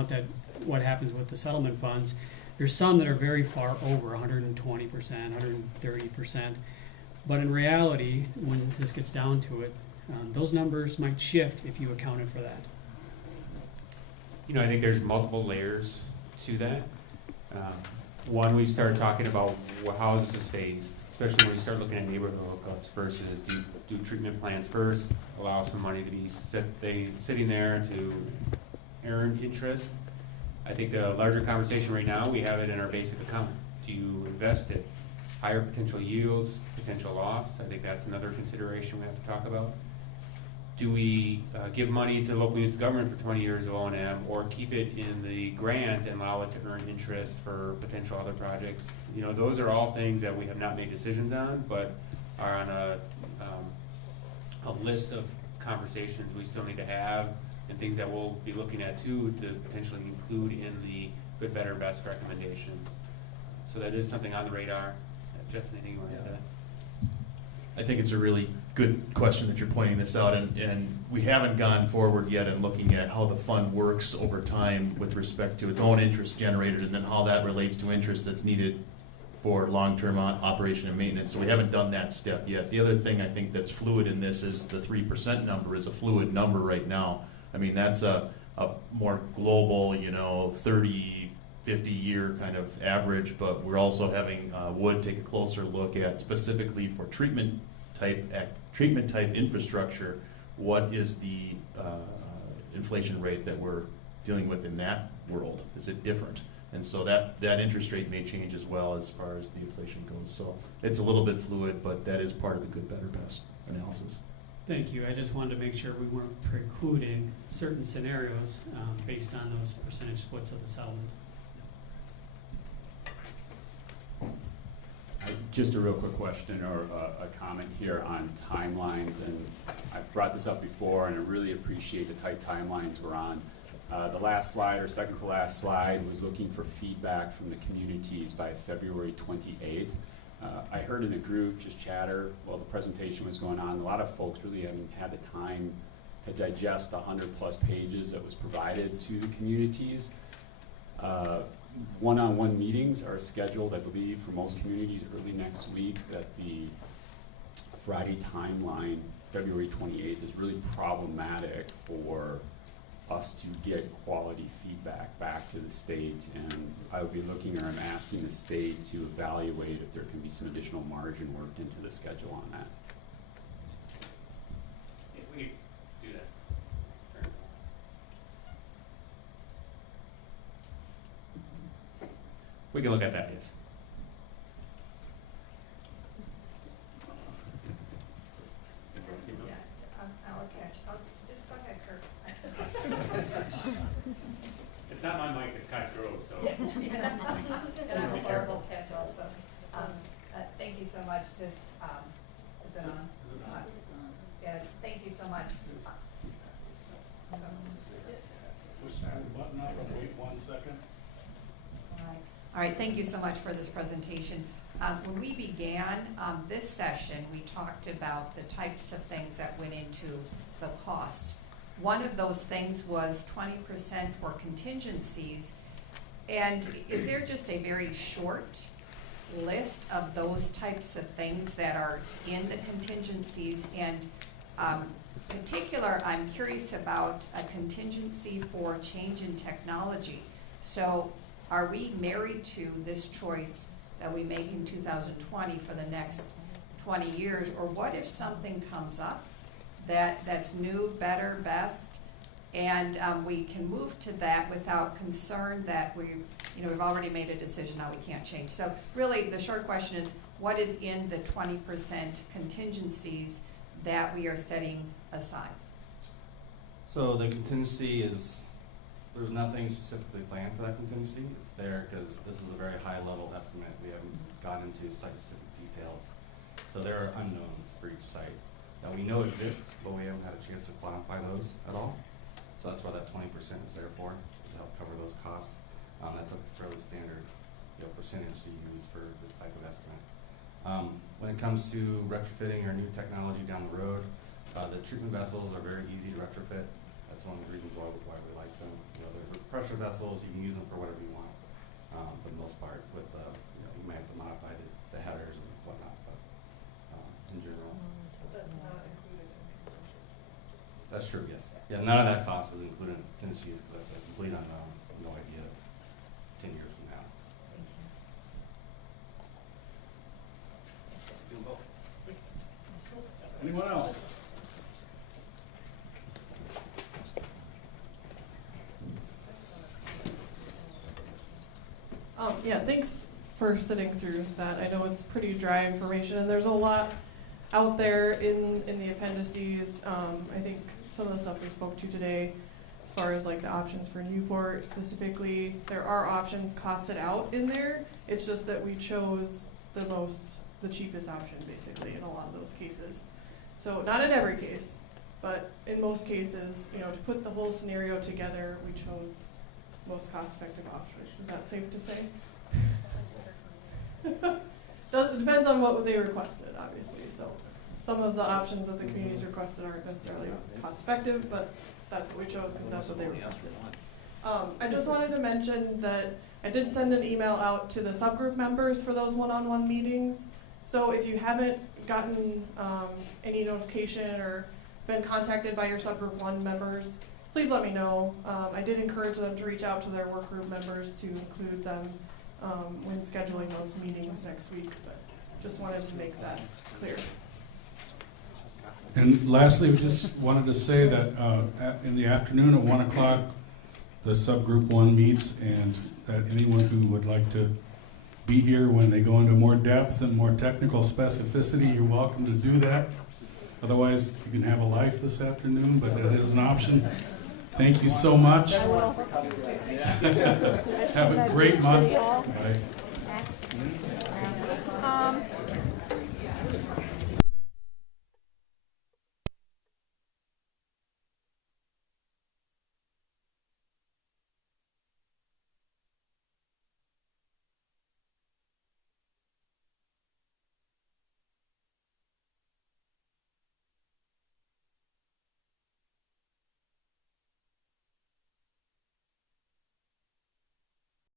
what happens with the settlement funds, there's some that are very far over 120%, 130%. But in reality, when this gets down to it, those numbers might shift if you accounted for that. You know, I think there's multiple layers to that. One, we started talking about how is this phased, especially when you start looking at neighborhood hookups versus do treatment plans first, allow some money to be sitting there to earn interest. I think the larger conversation right now, we have it in our basic account. Do you invest at higher potential yields, potential loss? I think that's another consideration we have to talk about. Do we give money to local units of government for 20 years of O&M, or keep it in the grant and allow it to earn interest for potential other projects? You know, those are all things that we have not made decisions on, but are on a list of conversations we still need to have, and things that we'll be looking at too to potentially include in the good, better, best recommendations. So that is something on the radar. Justin, anything you want to add to that? I think it's a really good question that you're pointing this out, and we haven't gone forward yet in looking at how the fund works over time with respect to its own interest generated, and then how that relates to interest that's needed for long-term operation and maintenance. So we haven't done that step yet. The other thing I think that's fluid in this is the 3% number is a fluid number right now. I mean, that's a more global, 30, 50-year kind of average, but we're also having Wood take a closer look at specifically for treatment type infrastructure, what is the inflation rate that we're dealing with in that world? Is it different? And so that interest rate may change as well as far as the inflation goes. So it's a little bit fluid, but that is part of the good, better, best analysis. Thank you. I just wanted to make sure we weren't precluding certain scenarios based on those percentage splits of the settlement. Just a real quick question or a comment here on timelines, and I've brought this up before, and I really appreciate the tight timelines we're on. The last slide, or second to last slide, was looking for feedback from the communities by February 28th. I heard in the group just chatter while the presentation was going on. A lot of folks really haven't had the time to digest the 100+ pages that was provided to the communities. One-on-one meetings are scheduled, I believe, for most communities early next week. That the Friday timeline, February 28th, is really problematic for us to get quality feedback back to the state, and I would be looking, or I'm asking the state to evaluate if there can be some additional margin worked into the schedule on that. Yeah, we could do that. We can look at that, yes. Yeah, allocate much. Push that button up and wait 1 second. All right, thank you so much for this presentation. When we began this session, we talked about the types of things that went into the cost. One of those things was 20% for contingencies. And is there just a very short list of those types of things that are in the contingencies? And particular, I'm curious about a contingency for change in technology. So are we married to this choice that we make in 2020 for the next 20 years? Or what if something comes up that's new, better, best, and we can move to that without concern that we've already made a decision, now we can't change. So really the short question is, what is in the 20% contingencies that we are setting aside? So the contingency is, there's nothing specifically planned for that contingency. It's there because this is a very high level estimate. We haven't gotten into site-specific details. So there are unknowns for each site that we know exist, but we haven't had a chance to quantify those at all. So that's why that 20% is there for, to help cover those costs. That's a fairly standard percentage to use for this type of estimate. When it comes to retrofitting or new technology down the road, the treatment vessels are very easy to retrofit. That's one of the reasons why we like them. They're pressure vessels, you can use them for whatever you want, for the most part. With you may have to modify the headers and whatnot, but in general. But that's not included in contingencies. That's true, yes. Yeah, none of that cost is included in contingencies because that's a complete unknown. No idea 10 years from now. Anyone else? Yeah, thanks for sitting through that. I know it's pretty dry information, and there's a lot out there in the appendices. I think some of the stuff we spoke to today, as far as like the options for Newport specifically, there are options costed out in there. It's just that we chose the cheapest option basically in a lot of those cases. So not in every case, but in most cases, to put the whole scenario together, we chose most cost-effective options. Is that safe to say? Depends on what they requested, obviously. So some of the options that the communities requested aren't necessarily cost-effective, but that's what we chose because that's what they requested. I just wanted to mention that I did send an email out to the subgroup members for those one-on-one meetings. So if you haven't gotten any notification or been contacted by your subgroup 1 members, please let me know. I did encourage them to reach out to their work group members to include them when scheduling those meetings next week, but just wanted to make that clear. And lastly, we just wanted to say that in the afternoon at 1 o'clock, the subgroup 1 meets, and that anyone who would like to be here when they go into more depth and more technical specificity, you're welcome to do that. Otherwise, you can have a life this afternoon, but that is an option. Thank you so much. Have a great month. Bye.